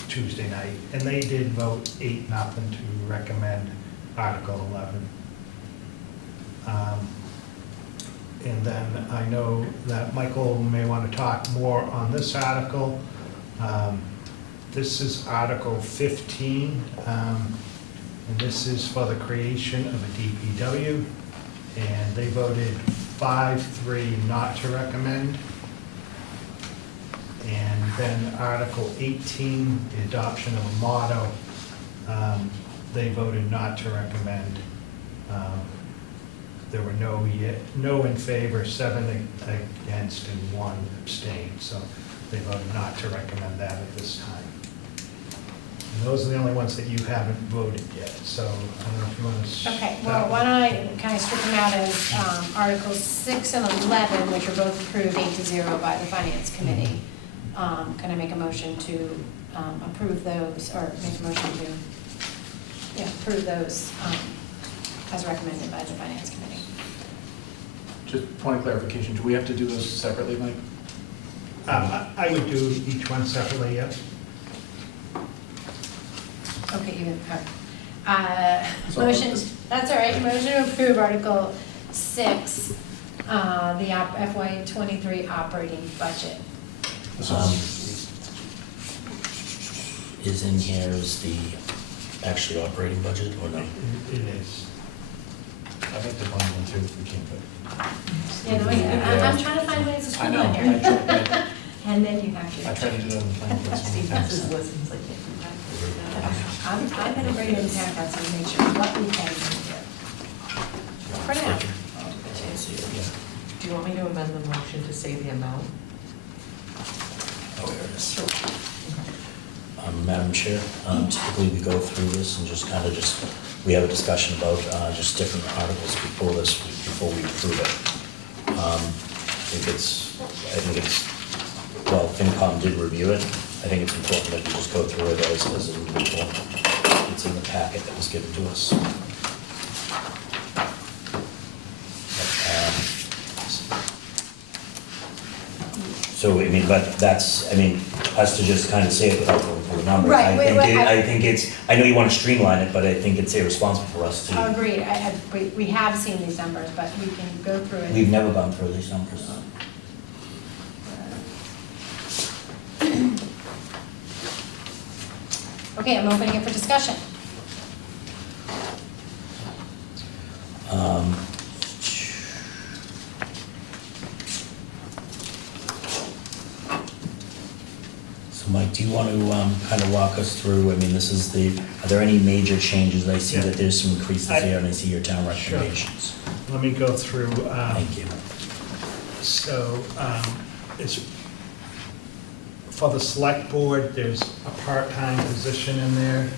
Tuesday night. And they did vote 8-0 to recommend Article 11. And then I know that Michael may want to talk more on this article. This is Article 15, and this is for the creation of a DPW, and they voted 5-3 not to recommend. And then Article 18, the adoption of a motto, they voted not to recommend. There were no in favor, 7 against, and 1 abstained. So they voted not to recommend that at this time. And those are the only ones that you haven't voted yet. So I don't know if you want to. Okay, well, why don't I kind of strip them out as Articles 6 and 11, which are both approved 8-0 by the Finance Committee. Can I make a motion to approve those, or make a motion to approve those as recommended by the Finance Committee? Just point of clarification, do we have to do those separately, Mike? I would do each one separately, yes. Okay, even, motion, that's all right, motion to approve Article 6, the FY '23 operating budget. Is in here is the actually operating budget or no? It is. I'd like to bundle them too if we can, but. Yeah, no, I'm trying to find ways to I streamline know, here. I And then you have to. tried to do that on the plan. I'm gonna bring in town council and make sure what we can do here. For now. Do you want me to amend the motion to say the amount? Oh, here it is. Madam Chair, typically we go through this and just kind of we have a discussion about just different articles before we approve it. I think it's, well, FinCom did review it. I think it's important that we just go through it as an individual. It's in the packet that was given to us. So, I mean, but that's, I mean, us to just kind of say it without going through the numbers. Right, I think it's, I know you want to streamline it, but I think it's irresponsible for us to. Agreed, we have seen these numbers, but we can go through it. We've never gone through these numbers. Okay, I'm opening it for discussion. So Mike, do you want to kind of walk us through, I mean, this is are there any major changes? I see that there's some increases here, and I see your town recommendations. Sure. Let me go through. Thank you. So, it's, for the select board, there's a part-time position in there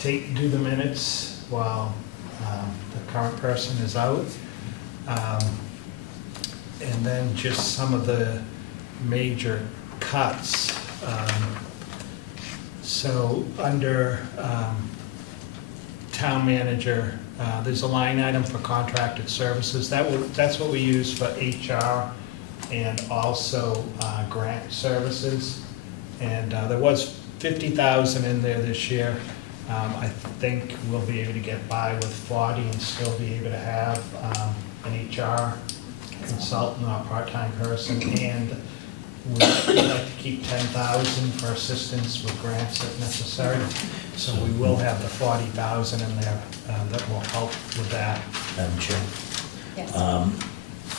to do the minutes while the current person is out. And then just some of the major cuts. So under town manager, there's a line item for contracted services. That's what we use for HR and also grant services. And there was $50,000 in there this year. I think we'll be able to get by with 40 and still be able to have an HR consultant or part-time person. And we'd like to keep $10,000 for assistance with grants if necessary. So we will have the $40,000 in there that will help with that. Madam Chair. Yes.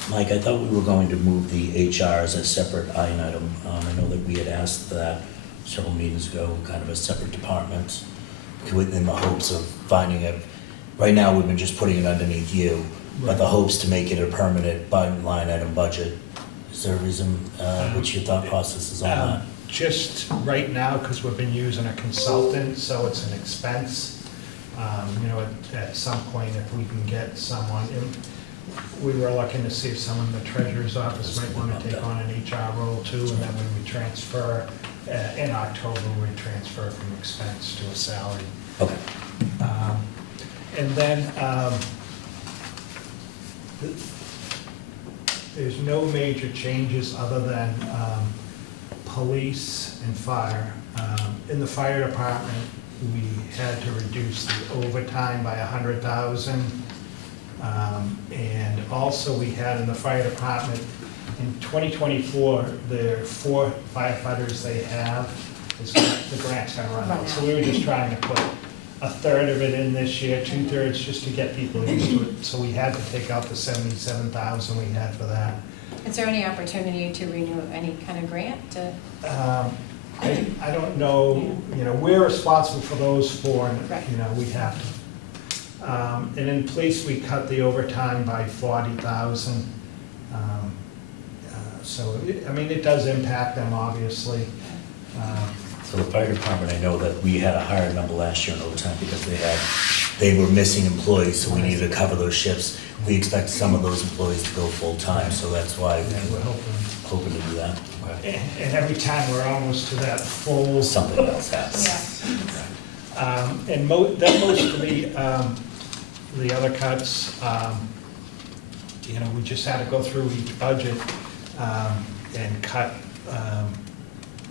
Mike, I thought we were going to move the HR as a separate line item. I know that we had asked that several meetings ago, kind of a separate department, in the hopes of finding it. Right now, we've been just putting it underneath you, but the hopes to make it a permanent line item budget. Is there a reason, what's your thought process is on that? Just right now, because we've been using a consultant, so it's an expense. You know, at some point, if we can get someone, we were looking to see if someone in the treasurer's office might want to take on an HR role too, and then we would transfer, in October, we'd transfer from expense to a salary. Okay. And then, there's no major changes other than police and fire. In the fire department, we had to reduce the overtime by 100,000. And also we had in the fire department, in 2024, the 4 firefighters they have, the grant's gonna run out. So we were just trying to put a third of it in this year, 2/3, just to get people used to it. So we had to take out the 77,000 we had for that. Is there any opportunity to renew any kind of grant to? I don't know, you know, we're responsible for those 4, and, you know, we have to. And in police, we cut the overtime by 40,000. So, I mean, it does impact them, obviously. So the fire department, I know that we had a higher number last year in overtime because they were missing employees, so we needed to cover those shifts. We expect some of those employees to go full-time, so that's why we're hoping to do that. Okay. And every time we're almost to that full. Something else happens. And then most of the other cuts, you know, we just had to go through each budget and cut,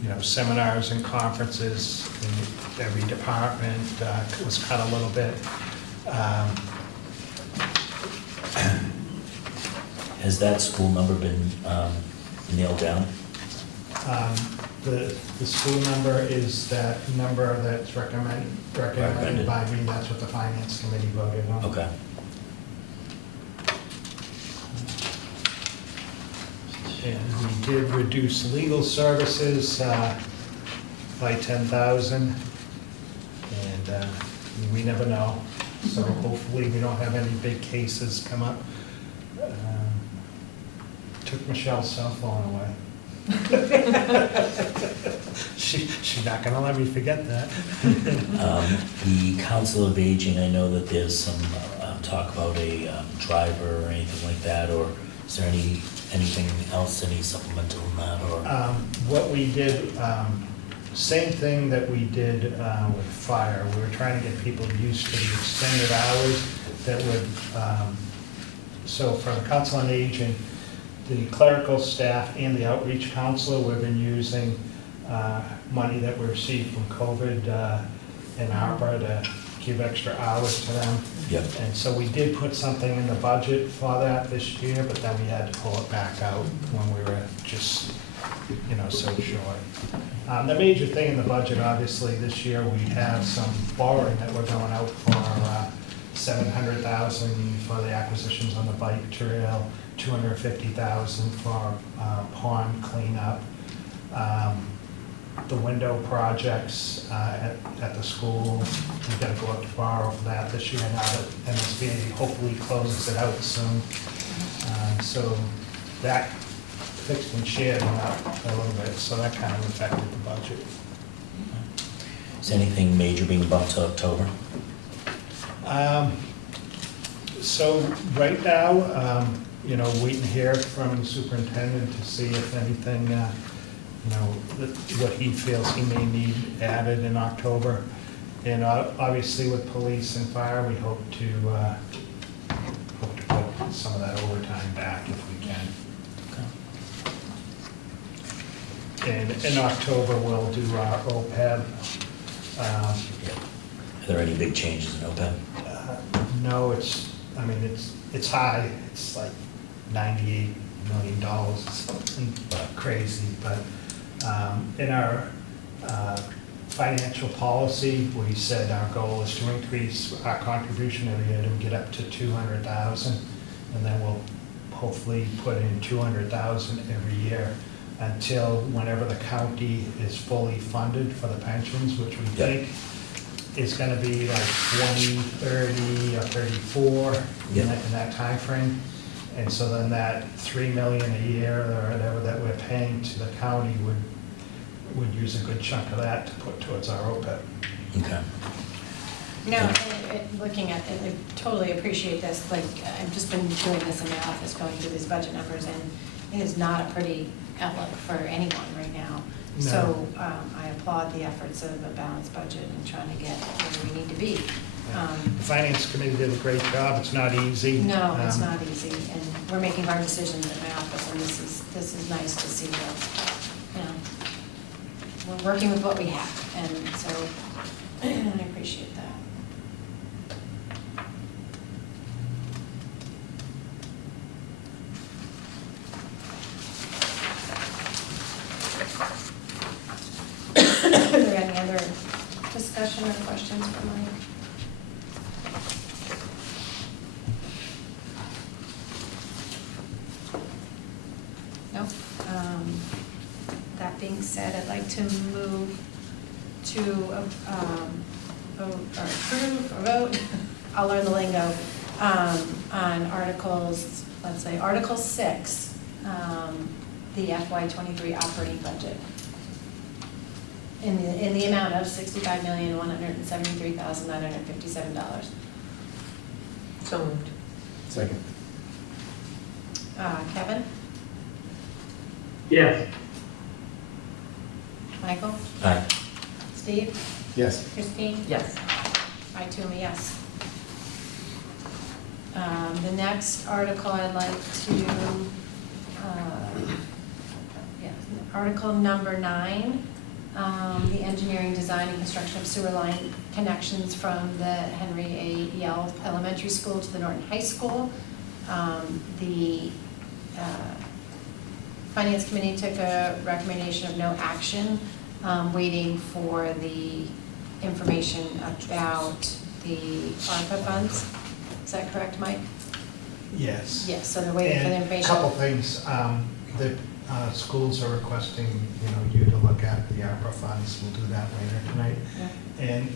you know, seminars and conferences in every department was cut a little bit. Has that school number been nailed down? The school number is that number that's recommended by me. That's what the finance committee voted on. Okay. And we did reduce legal services by 10,000. And we never know. So hopefully we don't have any big cases come up. Took Michelle's cell phone away. She's not gonna let me forget that. The Council of Aging, I know that there's some talk about a driver or anything like that, or is there anything else, any supplemental in that, or? What we did, same thing that we did with fire. We were trying to get people used to the extended hours that would, so for the Council on Aging, the clerical staff and the outreach counselor, we've been using money that we received from COVID and ARPA to give extra hours to them. Yep. And so we did put something in the budget for that this year, but then we had to pull it back out when we were just, you know, so short. The major thing in the budget, obviously, this year, we have some borrowing that we're going out for $700,000 for the acquisitions on the bike trail, $250,000 for pond cleanup. The window projects at the school, we've got to go up to borrow for that this year now that MSBA hopefully closes it out soon. So that fixed and shared went up a little bit, so that kind of affected the budget. Is anything major being bumped to October? So right now, you know, waiting to hear from the superintendent to see if anything, you know, what he feels he may need added in October. And obviously with police and fire, we hope to put some of that overtime back if we can. And in October, we'll do our OPEB. Are there any big changes in OPEB? No, it's high. It's like $98 million. It's crazy, but in our financial policy, we said our goal is to increase our contribution every year to get up to 200,000, and then we'll hopefully put in 200,000 every year until whenever the county is fully funded for the pensions, which we think is going to be like 2030 or 34 in that time frame. And so then that $3 million a year or whatever that we're paying to the county would use a good chunk of that to put towards our OPEB. Okay. No, looking at it, I totally appreciate this, like, I've just been doing this in my office, going through these budget numbers, and it is not a pretty outlook for anyone right now. No. So, I applaud the efforts of a balanced budget and trying to get where we need to be. The Finance Committee did a great job. It's not easy. No, it's not easy, and we're making hard decisions in my office, and this is nice to see that, you know, we're working with what we have, and so I appreciate that. Are there any other discussion or questions for Mike? No. That being said, I'd like to move to approve or vote, I'll learn the lingo, on articles, let's say, Article 6, the FY '23 operating budget, in the amount of $65,173,957. So moved. Second. Kevin? Yes. Michael? Aye. Steve? Yes. Christine? Yes. I too am a yes. The next article I'd like to, Article number 9, the engineering, design, and construction of sewer line connections from the Henry A. Yell Elementary School to the Norton High School. The Finance Committee took a recommendation of no action, waiting for the information about the ARPA funds. Is that correct, Mike? Yes. Yes, so they're waiting for the And information. a couple things, the schools are requesting, you to look at the ARPA funds. We'll do that later tonight. Yeah. And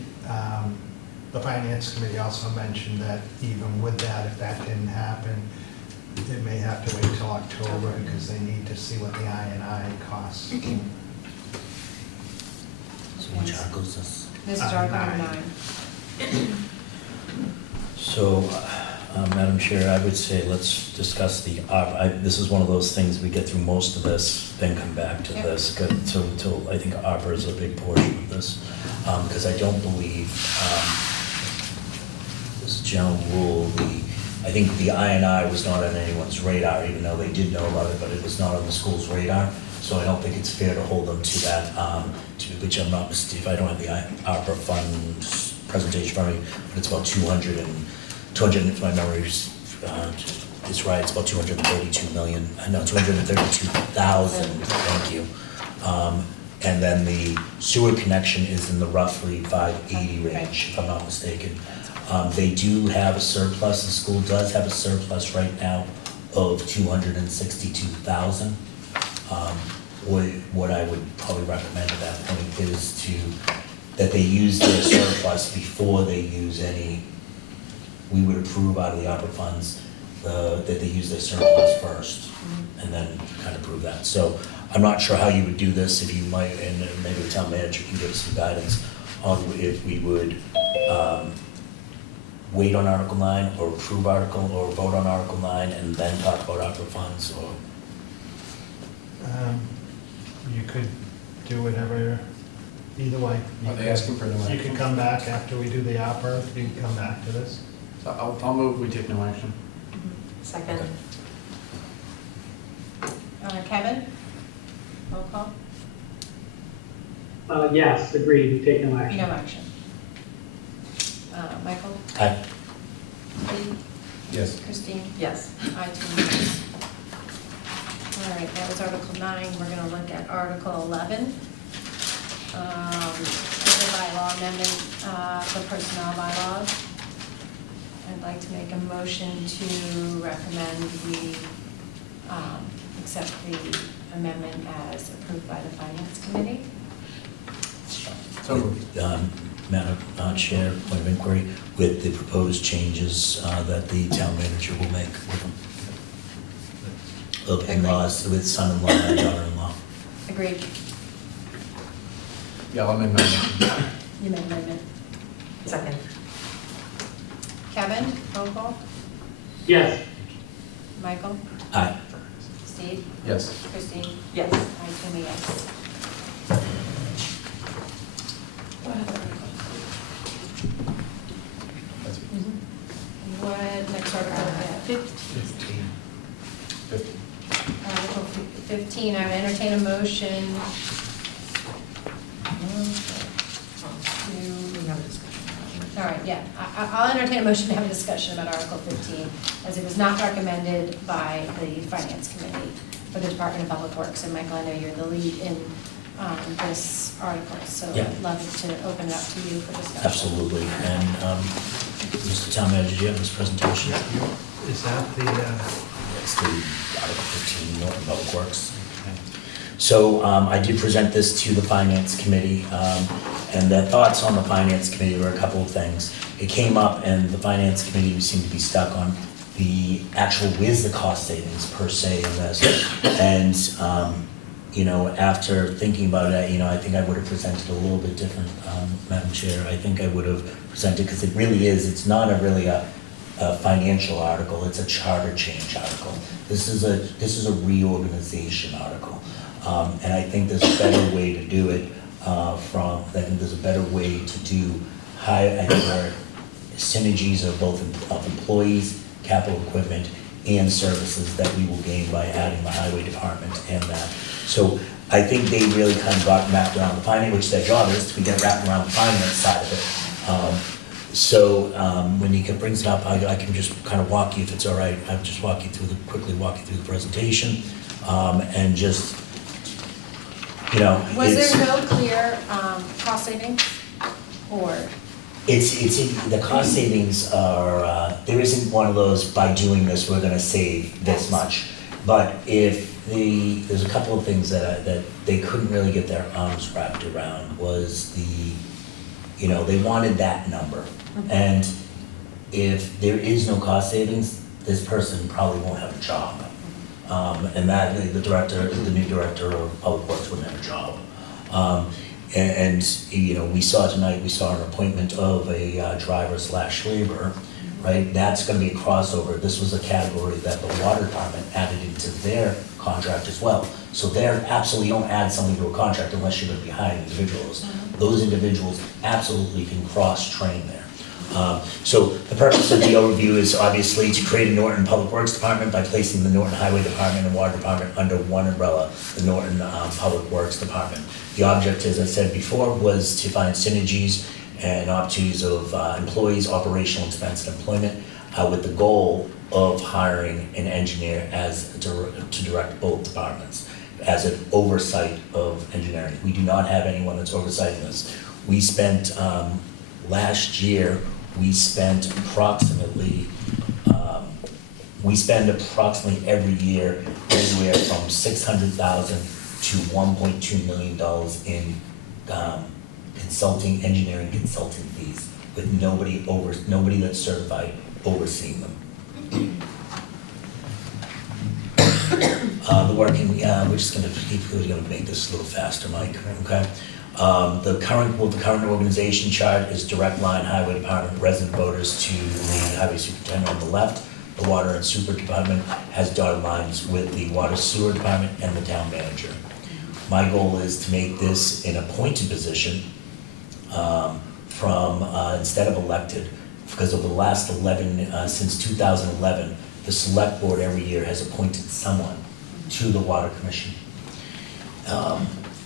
the Finance Committee also mentioned that even with that, if that didn't happen, it may have to wait till October because they need to see what the I&I costs. So which article is this? This is Article number 9. So, Madam Chair, I would say let's discuss the, this is one of those things, we get through most of this, then come back to Yep. this, till I think ARPA is a big portion of this. Because I don't believe, as a general rule, I think the I&I was not on anyone's radar, even though they did know about it, but it was not on the school's radar. So I don't think it's fair to hold them to that, which I'm not, if I don't have the ARPA funds presentation for me, but it's about 200, if my memory is right, it's about 232,000, thank you. And then the sewer connection is in the roughly 580 range, if I'm not mistaken. They do have a surplus, the school does have a surplus right now of 262,000. What I would probably recommend at that point is that they use their surplus before they use any, we would approve out of the ARPA funds, that they use their surplus first, and then kind of prove that. So I'm not sure how you would do this, if you might, and maybe the town manager can give us some guidance on if we would wait on Article 9, or approve Article, or vote on Article 9, and then talk about ARPA funds, or? You could do whatever, either way. Are they asking for no action? You can come back after we do the ARPA, you can come back to this. I'll move, we take no action. Second. Kevin? Roll call? Yes, agreed, take no action. No action. Michael? Aye. Steve? Yes. Christine? Yes. I too am a yes. All right, that was Article 9. We're going to look at Article 11. The bylaw amendment, the personnel bylaws. I'd like to make a motion to recommend we accept the amendment as approved by the Finance Committee. So moved. Madam Chair, point of inquiry, with the proposed changes that the town manager will make with them. Of in-laws, with son-in-law and daughter-in-law. Agreed. Yeah, I'll amend my motion. You made an amendment. Second. Kevin, roll call. Yes. Michael? Aye. Steve? Yes. Christine? Yes. I, Tammy, yes. What, next article, we have? 15. Article 15, I would entertain a motion all right, yeah, I'll entertain a motion to have a discussion about Article 15, as it was not recommended by the Finance Committee for the Department of Public Works. And Michael, I know you're the lead in this article, so Yeah. I'd love to open it up to you for discussion. Absolutely. And Mr. Town Manager, do you have this presentation? Is that the, It's the Article 15, Norton Public Works. So I did present this to the Finance Committee, and the thoughts on the Finance Committee were a couple of things. It came up, and the Finance Committee seemed to be stuck on the actual, where's the cost savings per se in this? And, you know, after thinking about it, I think I would have presented a little bit different, Madam Chair. I think I would have presented, because it really is, it's not really a financial article, it's a charter change article. This is a reorganization article. And I think there's a better way to do it I think there's a better way to do I think there are synergies of both of employees, capital equipment, and services that we will gain by adding the highway department and that. So I think they really kind of got wrapped around the finance, which their job is to get wrapped around the finance side of it. So when he brings it up, I can just kind of walk you, if it's all right, I'll just quickly walk you through the presentation, and just, Was there no clear cost savings, or? The cost savings are, there isn't one of those, by doing this, we're gonna save this much. But there's a couple of things that they couldn't really get their arms wrapped around, was they wanted that number. And if there is no cost savings, this person probably won't have a job. And that, the new director of Public Works wouldn't have a job. We saw tonight, we saw an appointment of a driver/laborer, right? That's gonna be a crossover. This was a category that the water department added into their contract as well. So they're absolutely, don't add something to a contract unless you're gonna be hiring individuals. Those individuals absolutely can cross-train there. So the purpose of the overview is obviously to create a Norton Public Works Department by placing the Norton Highway Department and Water Department under one umbrella, the Norton Public Works Department. The object, as I said before, was to find synergies and opportunities of employees, operational expense, and employment, with the goal of hiring an engineer to direct both departments as an oversight of engineering. We do not have anyone that's oversighting this. We spent, last year, we spend approximately every year anywhere from $600,000 to $1.2 million in engineering consulting fees, with nobody that's certified overseeing them. We're just gonna make this a little faster, Mike, okay? The current organization chart is direct line highway department, resident voters to the highway superintendent on the left. The water and sewer department has dotted lines with the water sewer department and the town manager. My goal is to make this an appointed position instead of elected, because over the last since 2011, the select board every year has appointed someone to the water commission.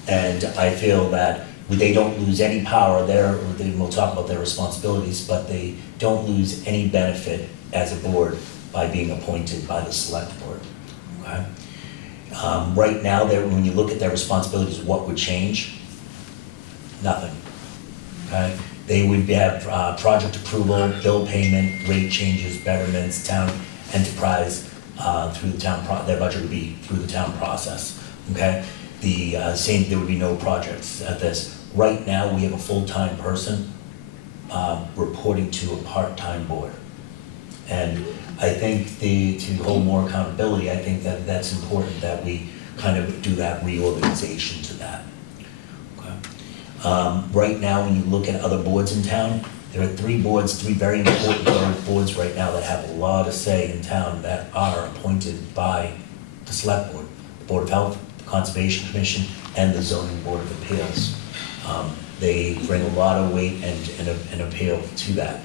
And I feel that they don't lose any power there, we'll talk about their responsibilities, but they don't lose any benefit as a board by being appointed by the select board, okay? Right now, when you look at their responsibilities, what would change? Nothing, okay? They would have project approval, bill payment, rate changes, betterments, town enterprise, through the town, their budget would be through the town process, okay? There would be no projects at this. Right now, we have a full-time person reporting to a part-time board. And I think to hold more accountability, I think that's important that we kind of do that reorganization to that. Okay. Right now, when you look at other boards in town, There are three boards, three very important boards right now that have a lot of say in town that are appointed by the Select Board, the Board of Health, the Conservation Commission, and the Zoning Board of Appeals. They bring a lot of weight and appeal to that.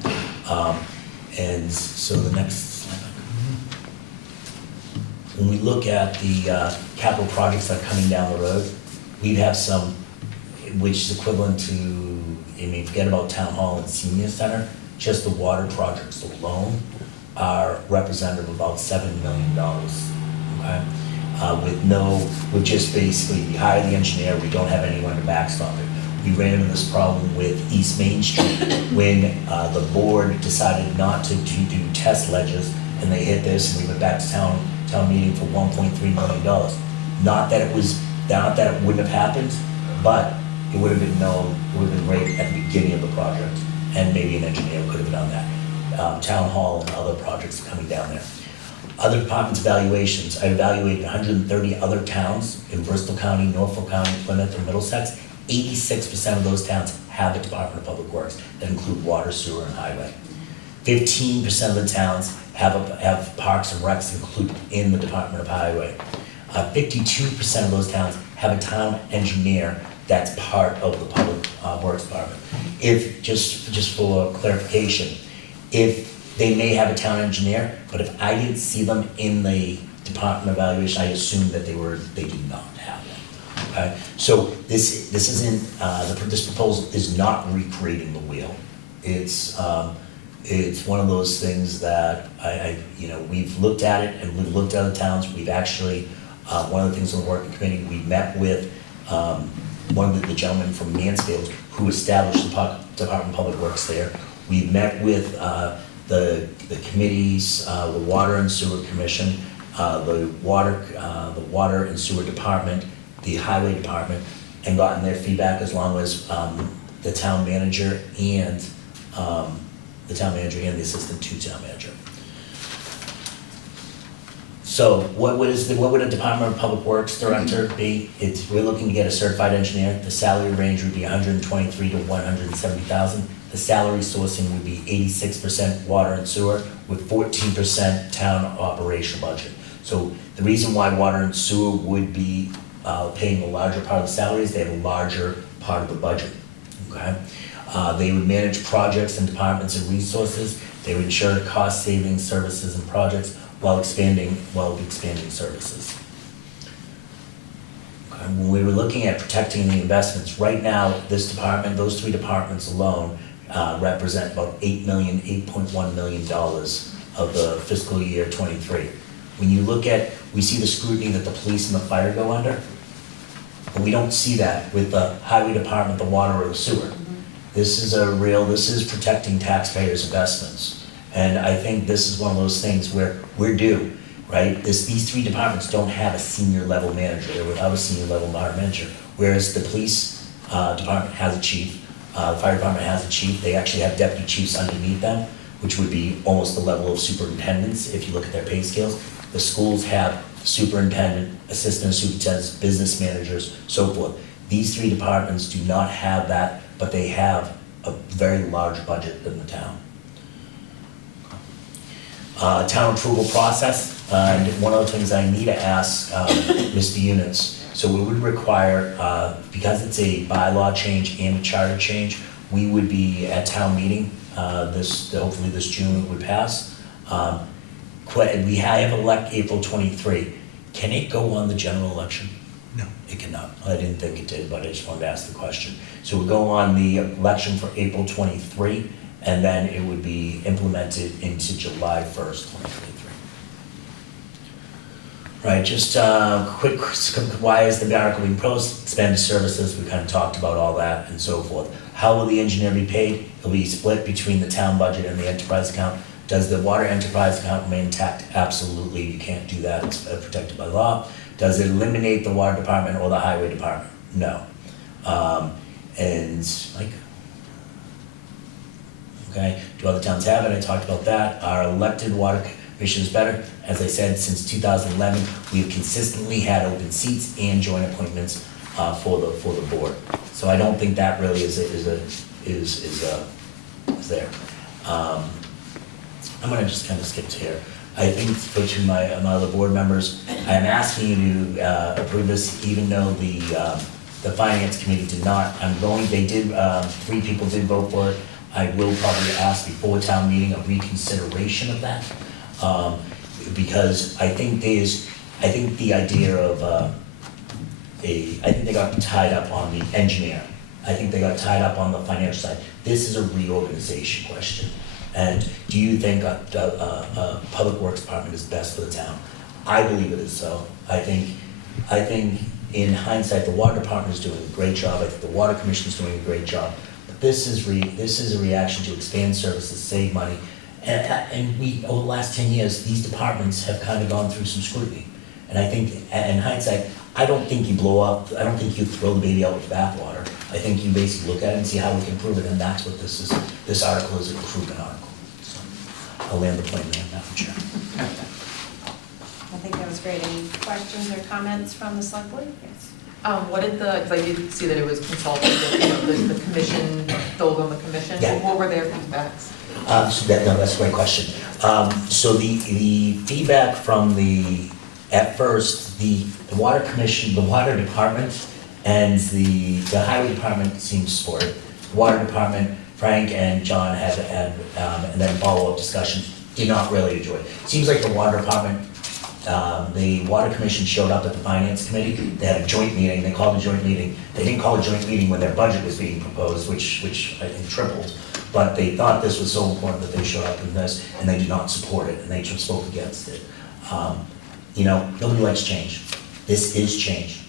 And so the next slide. When we look at the capital projects that are coming down the road, we have some, which is equivalent to, I mean, forget about Town Hall and Senior Center, just the water projects alone are representative of about $7 million, okay? With just basically, we hire the engineer, we don't have anyone to backstop it. We ran into this problem with East Main Street when the board decided not to do test ledges, and they hit this, and we went back to town meeting for $1.3 million. Not that it wouldn't have happened, but it would have been known, it would have been great at the beginning of the project, and maybe an engineer could have done that. Town Hall and other projects are coming down there. Other departments' evaluations, I evaluated 130 other towns in Bristol County, Norfolk County, Plymouth, and Middlesex. 86% of those towns have a Department of Public Works that include water, sewer, and highway. 15% of the towns have parks and recs included in the Department of Highway. 52% of those towns have a town engineer that's part of the Public Works Department. If, just for clarification, if they may have a town engineer, but if I didn't see them in the department evaluation, I assumed that they did not have one. Okay, so this isn't this proposal is not recreating the wheel. It's one of those things that we've looked at it and we've looked at other towns. We've actually one of the things on the working committee, we met with one of the gentlemen from Mansfield who established the Department of Public Works there. We met with the committees, the Water and Sewer Commission, the Water and Sewer Department, the Highway Department, and gotten their feedback, as long as the town manager and the assistant to town manager. So what would a Department of Public Works director be? We're looking to get a certified engineer. The salary range would be $123,000 to $170,000. The salary sourcing would be 86% water and sewer with 14% town operational budget. So the reason why water and sewer would be paying a larger part of the salaries, they have a larger part of the budget, okay? They would manage projects and departments and resources. They would ensure cost saving services and projects while expanding services. Okay. When we were looking at protecting the investments, right now, this department, those three departments alone, represent about $8.1 million of the fiscal year 23. When you look at, we see the scrutiny that the police and the fire go under, but we don't see that with the highway department, the water, or the sewer. This is protecting taxpayers' investments. And I think this is one of those things where we're due, right? These three departments don't have a senior level manager. They're without a senior level manager. Whereas the police department has a chief, the fire department has a chief. They actually have deputy chiefs underneath them, which would be almost the level of superintendents if you look at their pay scales. The schools have superintendent, assistant superintendents, business managers, so forth. These three departments do not have that, but they have a very large budget in the town. Town approval process, and one of the things I need to ask Mr. Units, so we would require, because it's a bylaw change and a charter change, we would be at town meeting, hopefully this June would pass. We have April 23. Can it go on the general election? No. It cannot. I didn't think it did, but I just wanted to ask the question. So we go on the election for April 23, and then it would be implemented into July 1st, 2023. Right, just quick, why is the article being proposed? Expanded services, we kind of talked about all that and so forth. How will the engineer be paid? It'll be split between the town budget and the enterprise account. Does the water enterprise account remain intact? Absolutely, you can't do that, it's protected by law. Does it eliminate the water department or the highway department? No. And Mike? Okay, do other towns have it? I talked about that. Our elected water commission is better. As I said, since 2011, we've consistently had open seats and joint appointments for the board. So I don't think that really is was there. I'm gonna just kind of skip to here. I think to my other board members, I'm asking you to approve this, even though the finance committee did not. They did, 3 people did vote for it. I will probably ask before town meeting a reconsideration of that. Because I think the idea of I think they got tied up on the engineer. I think they got tied up on the financial side. This is a reorganization question. And do you think a public works department is best for the town? I believe it is so. I think in hindsight, the water department is doing a great job. I think the water commission is doing a great job. But this is a reaction to expand services, save money. And we, over the last 10 years, these departments have kind of gone through some scrutiny. And I think, in hindsight, I don't think you blow up, I don't think you throw the baby out with the bathwater. I think you basically look at it and see how we can improve it, and that's what this is. This article is an improvement article. So I'll land the plane there, Madam Chair. I think that was great. Any questions or comments from the select board? Yes. What did because I did see that it was consulted with, the commission, the Oklahoma Commission. Yeah. What were their feedbacks? That's a great question. So the feedback from at first, the water commission, the water department, and the highway department seemed supportive. The water department, Frank and John had and then follow-up discussions, did not really enjoy it. Seems like the water department, the water commission showed up at the finance committee. They had a joint meeting. They called a joint meeting. They didn't call a joint meeting when their budget was being proposed, which I think tripled. But they thought this was so important that they showed up in this, and they did not support it, and they just spoke against it. Nobody likes change. This is change.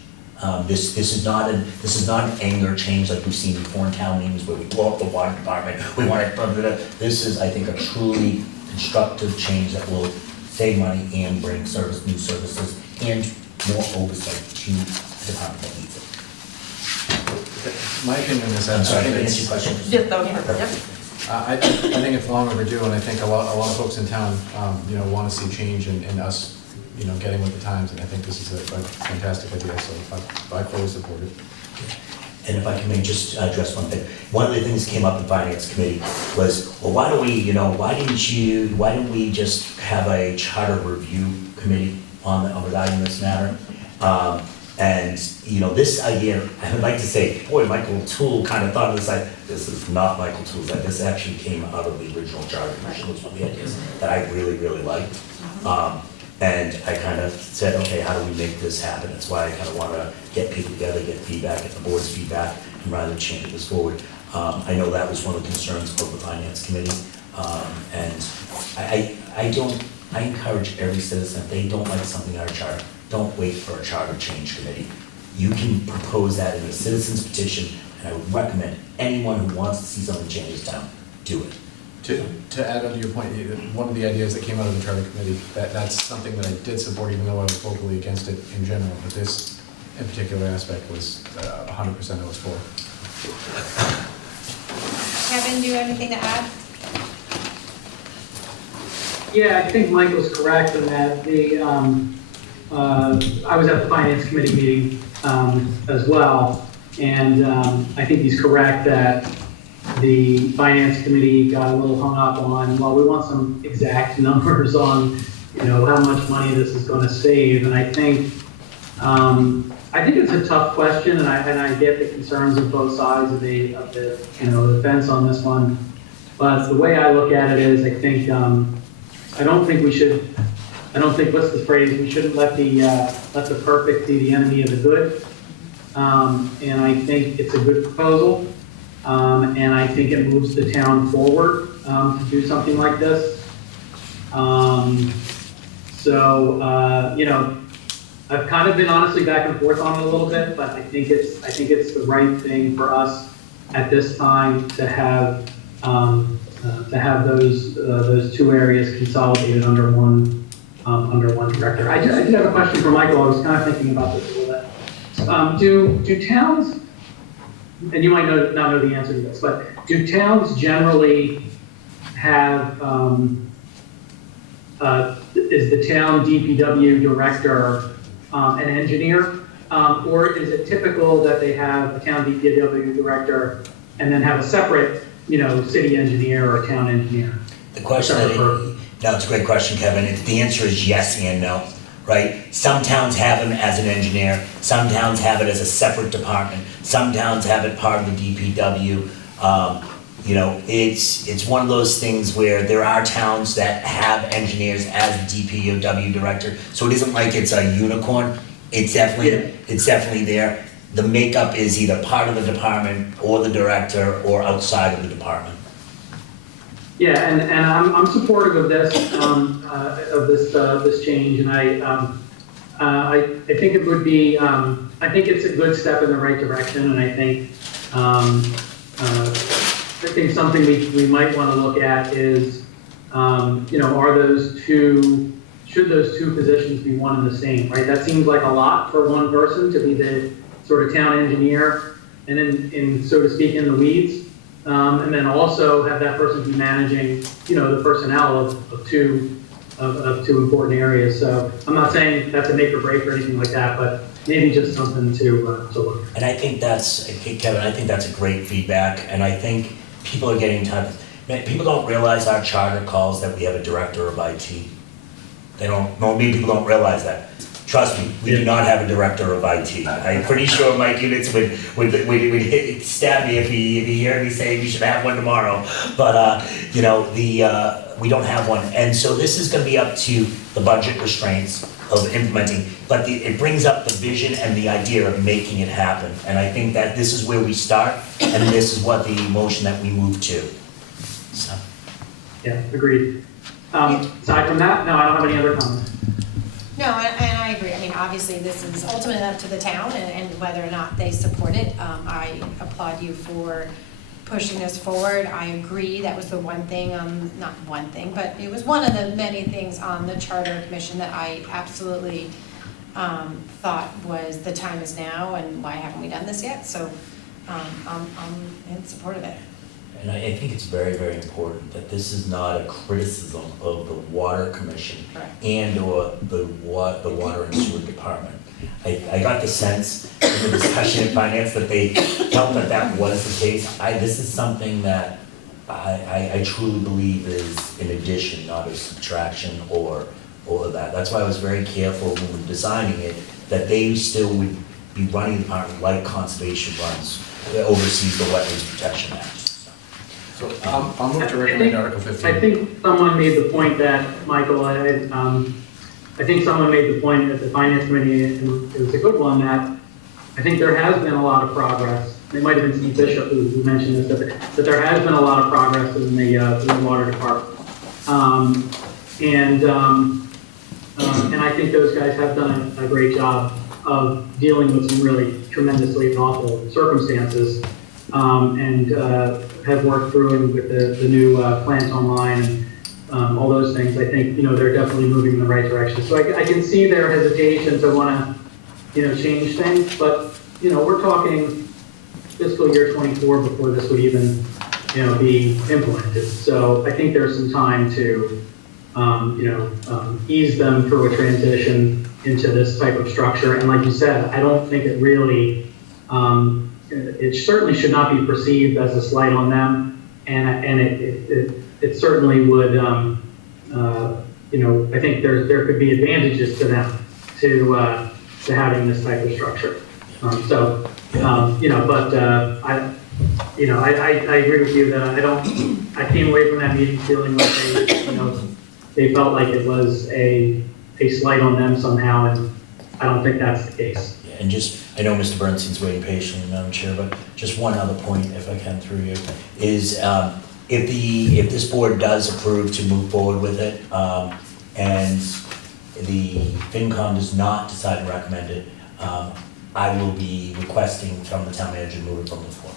This is not an anger change like we've seen before in town meetings where we blow up the water department. We want to. This is, I think, a truly constructive change that will save money and bring new services and more oversight to the department that needs it. My opinion is that I'm sorry, I think did I it's, answer your question? Yes, that was perfect. Yep. I think it's long overdue, and I think a lot of folks in town, want to see change in us, getting with the times, and I think this is a fantastic idea, so I fully support it. And if I can maybe just address one thing. One of the things that came up in finance committee was, well, why didn't we just have a charter review committee regarding this matter? This idea, I would like to say, boy, Michael Toole kind of thought of this. This is not Michael Toole's idea. This actually came out of the original charter commission. It was one of the ideas that I really, really liked. And I kind of said, okay, how do we make this happen? That's why I kind of want to get people together, get feedback, get the board's feedback, and rather than change this forward. I know that was one of the concerns of the finance committee. And I encourage every citizen, if they don't like something in our charter, don't wait for a charter change committee. You can propose that in a citizen's petition, and I would recommend anyone who wants to see something change in this town, do it. To add on to your point, one of the ideas that came out of the charter committee, that's something that I did support, even though I was vocally against it in general, but this in particular aspect was 100% I was for. Kevin, do you have anything to add? Yeah, I think Michael's correct in that I was at the finance committee meeting as well, and I think he's correct that the finance committee got a little hung up on, well, we want some exact numbers on, how much money this is going to save, and I think it's a tough question, and I get the concerns of both sides of the fence on this one, but the way I look at it is, I don't think what's the phrase, we shouldn't let the perfect be the enemy of the good, and I think it's a good proposal. And I think it moves the town forward to do something like this. I've kind of been honestly back and forth on it a little bit, but I think it's the right thing for us at this time to have those two areas consolidated under one director. I did have a question for Michael. I was kind of thinking about this a little bit. Do towns, and you might not know the answer to this, but do towns generally have, is the town DPW director an engineer? Or is it typical that they have a town DPW director and then have a separate city engineer or town engineer. The question, no, it's a great question, Kevin. The answer is yes and no, right? Some towns have him as an engineer, some towns have it as a separate department, some towns have it part of the DPW. It's one of those things where there are towns that have engineers as the DPW director, so it isn't like it's a unicorn. It's definitely there. The makeup is either part of the department or the director or outside of the department. Yeah, and I'm supportive of this, this change, and I think it would be, I think it's a good step in the right direction, and I think something we might want to look at is, should those two positions be one and the same, right? That seems like a lot for one person to be the sort of town engineer and in so to speak, in the weeds. And then also have that person be managing, the personnel of two important areas. So I'm not saying that's a make or break or anything like that, but maybe just something to look at. And I think Kevin, I think that's a great feedback, and I think people are getting tired. People don't realize our charter calls that we have a director of IT. Many people don't realize that. Trust me, we do not have a director of IT. I'm pretty sure Mike Units would stab me if he heard me say we should have one tomorrow. But we don't have one, and so this is going to be up to the budget restraints of implementing. But it brings up the vision and the idea of making it happen. And I think that this is where we start, and this is what the motion that we move to. So. Yeah, agreed. Aside from that, no, I don't have any other comments. No, and I agree. I mean, obviously, this is ultimately up to the town and whether or not they support it. I applaud you for pushing this forward. I agree, that was the one thing, not one thing, but it was one of the many things on the Charter Commission that I absolutely thought was the time is now and why haven't we done this yet? So I'm in support of it. And I think it's very, very important that this is not a criticism of the Water Commission and or the Water and Sewer Department. I got the sense in the discussion in finance that they felt that was the case. This is something that I truly believe is an addition, not a subtraction or that. That's why I was very careful when we were designing it, that they still would be running the department like conservation runs, oversees the Wetlands Protection Act. So I'll move to recommend Article 15. I think someone made the point that, Michael, I think someone made the point at the Finance Committee, and it was a good one, that I think there has been a lot of progress. It might have been Steve Bishop who mentioned this, that there has been a lot of progress in the Water Department. And I think those guys have done a great job of dealing with some really tremendously awful circumstances, and have worked through and with the new plants online and all those things. I think they're definitely moving in the right direction. So I can see their hesitation to want to change things, but we're talking fiscal year 24 before this would even be implemented. So I think there's some time to ease them through a transition into this type of structure. And like you said, I don't think it really it certainly should not be perceived as a slight on them, and it certainly would. I think there could be advantages to them to having this type of structure. I agree with you that I came away from that meeting feeling like they felt like it was a slight on them somehow, and I don't think that's the case. And I know Mr. Bernstein's waiting patiently, Madam Chair, but just one other point, if I can, through you, is if this board does approve to move forward with it, and the FinCom does not decide to recommend it, I will be requesting from the town manager to move it from the floor,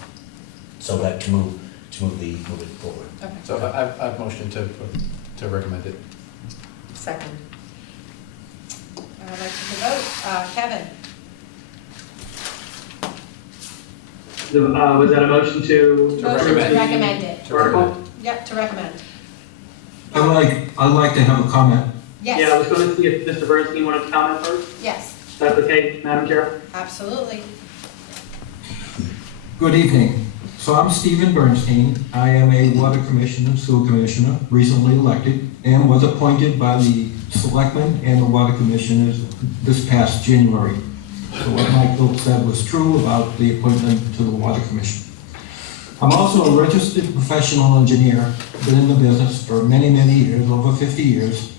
so that to move it forward. Okay. So I've motioned to recommend it. Second. I would like to vote. Kevin? Was that a motion to recommend it? To article? Yep, to recommend. I'd like to have a comment. Yes. Yeah, I was going to see if Mr. Bernstein wanted to comment first. Yes. Is that okay, Madam Chair? Absolutely. Good evening. So I'm Stephen Bernstein. I am a water commissioner, sewer commissioner, recently elected, and was appointed by the selectmen and the water commissioners this past January. So what Michael said was true about the appointment to the water commission. I'm also a registered professional engineer, been in the business for many, many years, over 50 years.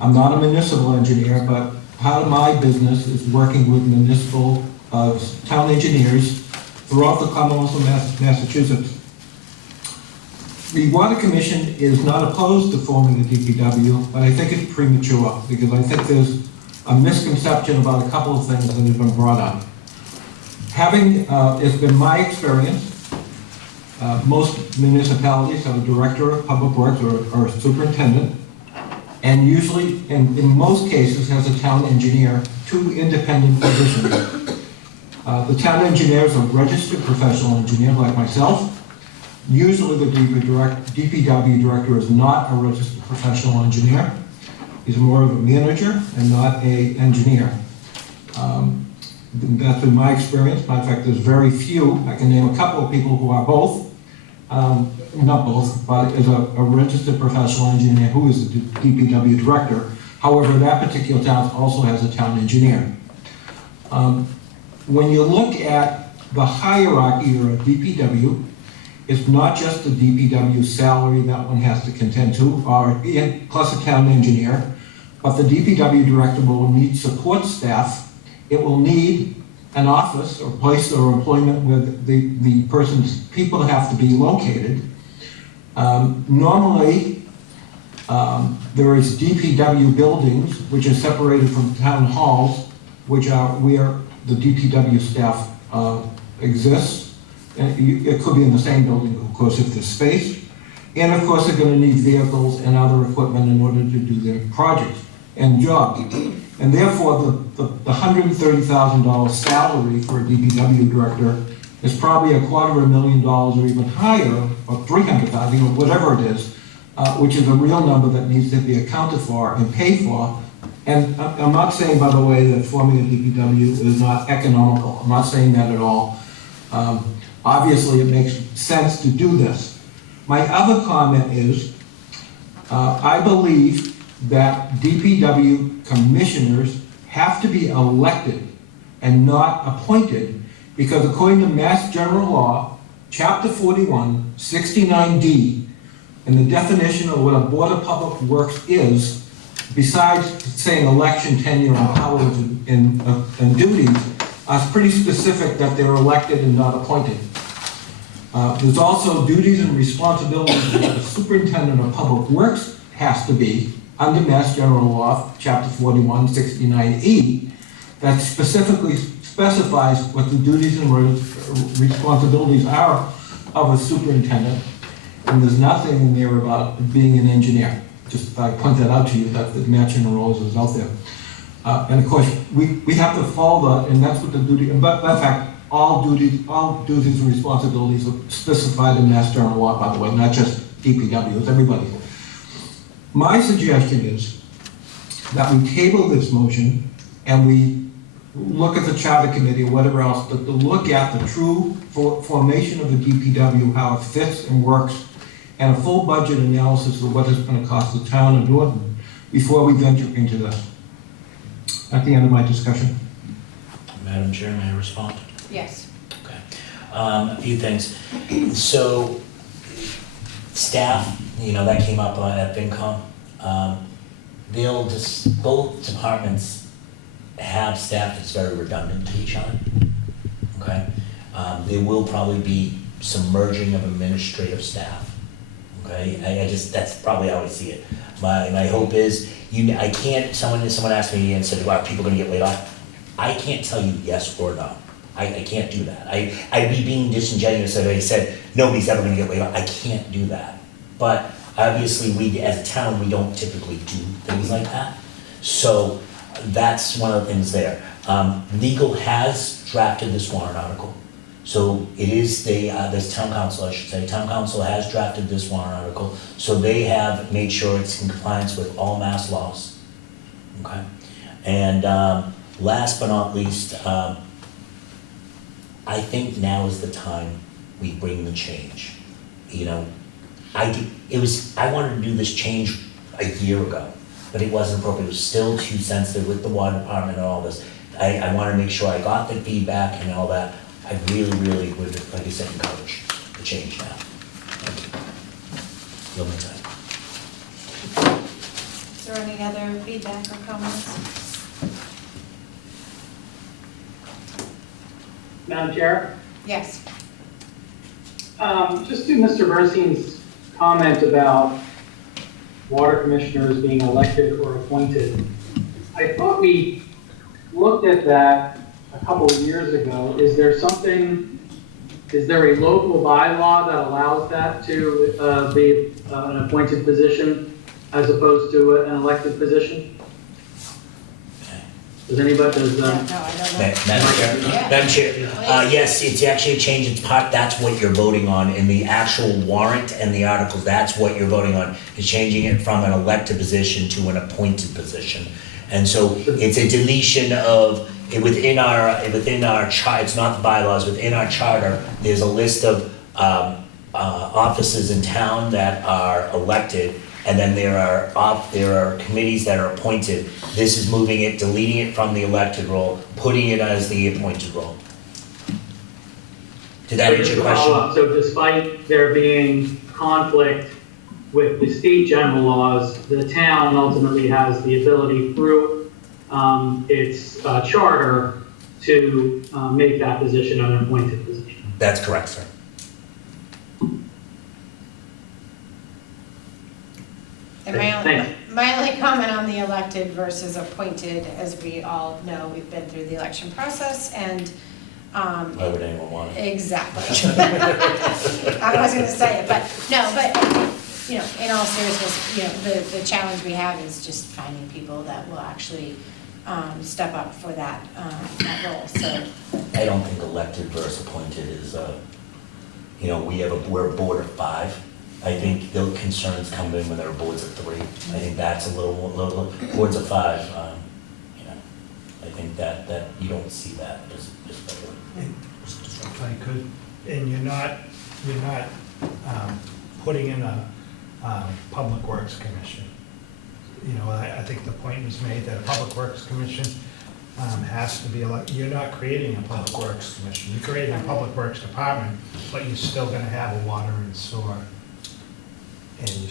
I'm not a municipal engineer, but part of my business is working with municipal town engineers throughout the Commonwealth of Massachusetts. The Water Commission is not opposed to forming the DPW, but I think it's premature because I think there's a misconception about a couple of things that have been brought up. It's been my experience, most municipalities have a director of public works or a superintendent, and usually, in most cases, has a town engineer, 2 independent positions. The town engineer is a registered professional engineer like myself. Usually the DPW director is not a registered professional engineer. He's more of a manager and not an engineer. That's been my experience. Matter of fact, there's very few. I can name a couple of people who are both. Not both, but is a registered professional engineer who is the DPW director. However, that particular town also has a town engineer. When you look at the hierarchy or a DPW, it's not just the DPW salary that one has to contend to, plus a town engineer, but the DPW director will need support staff. It will need an office or place or employment where the person's people have to be located. Normally, there is DPW buildings which are separated from town halls, which are where the DPW staff exists. And it could be in the same building, of course, if there's space. And of course, they're going to need vehicles and other equipment in order to do their projects and jobs. And therefore, the $130,000 salary for a DPW director is probably $250,000 or even higher, or $300,000, or whatever it is, which is a real number that needs to be accounted for and paid for. And I'm not saying, by the way, that forming a DPW is not economical. I'm not saying that at all. Obviously, it makes sense to do this. My other comment is, I believe that DPW commissioners have to be elected and not appointed because according to Mass General Law, Chapter 41, 69D, and the definition of what a Board of Public Works is, besides saying election, tenure, and powers and duties, is pretty specific that they're elected and not appointed. There's also duties and responsibilities that the superintendent of public works has to be under Mass General Law, Chapter 41, 69E, that specifically specifies what the duties and responsibilities are of a superintendent. And there's nothing in there about being an engineer. Just I point that out to you, that the Mass General Law is out there. And of course, we have to follow that, and that's what the duty, but in fact, all duties and responsibilities are specified in Mass General Law, by the way, not just DPW, it's everybody. My suggestion is that we table this motion and we look at the charter committee or whatever else, to look at the true formation of the DPW, how it fits and works, and a full budget analysis of what it's going to cost the town of Norton before we venture into this. At the end of my discussion. Madam Chair, may I respond? Yes. Okay. A few things. So, staff, that came up at FinCom. Both departments have staff that's very redundant to each other. Okay. There will probably be some merging of administrative staff. Okay. That's probably how I see it. My hope is, I can't, someone asked me and said, are people gonna get laid off? I can't tell you yes or no. I can't do that. I'd be being disingenuous if I said, nobody's ever gonna get laid off. I can't do that. But obviously, we, as a town, we don't typically do things like that. So that's one of the things there. Legal has drafted this warrant article. So it is, this town council, I should say, town council has drafted this warrant article. So they have made sure it's in compliance with all mass laws. Okay? And last but not least, I think now is the time we bring the change. You know, I wanted to do this change a year ago, but it wasn't appropriate. It was still too sensitive with the water department and all this. I want to make sure I got the feedback and all that. I really, really would, like I said, encourage the change now. Thank you. Yield my time. Is there any other feedback or comments? Madam Chair? Yes. Just to Mr. Bernstein's comment about water commissioners being elected or appointed, I thought we looked at that a couple of years ago. Is there a local bylaw that allows that to be an appointed position as opposed to an elected position? Does anybody, No, I don't know. Madam Chair, yes, it's actually a change, it's part, that's what you're voting on in the actual warrant and the articles, that's what you're voting on, is changing it from an elected position to an appointed position. And so it's a deletion of, within our chart, it's not the bylaws, within our charter, there's a list of offices in town that are elected, and then there are committees that are appointed. This is moving it, deleting it from the elected role, putting it as the appointed role. Did that answer your question? So despite there being conflict with the state general laws, the town ultimately has the ability through its charter to make that position an appointed position. That's correct, sir. And my only comment on the elected versus appointed, as we all know, we've been through the election process, and why would anyone want it? Exactly. I was gonna say it, but you know, in all seriousness, you know, the challenge we have is just finding people that will actually step up for that role, so. I don't think elected versus appointed is, you know, we're a board of 5. I think the concerns come in when there are boards of 3. I think that's a little boards of 5, you know, I think that you don't see that as If I could, and you're not putting in a Public Works Commission. You know, I think the point was made that a Public Works Commission has to be elected. You're not creating a Public Works Commission. You're creating a Public Works Department, but you're still gonna have a water and sewer. And your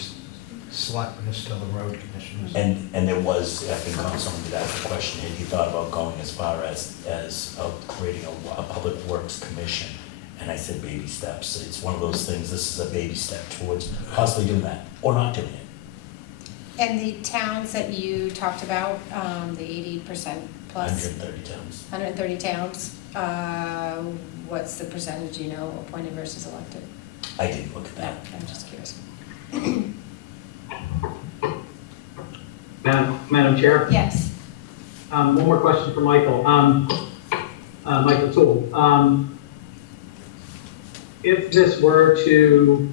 selectmen are still the road commissioners. And there was, I think someone did ask the question, have you thought about going as far as creating a Public Works Commission? And I said baby steps. It's one of those things, this is a baby step towards possibly doing that, or not doing it. And the towns that you talked about, the 80% plus? 130 towns. 130 towns, what's the percentage, you know, appointed versus elected? I didn't look at that. I'm just curious. Madam Chair? Yes. One more question for Michael. Michael Toole. If this were to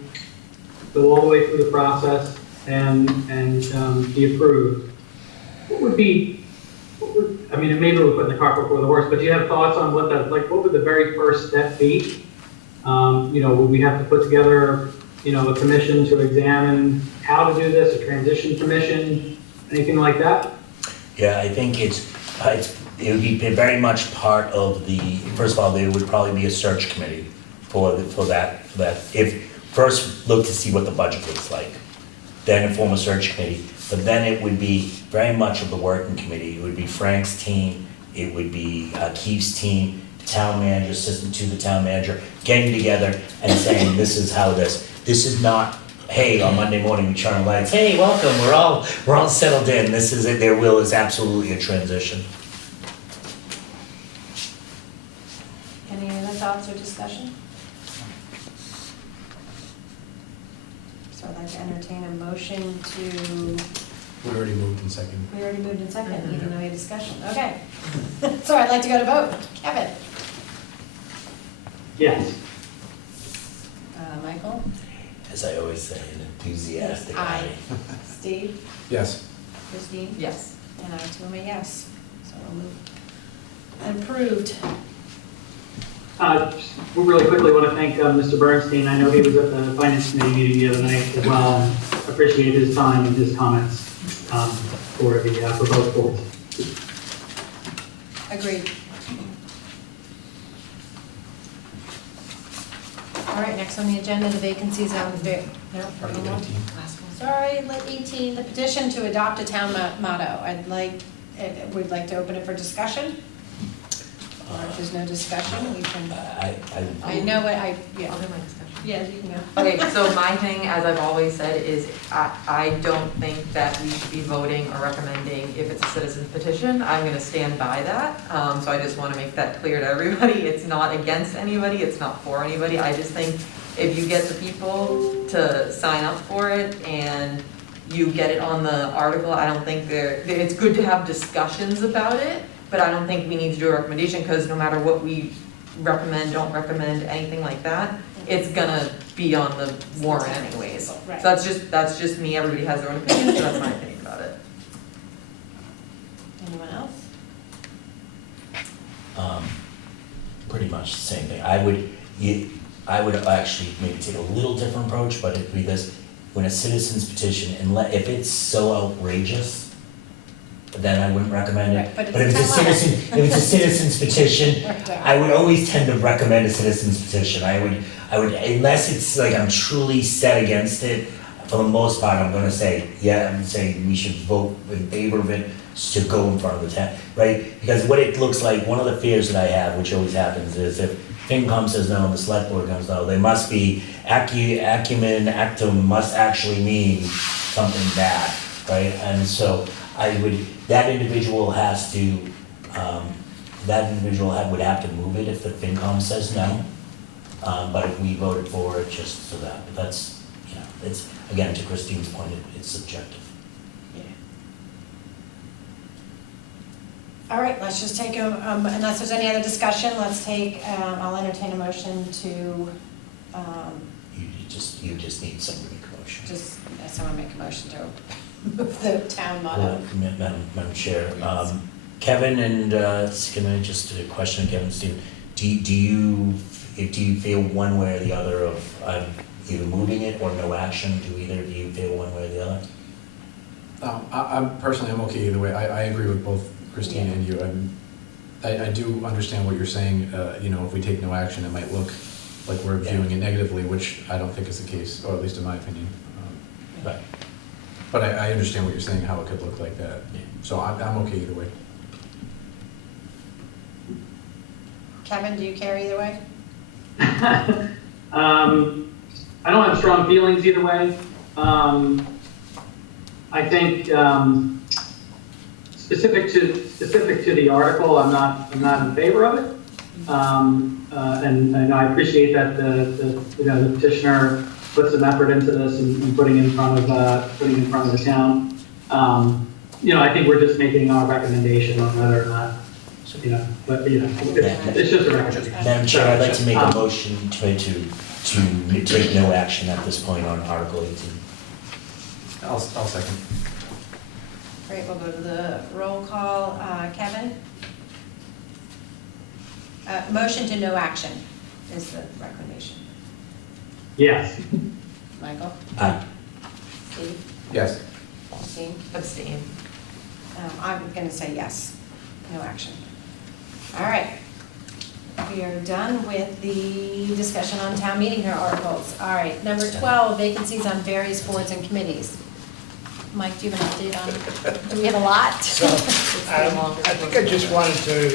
go all the way through the process and be approved, what would, I mean, maybe we're putting the cart before the horse, but do you have thoughts on what would the very first step be? You know, would we have to put together, you know, a commission to examine how to do this, a transition commission, anything like that? Yeah, I think it would be very much part of the, first of all, there would probably be a search committee for that. If, first look to see what the budget looks like, then form a search committee, but then it would be very much of the working committee. It would be Frank's team, it would be Keith's team, the town manager, assistant to the town manager, getting together and saying, this is how this is not, hey, on Monday morning we turn the lights, hey, welcome, we're all settled in. This is it, there is absolutely a transition. Any other thoughts or discussion? So I'd like to entertain a motion to. We already moved in second. We already moved in second, even though we had discussion. Okay. So I'd like to go to vote. Kevin? Yes. Michael? As I always say, an enthusiastic Aye. Steve? Yes. Christine? Yes. And I too am a yes. So we'll move. Approved. Just really quickly want to thank Mr. Bernstein. I know he was at the Finance Committee meeting the other night as well, and appreciate his time and his comments for both boards. Agreed. All right, next on the agenda, the vacancies on the, sorry, 18, the petition to adopt a town motto. We'd like to open it for discussion. Or if there's no discussion, we can, I know what yeah. I'll do my discussion. Yeah, you can go. Okay, so my thing, as I've always said, is I don't think that we should be voting or recommending if it's a citizen's petition. I'm gonna stand by that. So I just wanna make that clear to everybody. It's not against anybody, it's not for anybody. I just think if you get the people to sign up for it and you get it on the article, I don't think it's good to have discussions about it, but I don't think we need to do a recommendation, because no matter what we recommend, don't recommend, anything like that, it's gonna be on the warrant anyways. Right. So that's just me, everybody has their own opinion, so that's my opinion about it. Anyone else? Pretty much the same thing. I would actually maybe take a little different approach, but it'd be this, when a citizen's petition, if it's so outrageous, then I wouldn't recommend it. Right, But if it's a citizen's petition, I would always tend to recommend a citizen's petition. I would, unless it's like I'm truly set against it, for the most part, I'm gonna say, yeah, I'm saying we should vote in favor of it to go in front of the town, right? Because what it looks like, one of the fears that I have, which always happens, is if FinCom says no, and the select board comes no, they must be, actum must actually mean something bad, right? And so that individual would have to move it if the FinCom says no. But if we voted for it, just so that, but that's, it's, again, to Christine's point, it's subjective. Yeah. All right, let's just take unless there's any other discussion, let's take, I'll entertain a motion to, You just need someone to make a motion. just, someone make a motion to move the town motto. Madam Chair, Kevin and, can I just, a question of Kevin, Steve, do you feel one way or the other of either moving it or no action? Do either of you feel one way or the other? I'm personally, I'm okay either way. I agree with both Christine and you. I do understand what you're saying. If we take no action, it might look like we're viewing it negatively, which I don't think is the case, or at least in my opinion. Right. But I understand what you're saying, how it could look like that. Yeah. So I'm okay either way. Kevin, do you care either way? I don't have strong feelings either way. I think specific to the article, I'm not in favor of it. And I appreciate that the petitioner put some effort into this and putting in front of the town. I think we're just making our recommendation on whether or not, it's just a recommendation. Madam Chair, I'd like to make a motion to take no action at this point on Article 18. I'll second. Great, we'll go to the roll call. Kevin? Motion to no action is the recommendation. Yes. Michael? Aye. Steve? Yes. Christine? Abstain. I'm gonna say yes, no action. All right. We are done with the discussion on town meeting articles. All right, number 12, vacancies on various boards and committees. Mike, do you have an update on, do we have a lot? So, I think I just wanted to,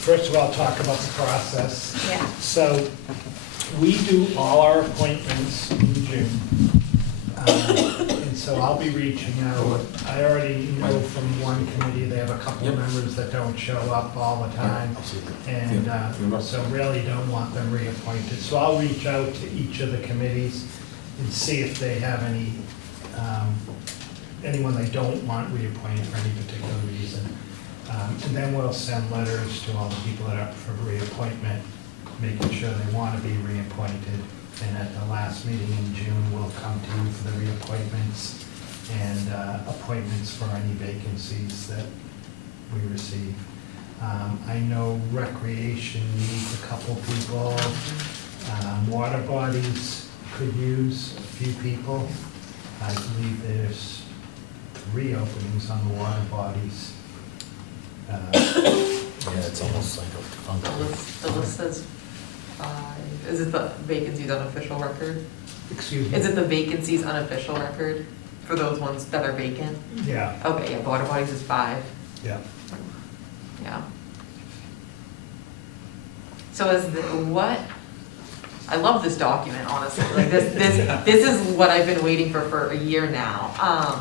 first of all, talk about the process. Yeah. So, we do all our appointments in June. And so I'll be reaching out. I already know from one committee, they have a couple of members that don't show up all the time. And so really don't want them reappointed. So I'll reach out to each of the committees and see if they have anyone they don't want reappointed for any particular reason. And then we'll send letters to all the people that are up for reappointment, making sure they want to be reappointed. And at the last meeting in June, we'll come to you for the reappointments and appointments for any vacancies that we receive. I know recreation needs a couple people. Water bodies could use a few people. I believe there's 3 openings on the water bodies. Yeah, it's almost like a The list says 5. Is it the vacancies unofficial record? Excuse me? Is it the vacancies unofficial record for those ones that are vacant? Yeah, Okay, yeah, water bodies is 5. yeah. Yeah. So is the, what, I love this document, honestly, like this is what I've been waiting for a year now.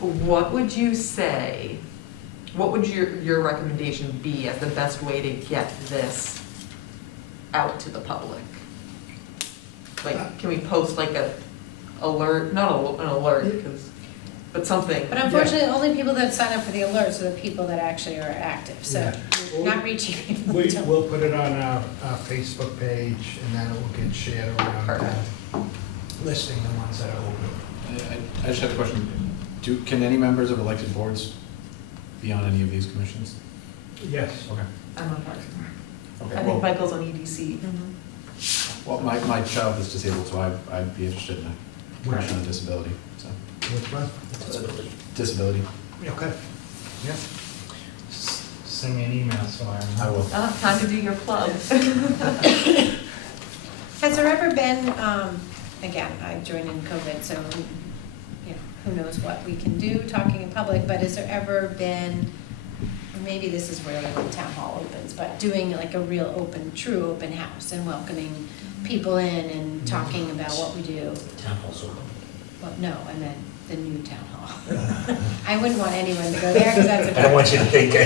What would you say, what would your recommendation be as the best way to get this out to the public? Like, can we post like a alert, not an alert, but something? But unfortunately, only people that sign up for the alerts are the people that actually are active, so Yeah. you're not reaching people. who don't. We'll put it on our Facebook page, and then it will get shared around, listing the ones that are open. I just have a question. Can any members of elected boards be on any of these commissions? Yes. Okay. I'm on Parks. Okay, I well- think Michael's on EDC. Well, my child is disabled, so I'd be interested in a commission on disability, so. Which one? Disability. Okay, yeah. Send me an email, so I will. Time to do your plug. Has there ever been, again, I joined in COVID, so, you know, who knows what we can do talking in public, but has there ever been, or maybe this is where the town hall opens, but doing like a real open, true open house and welcoming people in and talking about what we do? Town hall's open. Well, no, I meant the new town hall. I wouldn't want anyone to go there because that's a. I don't want you to think like,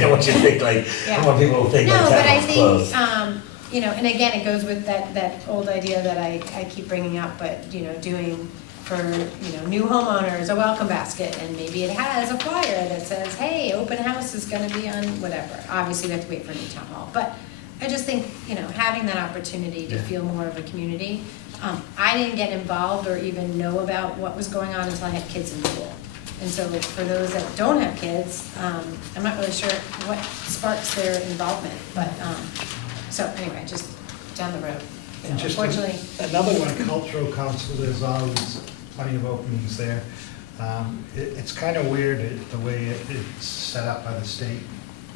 I don't want people to think like No, but town I hall's closed. think, you know, and again, it goes with that old idea that I keep bringing up, but, you know, doing for, you know, new homeowners, a welcome basket, and maybe it has a flyer that says, hey, open house is gonna be on whatever. Obviously, we have to wait for a new town hall, but I just think, you know, having that opportunity to feel more of a community. I didn't get involved or even know about what was going on until I had kids in school. And so for those that don't have kids, I'm not really sure what sparks their involvement, but, so anyway, just down the road. You know, And just unfortunately. another one, cultural council, there's always plenty of openings there. It's kind of weird the way it's set up by the state.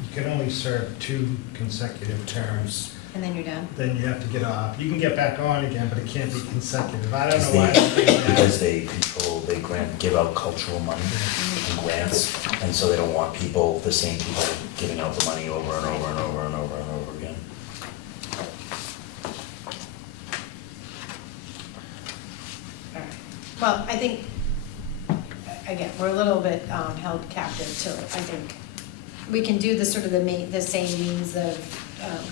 You can only serve 2 consecutive terms. And then you're done? Then you have to get off. You can get back on again, but it can't be consecutive. I don't know Because why. because they control, they give out cultural money and grants, and so they don't want people, the same people, giving out the money over and over and over and over and over again. All right. Well, I think, again, we're a little bit held captive to, I think, we can do the sort of the same means of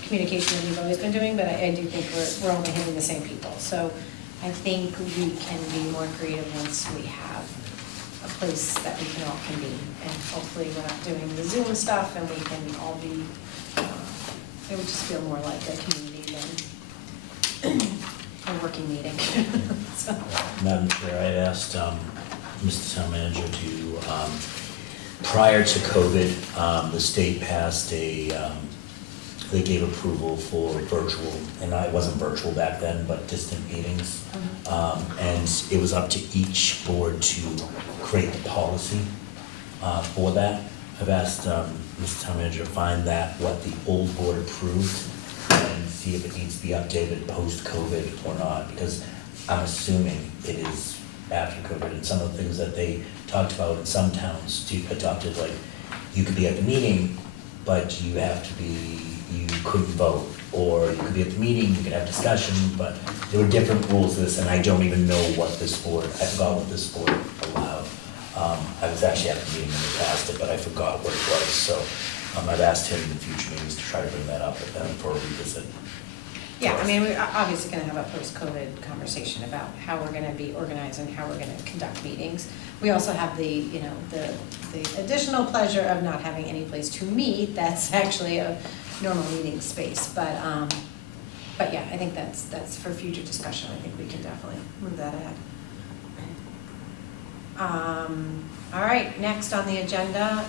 communication that we've always been doing, but I do think we're only hitting the same people. So I think we can be more creative once we have a place that we can all convene. And hopefully we're not doing the Zoom stuff and we can all be, it would just feel more like a community than a working meeting. So. Madam Chair, I asked Mr. Town Manager to, prior to COVID, the state passed they gave approval for virtual, and it wasn't virtual back then, but distant meetings. And it was up to each board to create the policy for that. I've asked Mr. Town Manager to find that, what the old board approved, and see if it needs to be updated post-COVID or not, because I'm assuming it is after COVID, and some of the things that they talked about in some towns adopted, like, you could be at the meeting, but you couldn't vote, or you could be at the meeting, you could have discussion, but there were different rules to this, and I don't even know what this board, I forgot what this board allowed. I was actually at the meeting when they passed it, but I forgot what it was, so I've asked him in future meetings to try to bring that up for a revisit. Yeah, I mean, we're obviously gonna have a post-COVID conversation about how we're gonna be organized and how we're gonna conduct meetings. We also have the, you know, the additional pleasure of not having any place to meet that's actually a normal meeting space, but yeah, I think that's for future discussion. I think we can definitely move that ahead. All right, next on the agenda,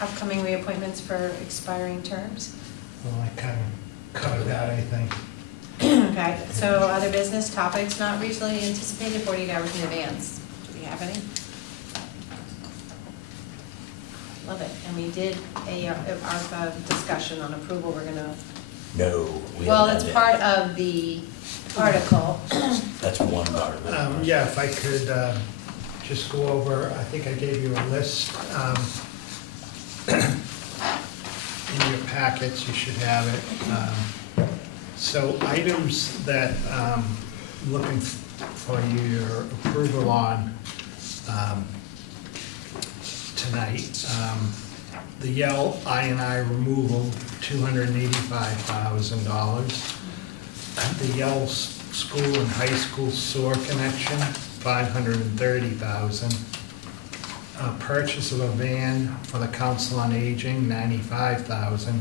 upcoming reappointments for expiring terms. Well, I kind of covered that, I think. Okay, so other business topics not reasonably anticipated 48 hours in advance. Do we have any? Love it. And we did our discussion on approval. We're gonna. No. Well, it's part of the article. That's one part of it. Yeah, if I could just go over, I think I gave you a list. In your packets, you should have it. So items that looking for your approval on tonight. The Yell I&I removal, $285,000. The Yell School and High School sewer connection, $530,000. Purchase of a van for the Council on Aging, $95,000.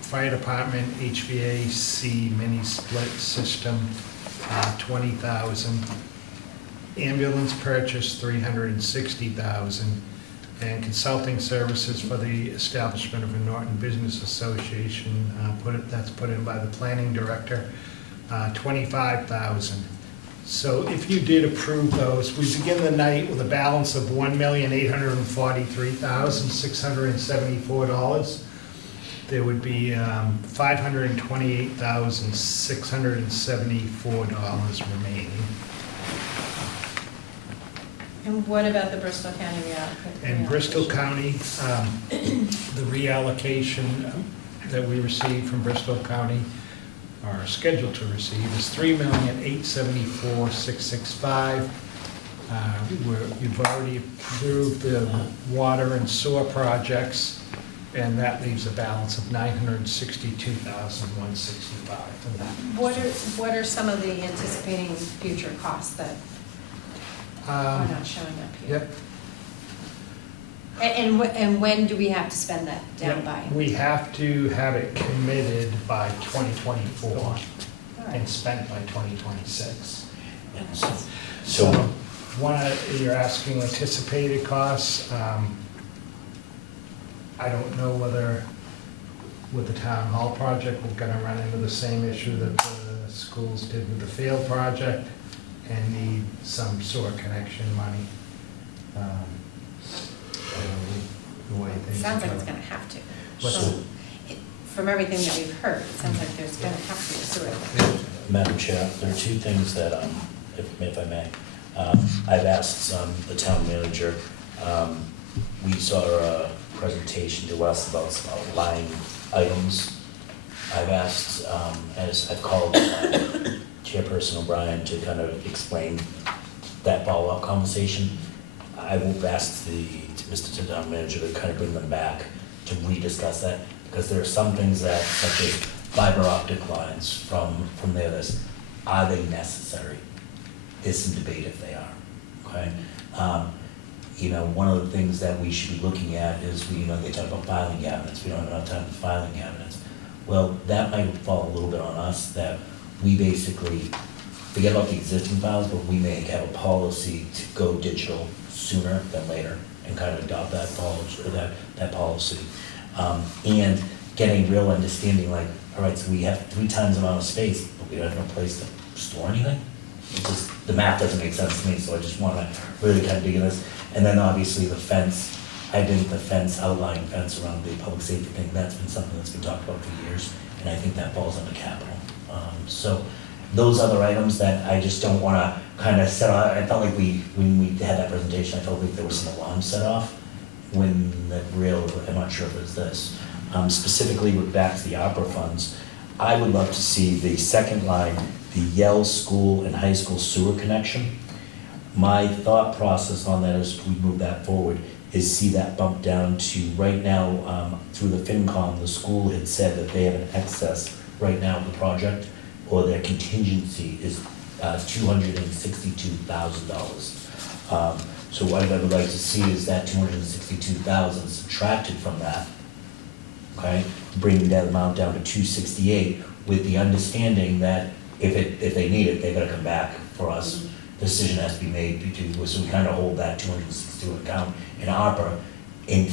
Fire Department HVAC mini split system, $20,000. Ambulance purchase, $360,000. And consulting services for the establishment of a Norton Business Association, that's put in by the planning director, $25,000. So if you did approve those, we begin the night with a balance of $1,843,674. There would be $528,674 remaining. And what about the Bristol County reallocation? And Bristol County, the reallocation that we received from Bristol County, are scheduled to receive, is $3,874,665. You've already approved the water and sewer projects, and that leaves a balance of $962,165. What are some of the anticipating future costs that are not showing up here? Yep. And when do we have to spend that down by? We have to have it committed by 2024 and spent by 2026. So You're asking anticipated costs. I don't know whether with the town hall project, we're gonna run into the same issue that the schools did with the field project and need some sewer connection money. The way things Sounds like go. it's gonna have to. What's So, from everything that we've heard, it sounds like there's gonna have to be a sewer. Madam Chair, there are two things that, if I may, I've asked the town manager, we saw a presentation to us about some outlying items. I've asked, as I've called Chairperson O'Brien to kind of explain that follow-up conversation. I will ask Mr. Town Manager to kind of bring them back to rediscuss that, because there are some things that, such as fiber optic lines from there, are they necessary? There's some debate if they are, okay? One of the things that we should be looking at is, they talk about filing cabinets, we don't have enough time for filing cabinets. Well, that might fall a little bit on us, that we basically forget about the existing files, but we may have a policy to go digital sooner than later and kind of adopt that policy, that policy. And getting real understanding, like, all right, so we have 3 times the amount of space, but we don't have no place to store anything. The math doesn't make sense to me, so I just want to really kind of dig in this. And then obviously the fence, I think the outlying fence around the public safety thing, that's been something that's been talked about for years, and I think that falls under capital. So those other items that I just don't want to kind of set off, I felt like when we had that presentation, I felt like there was some alarms set off when I'm not sure if it's this. Specifically with back to the opera funds, I would love to see the second line, the Yell School and High School sewer connection. My thought process on that as we move that forward is see that bump down to right now, through the FinCom, the school had said that they have an excess right now of the project, or their contingency is $262,000. So what I would like to see is that $262,000 subtracted from that, okay? Bringing that amount down to $268, with the understanding that if they need it, they gotta come back for us. Decision has to be made so we kind of hold that 262 account in ARPA and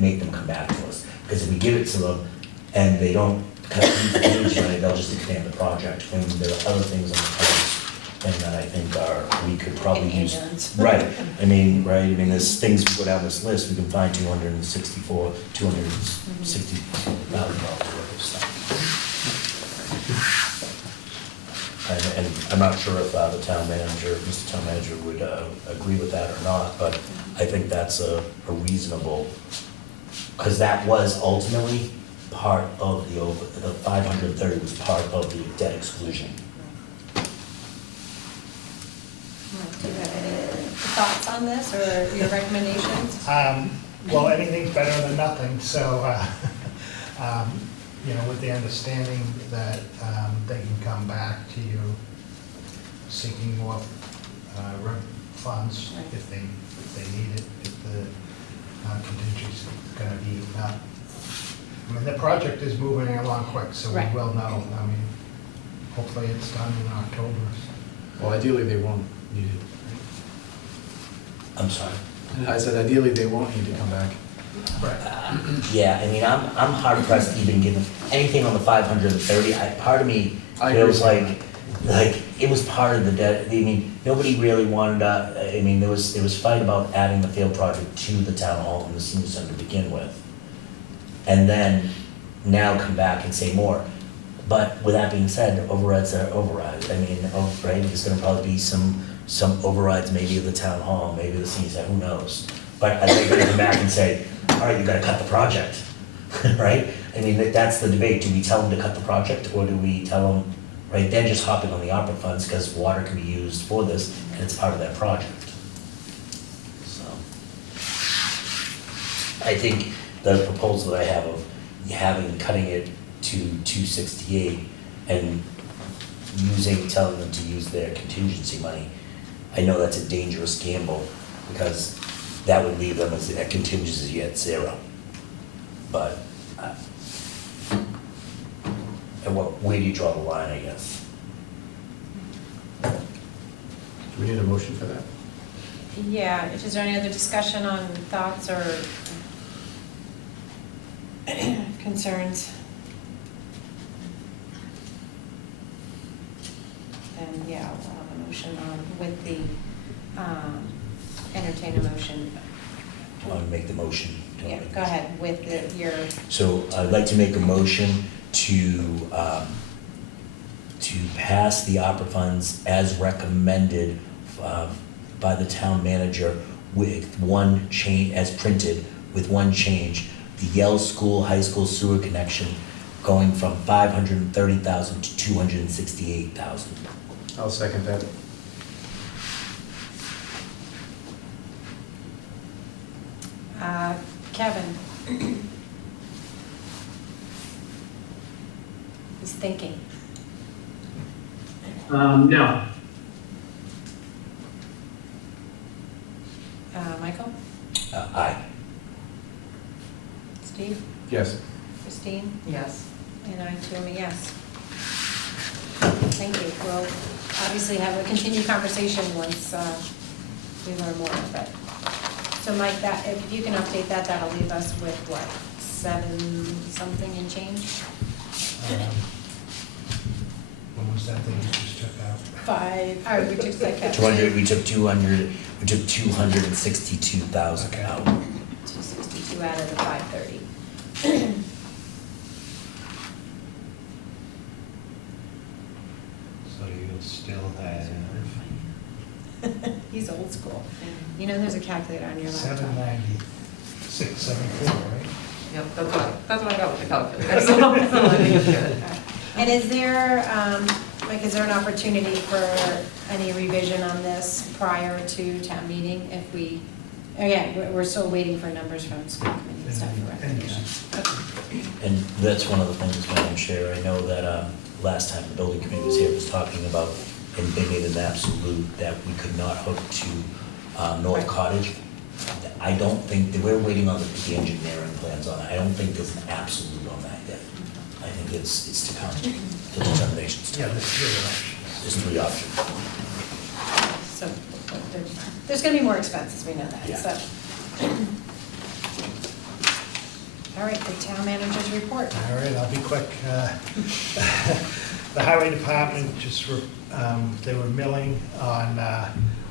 make them come back to us. Because if we give it to them and they don't cut the page, they'll just expand the project. And there are other things on the plans and that I think we could probably use. Right, I mean, there's things, we go down this list, we can find $260,000 worth of stuff. And I'm not sure if the town manager, Mr. Town Manager would agree with that or not, but I think that's a reasonable, because that was ultimately part of the 530 was part of the debt exclusion. Do you have any thoughts on this or your recommendations? Well, anything's better than nothing, so, with the understanding that they can come back to you seeking more funds if they need it, if the contingency is going to be enough. I mean, the project is moving along quick, so we will know. I mean, hopefully it's done in October. Well, ideally, they won't need it. I'm sorry? I said ideally, they won't need to come back. Yeah, I mean, I'm hard pressed to even give anything on the 530. Part of me feels like it was part of the debt. I mean, nobody really wanted I mean, there was fight about adding the field project to the town hall and the senior center to begin with, and then now come back and say more. But with that being said, overrides are overrides. I mean, there's going to probably be some overrides, maybe of the town hall, maybe the senior center, who knows? But I think they're going to come back and say, all right, you gotta cut the project, right? I mean, that's the debate. Do we tell them to cut the project, or do we tell them, right, they're just hopping on the opera funds because water can be used for this, and it's part of that project. So, I think the proposal that I have of cutting it to 268 and telling them to use their contingency money, I know that's a dangerous gamble, because that would leave them as a contingency at zero. But, where do you draw the line, I guess? Do we need a motion for that? Yeah, is there any other discussion on thoughts or concerns? And yeah, we'll have a motion with the, entertain a motion. Do you want to make the motion? Yeah, go ahead with your. So I'd like to make a motion to pass the opera funds as recommended by the town manager with one change, as printed, with one change. The Yale School High School sewer connection going from $530,000 to $268,000. I'll second that. Kevin. He's thinking. No. Michael? Aye. Steve? Yes. Christine? Yes. And I too am a yes. Thank you. We'll obviously have a continued conversation once we learn more of it. So Mike, if you can update that, that'll leave us with what, 7 something and change? What was that thing you just took out? 5, all right, we took that. 200, we took 262,000 out. 262 out of the 530. So you'll still have He's old school. You know there's a calculator on your laptop. 796.74, right? Yep, that's what I got with the calculator. So I think it's good. And is there an opportunity for any revision on this prior to town meeting if we, again, we're still waiting for numbers from school committee and stuff for recommendations. Okay. And that's one of the things, Madam Chair, I know that last time the building committee was here, was talking about, and they made an absolute that we could not hook to North Cottage. I don't think, we're waiting on the engineering plans on it. I don't think there's an absolute on that yet. I think it's to come, the determinations. Yeah, there's 3 options. There's 3 options. So there's going to be more expenses, we know that. Yeah. So. All right, the town manager's report. All right, I'll be quick. The highway department they were milling on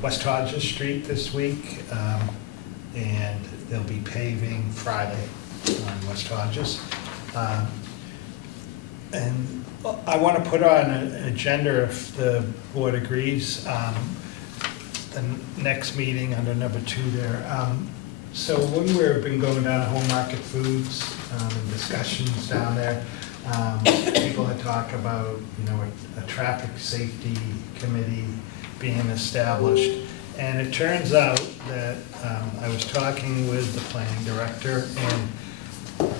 West Hodges Street this week, and they'll be paving Friday on West Hodges. And I want to put on an agenda, if the board agrees, the next meeting under number 2 there. So when we've been going down to Home Market Foods and discussions down there, people had talked about, a traffic safety committee being established. And it turns out that I was talking with the planning director, and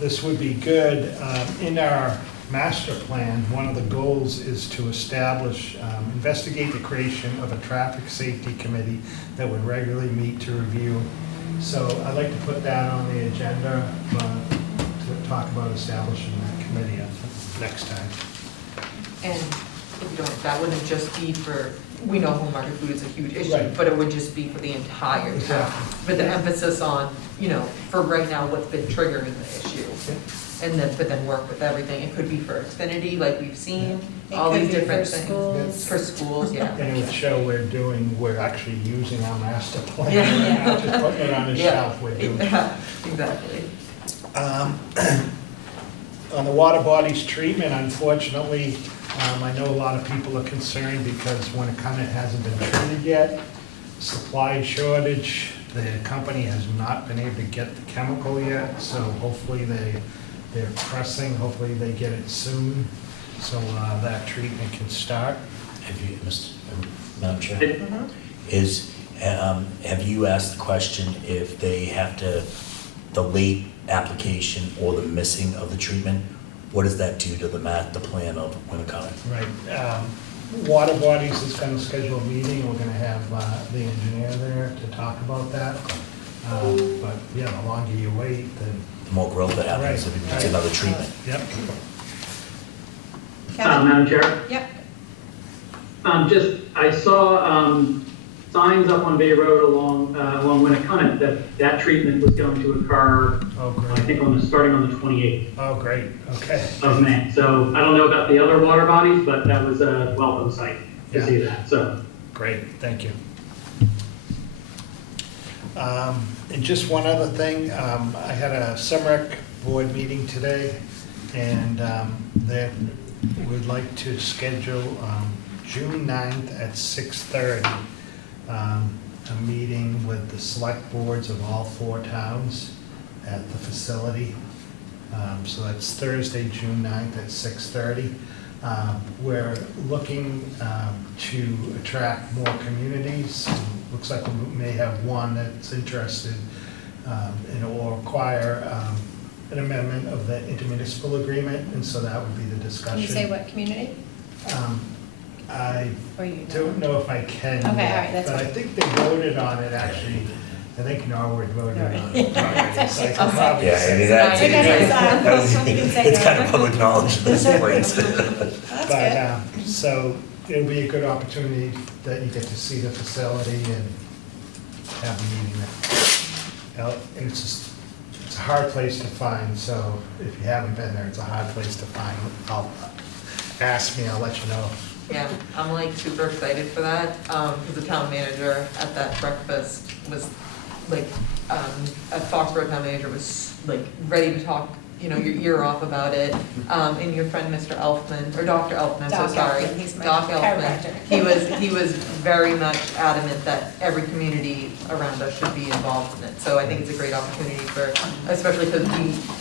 this would be good. In our master plan, one of the goals is to establish, investigate the creation of a traffic safety committee that would regularly meet to review. So I'd like to put that on the agenda to talk about establishing that committee next time. And if you don't, that wouldn't just be for, we know home market food is a huge issue, Right. but it would just be for the entire town. Exactly. With an emphasis on, for right now, what's been triggering the issue. And then, but then work with everything. It could be for Xfinity, like we've seen, all these different things. Schools. For schools, yeah. And it would show we're actually using our master plan, Yeah. we're not just putting it on the Yeah. shelf, we're doing it. Yeah, exactly. On the water bodies treatment, unfortunately, I know a lot of people are concerned because when it kind of hasn't been treated yet, supply shortage, the company has not been able to get the chemical yet, so hopefully they're pressing, hopefully they get it soon, so that treatment can start. Have you, Madam Chair? Have you asked the question if they have to, the late application or the missing of the treatment, what does that do to the plan of when it comes? Right. Water Bodies is going to schedule a meeting. We're going to have the engineer there to talk about that. But yeah, the longer you wait, then The more growth that happens, if it needs another treatment. Yep. Madam Chair? Yep. I saw signs up on Bay Road along Winnicott that treatment was going to occur, I think starting on the 28th. Oh, great, okay. Of May. So I don't know about the other water bodies, but that was a welcome sight to see that, so. Great, thank you. And just one other thing, I had a SEMREC board meeting today, and they would like to schedule June 9th at 6:30, a meeting with the select boards of all 4 towns at the facility. So that's Thursday, June 9th at 6:30. We're looking to attract more communities. Looks like we may have one that's interested, and it will require an amendment of the intermunicipal agreement, and so that would be the discussion. Can you say what community? I Or you don't know if I can. Okay, all right, that's But I fine. think they voted on it, actually. I think Norwood voted on it. Norwood. So I can probably Yeah, I say mean, that. it's kind of public knowledge at this point. But, so it'll be a good opportunity that you get to see the facility and have a meeting there. And it's a hard place to find, so if you haven't been there, it's a hard place to find. Ask me, I'll let you know. Yeah, I'm like super excited for that, because the town manager at that breakfast was like, a Foxborough town manager was like ready to talk, your ear off about it. And your friend Mr. Elfman, or Dr. Elfman, I'm so Doc sorry. Elfman, he's my Doc Elfman, chiropractor. he was very much adamant that every community around us should be involved in it. So I think it's a great opportunity for, especially because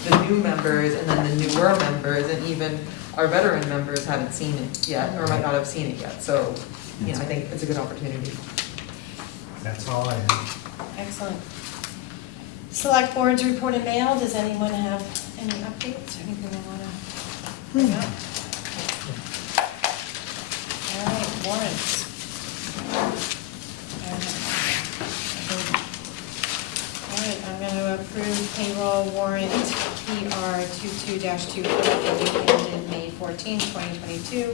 the new members and then the newer members and even our veteran members haven't seen it yet, or might not have seen it yet, so, I think it's a good opportunity. That's all I have. Excellent. Select boards report and mail. Does anyone have any updates or anything they want to bring up? All right, warrants. All right, I'm going to approve payroll warrant PR 22-24 for the week ended May 14, 2022.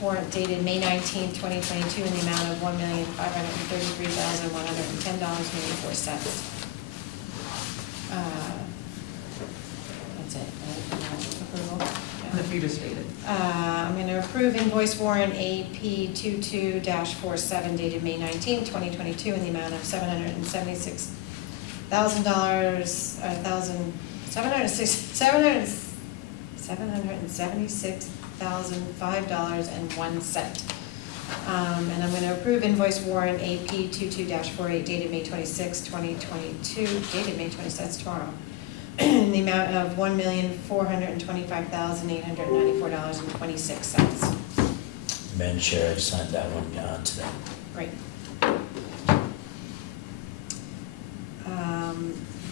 Warrant dated May 19, 2022 in the amount of $1,533,110.84. if you just read it. I'm going to approve invoice warrant AP 22-47 dated May 19, 2022 in the amount of $776,005.01. And I'm going to approve invoice warrant AP 22-48 dated May 26, 2022, dated May 26, tomorrow, in the amount of $1,425,894.26. Madam Chair, I signed that one today. Great.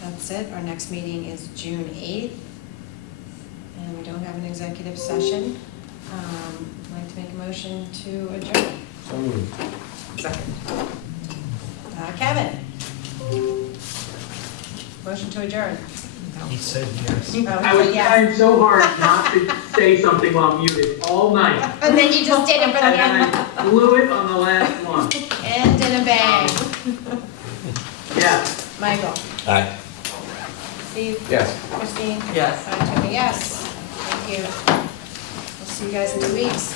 That's it. Our next meeting is June 8th. And we don't have an executive session. I'd like to make a motion to adjourn. So moved. Second. Kevin? Motion to adjourn. He said yes. I was trying so hard not to say something while muted all night. And then you just did it for the And end. then I blew it on the last one. And in a bang. Yeah. Michael? Aye. Steve? Yes. Christine? Yes. Tony, yes. Thank you. We'll see you guys in 2 weeks.